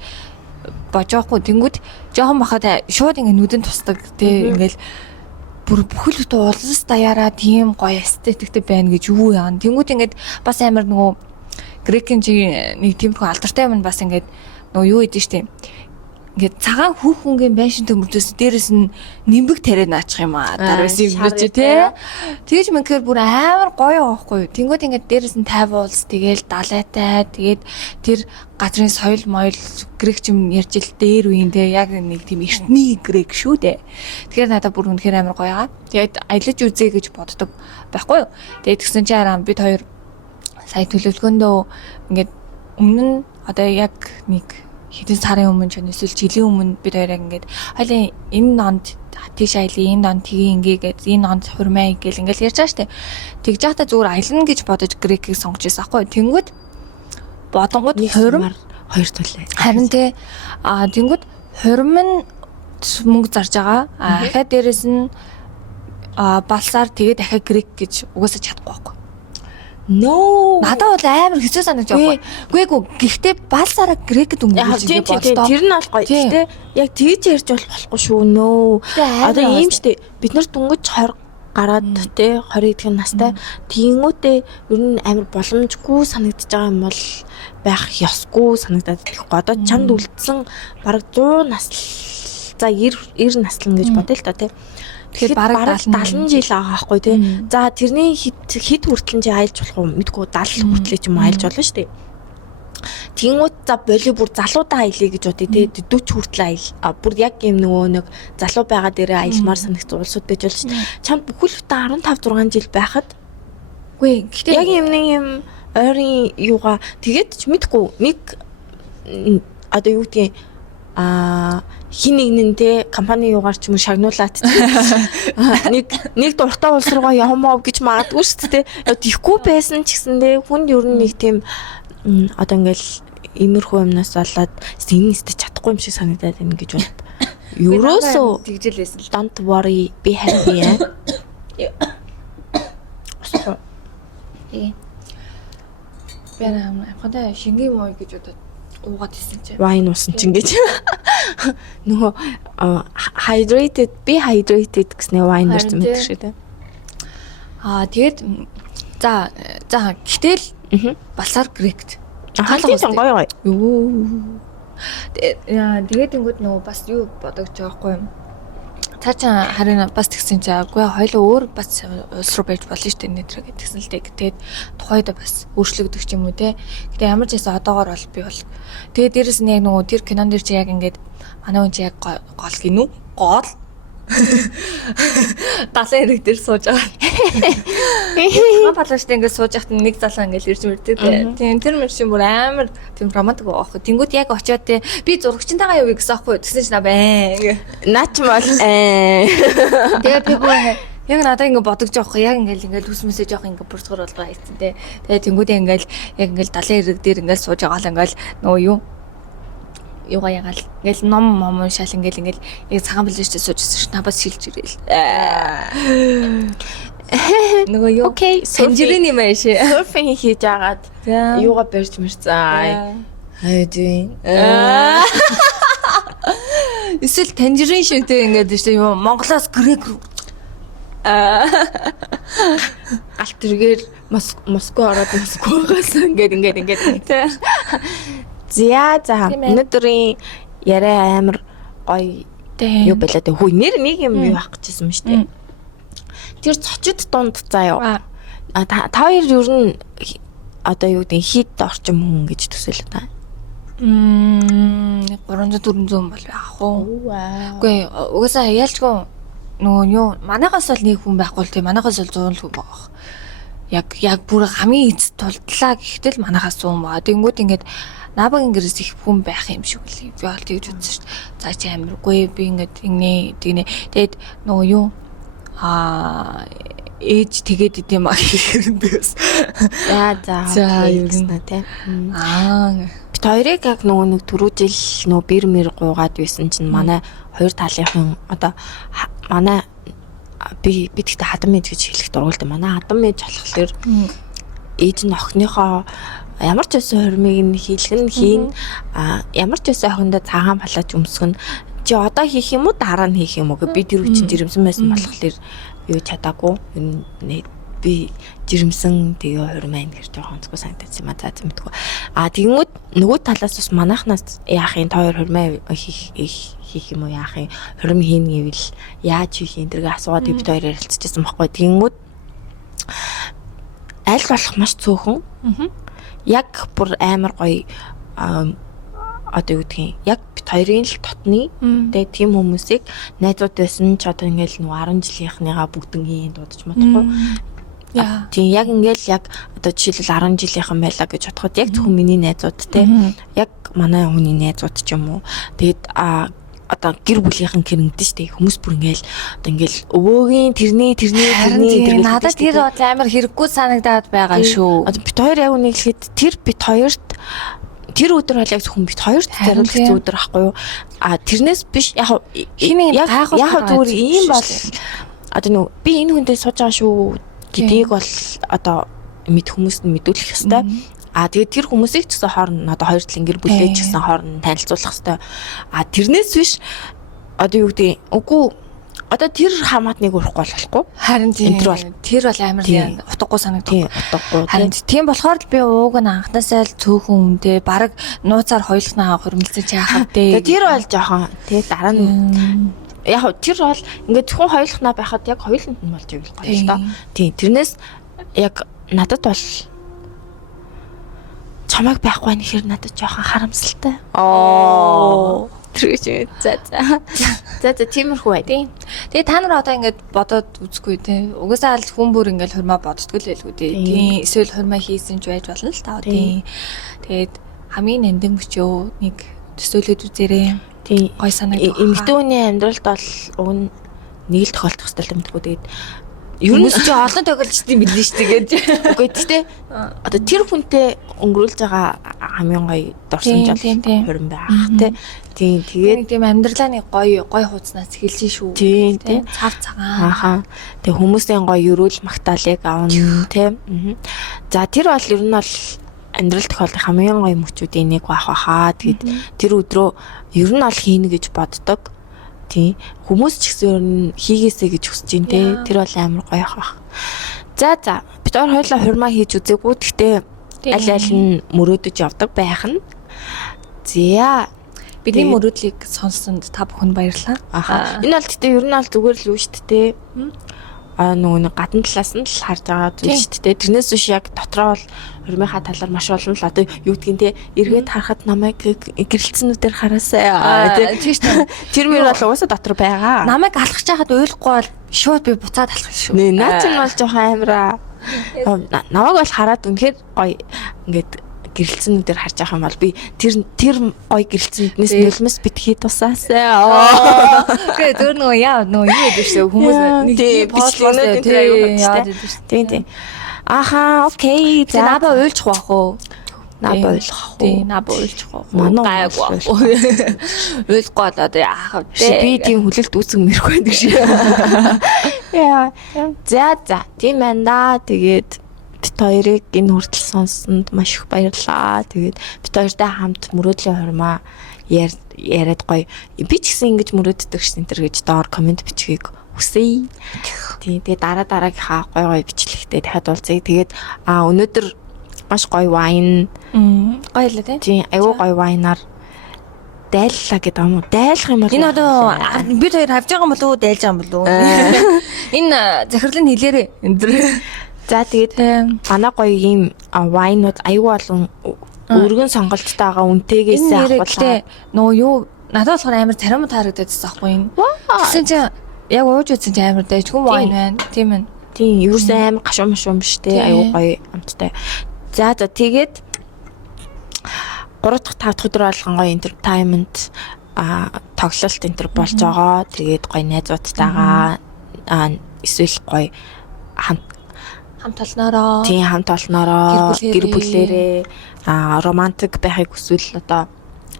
божоохгүй. Тэнгүүд жоохон бахад шууд ингээ нүдэн тусдаг тий ингээл бүр бүхэл бүтэн улс даяараа тийм гоё эстетиктэй байна гэж юу яана. Тэнгүүд ингээд бас амар нөгөө грекийн нэг тиймэрхүү алдартай юм бас ингээд нөгөө юу идэв штеп. Ингээд цагаан хүүхүнгийн байшин төмөрдөөс дээрэс нь нимбэг тариа наачих юм аа. Дараас юм гэж тий. Тэгэж мэнхээр бүр амар гоё аахгүй. Тэнгүүд ингээд дээрэс нь тайвуулс тэгээл далайтай тэгээд тэр газрын соёл моёл грек юм ярьж ил дээр үеийн тий яг нэг тийм эртний грек шүү дээ. Тэгэхээр надад бүр үнэхээр амар гоё аа. Тэгээд аялаж үзье гэж боддог байхгүй юу. Тэгээд тэгсэн чинь араа бид хоёр сая төлөвлөгөөндөө ингээд өмнө нь одоо яг нэг хэдэн сарын өмнө ч эсвэл жилийн өмнө бид хоёр ингээд хоёлын энэ онд тийш аялаа энэ онд тгий ингээд энэ онд хурмаа гэл ингээд ярьж байгаа штэ. Тэгж байхдаа зүгээр аялна гэж бодож грекийг сонгож байсан аахгүй. Тэнгүүд бодонгууд хурим хоёр төлөө. Харин тэ тэнгүүд хурим нь мөнгө зарж байгаа. Дахиад дээрэс нь балсаар тэгээ дахиад грек гэж угаасаа чадахгүй байхгүй. No. Надад бол амар хэцүү санагдаж байгаа. Үгүй гэхдээ балсараа грекэд өнгөрүүлж байгаа бодлоо. Тэр нь бол гоё. Гэхдээ яг тэгж ярьж болохгүй шүү. No. Одоо ийм штэ бид нар дүнгэж 20 гараад те 20 идэх настай тийngүүтээ ер нь амар боломжгүй санагдаж байгаа юм бол байх ёсгүй санагдаад ихгүй. Одоо чамд үлдсэн бараг 100 насл за 90 наслан гэж бодъё л та те. Тэгэхээр бараг 70 жил байгаа байхгүй тий. За тэрний хэд хүртэл чи аялж болох уу мэдгүй 70 хүртэл ч юм аялж болно шүү дээ. Тэнгүүд за боли бүр залуудаа аялье гэж бодъё тий. 40 хүртэл аял. Бүр яг юм нөгөө нэг залуу байгаа дээрээ аялмаар санагц улсууд байж болж чамд бүхэл бүтэн 15 6 жил байхад үгүй гэхдээ яг юм ойрын юугаа тэгээд ч мэдгүй нэг одоо юу гэдгийг хин нэгнэн те компани юугаар ч юм шагнуулаад нэг дуртай улс руугаа явмаа гэж магадгүй шүү дээ. Тийхгүй байсан ч гэсэндээ хүнд ер нь нэг тийм одоо ингээл имерхүү юмнаас болоод энэ нэстэ чадахгүй юм шиг санагдаад байна гэж байна. Ерөөсөө тэгжэлсэн л don't worry be happy яа. Бэнэ амхада шингийн мой гэж удаа уугаад исэн чи. Wine уусан ч ингэж. Нөгөө hydrated be hydrated гэснээр wine нэрсэн мэт шиг тийм. Тэгээд за гэтэл балсаар грект. Хаалт гоё. Юу. Тэгээд ингүүд нөгөө бас юу бодогч байгаа юм. Цаа чи харин бас тэгсэн чи агүй хоёлоо өөр бас улс руу байж болно шүү дээ нэтрэ гэдгсэн л дээ. Тэгээд тухайд бас өөрчлөгдөх юм уу те. Гэтэ ямар ч байсан одоогоор бол би бол тэгээд дээрэс нь яг нөгөө тэр кинон дэр чи яг ингээд манай хүн чи яг гол гинүү гол далайн хэрэг дээр сууж байгаа. Палаштай ингээд сууж байхад нэг залуу ингээд ирж мөрдөг. Тийм тэр мөр шин бүр амар тийм романтик байх. Тэнгүүд яг очиод те би зурагчтайгаа явъя гэсэн аахгүй. Тэгсэн чинь бай. Наач мал тэгээ би бүр яг надад ингээд бодож байгаа юм. Яг ингээд хүсмэсээ жоох ингээд бүрсгэр болгоо хайцсан те. Тэгээ тэнгүүд яг ингээд далайн хэрэг дээр ингээд сууж байгаа л ингээд нөгөө юу юугаа ягаал ингээл ном шал ингээл яг цагаан билжтэй суужсэн ш та бас шилж ирээл. Нөгөө юу сэнжирийн юм ааш. Surfing хийж агаад юугаа барьж мэрцээ. Хайдвин. Эсвэл танжирин шивтэй ингээд шүү юм Монголоос грек руу. Галт тэргээр Москва ороод Москвагаас ингээд. За өнөөдрийн яриа амар гоё юу байлаа дээ. Хөөе нэр нэг юм юу авах гэжсэн юм шүү дээ. Тэр цочид дунд заа юу. Та хоёр ер нь одоо юу гэдэг хит орчим хүн гэж төсөөлөө та. 300 400 бол яах уу? Үгүй угаасаа яалчгүй нөгөө юу манайхаас бол нэг хүн байхгүй л тийм манайхаас бол 100 хүн байгаа. Яг бүр хамгийн эцэд тулдлаа гэхдээ л манайхаас 100 байгаа. Тэнгүүд ингээд наабаг ингээс их хүн байх юм шиг үлээ. Би бол тэгж үзсэн шүү дээ. За чи амаргүй би ингээд тэгнэ. Тэгээд нөгөө юу ээж тэгээд идэм аа гэхээр би бас. За юу гэнэ те. Бид хоёрыг яг нөгөө нэг түрүү жил нөгөө бэр мэр гуугаад байсан чинь манай хоёр талынхан одоо манай би тэгтээ хадам ээж гэж хэлэх дургуул дээ. Манай хадам ээж болохоор ээж нь охиныхоо ямар ч байсан хурмыг нь хийлгэн хийн ямар ч байсан охиндоо цагаан балаач өмсгөн чи одоо хийх юм уу дараа нь хийх юм уу гэ би тэр үчин жирэмсэн байсан болохоор юу чадаагүй би жирэмсэн тэгээ хурмаа ин гэр жоохон онцгой санагдаж юм за мэдгүй тэгэнгүүт нөгөө талаас бас манайхнаас яах юм та хоёр хурмаа хийх юм уу яах юм хурим хийн гэвэл яаж хийх юм тэргээ асуугаад бид хоёр ярилцчихсан байхгүй тэгэнгүүт аль болох маш цөөхөн яг бүр амар гоё одоо юу гэдгийг яг бит хоёрын л дотны тэгээ тийм хүмүүсийг найзууд байсан ч одоо ингээл 10 жилийнхныгаа бүгднгийн дуудаж матахгүй тийм яг ингээл яг одоо жишээлбэл 10 жилийнхэн байлаа гэж бодоход яг зөвхөн миний найзууд те яг манай хүний найзууд ч юм уу тэгээд одоо гэр бүлийнхэн гэрнэдэж штэ хүмүүс бүр ингээл одоо ингээл өвөөгийн тэрний надад тэр амар хэрэггүй санагдаад байгаа шүү. Одоо бит хоёр яг үнийг хэлэхэд тэр бит хоёрт тэр өдөр бол яг зөвхөн бит хоёрт зориулсан өдөр ахгүй юу? Тэрнээс биш яг зүгээр ийм бол одоо нүг би энэ хүндээ сууж байгаа шүү гэдгийг бол одоо хүмүүс нь мэдүүлэх ёстой. Тэгээд тэр хүмүүсийг ч гэсэн хооронд одоо хоёр талын гэр бүлээ ч гэсэн хооронд танилцуулах хэрэгтэй. Тэрнээс биш одоо юу гэдэг үгүй одоо тэр хамаатныг урахгүй болохгүй. Харин тэр бол амар утгагүй санагдав. Утгагүй. Харин тийм болохоор л би ууг нь анхнаасаа л цөөхөн үндэ баг нууцаар хоёулахнаа хөрмөлцөж яахав дээ. Тэр бол жоохон тэгээ дараа нь яг тэр бол ингээд зөвхөн хоёулахнаа байхад яг хоёуланд нь болж ивэл гоё л доо. Тийм тэрнээс яг надад бол чамайг байхгүй нэхэр надад жоохон харамсалтай. Тэрч за тиймэрхүү бай. Тэгээ та нар одоо ингээд бодоод үзгүй те. Угаасаа л хүн бүр ингээд хурмаа боддгоо л байлгүй те. Тийм эсвэл хурмаа хийсэн ч байж болно л та. Тийм. Тэгээд хамгийн нандин мөчөө нэг төсөөлөд үзээрэй. Тийм гой санагдав. Эмэгтэй хүний амьдралд бол уг нь нэг л тохиолдох ёстой юм дэггүй. Тэгээд ер нь чи олон тохиолдолчдын билээ шүү тэгээд. Үгүй гэхдээ одоо тэр хүнтэй өнгөрүүлж байгаа хамгийн гоё дурсамж бол хурим байх тий. Тэгээд тийм амьдралаа нэг гоё хууцнаас хэлж шүү. Тий. Цав цагаан. Тэг хүмүүсийн гоё өрөөл магтаалыг аавна тий. За тэр бол ер нь бол амьдрал тохиолдох хамгийн гоё мөчүүдийн нэг байх баха. Тэгээд тэр өдрөө ер нь бол хийнэ гэж боддог. Тийм хүмүүс ч гэсэн ер нь хийгээсэй гэж хүсэж байна те. Тэр бол амар гоё байх. За бид хоёр хоёулаа хурмаа хийж үзээгүй. Гэхдээ аль нь мөрөөдөж явдаг байх нь. За бидний мөрөөдлийг сонссонд та бүхэнд баярлалаа. Энэ бол гэхдээ ер нь бол зүгээр л үү шүү дээ. Нөгөө гадна талаас нь л харж байгаа зүйл шүү дээ. Тэрнээс биш яг дотроо бол хурмынхаа талаар маш олон л одоо юу гэдгийг те эргээд харахад намайг гэрэлцэнүүдээр хараасаа тийм шүү. Тэр мөр бол уусаа дотор байгаа. Намайг алхаж байхад уйлахгүй бол шууд би буцаад алхах шүү. Наа чинь бол жоохон амираа. Намайг бол хараад үнэхээр гоё ингээд гэрэлцэнүүдээр харж байгаа юм бол би тэр гоё гэрэлцэнүүднээс нулимс битгий тусаасаа. Гэхдээ зөв нөгөө юу гэдэг шүү хүмүүс нэг бичлэгнүүд тийм. Окей. За набаа уйлчих واخ уу? Набаа уйлах уу? Тийм, набаа уйлчих واخ уу? Гайгүй. Уйлахгүй болоод яах вэ? Би тийм хүлээлт үүсгэн мэрх байдаг шиг. Яа. За тийм байна да. Тэгээд бит хоёрыг энэ хүртэл сонссонд маш их баярлалаа. Тэгээд бит хоёртай хамт мөрөөдлийн хурмаа яриад гоё. Би ч гэсэн ингэж мөрөөддөг шин тэр гэж доор комент бичгийг хүсье. Тийм тэгээд дараагийнхаа гоё бичлэгтэй дахиад уулзъя. Тэгээд өнөөдөр маш гоё вайн гоё л тийм аюу гоё вайнаар дайллаа гэдэг юм уу? Дайлах юм бол энэ одоо бид хоёр хавж байгаа юм болов уу? Дайлж байгаа юм болов уу? Энэ захирлын хэлээрээ энэ. За тэгээд манай гоё ийм вайнууд аюу болон өргөн сонголттой байгаа үнтэйгээс авахлаа. Нөгөө юу надад болохоор амар царим таарагдаад байсан байхгүй юу? Тэгсэн чинь яг ууж үзсэн чинь амар дэжгүй вайн байна. Тийм ээ. Тийм, ерөөсөө амар гашуум биш те. Аюу гоё амттай. За тэгээд 3 дахь 5 дахь өдөр болгон гоё entertainment тоглолт энтер болж байгаа. Тэгээд гоё найзуудтайгаа эсвэл гоё хамт олноороо. Тийм хамт олноороо гэр бүлээрээ романтик байхыг хүсвэл одоо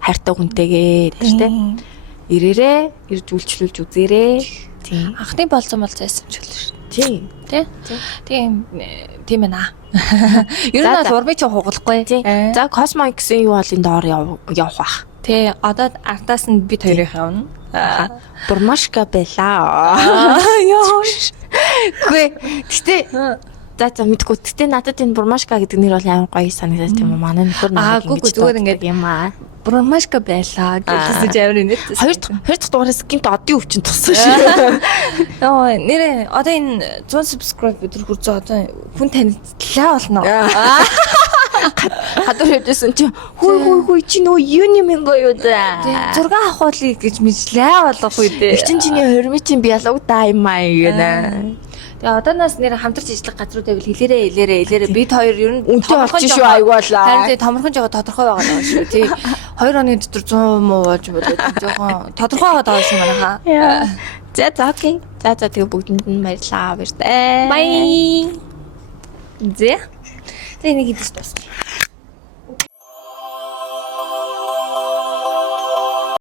хайртай хүнтэйгээ тэ ирээрээ ирж үйлчлүүлж үзээрээ. Тийм анхны болцсон бол зайсан ч үлээ шүү. Тийм тийм ээ. Ер нь бол урмыг ч хугалахгүй. За Cosmo X-ийн юу бол энэ доор явах бах. Тэ одоо артаас нь бид хоёрын явна. Бурмашка байлаа. Яа. Гүй. Гэтэ за мэдгүй. Гэтэ надад энэ Бурмашка гэдэг нэр бол амар гоё санагдаж тийм үү? Манай нөхөр надад гүг зүгээр ингээд юм аа. Бурмашка байлаа гэсэн жавар нэт. Хоёр дахь дугаараас гинт одын өвчин туссан шүү. Йоо нэрээ одоо энэ 100 subscribe өдөр хүрч одоо хүн танилцлаа болно. Хадуур хэвдсэн чи хүй чи нөгөө юуны минь гоё да. Зураг авахуулъя гэж мэдлээ болох үү дээ. Чин чиний хормичийн биолог да юм аа гэнэ. Тэгээ одооноос нэр хамтарч ажиллах газрууд байвал хэлээрээ бид хоёр ер нь үнтэй болчих шүү айгуулаа. Харин томорхон жоо тодорхой байгаа даа шүү. Тий 2 оны дотор 100 муу болж болоод жоохон тодорхой байгаа даа шүү манайхаа. За окей. За тэгээ бүгдэнд нь баярлаа. Бай. Зэ. Тэ нэг идэж дуусна.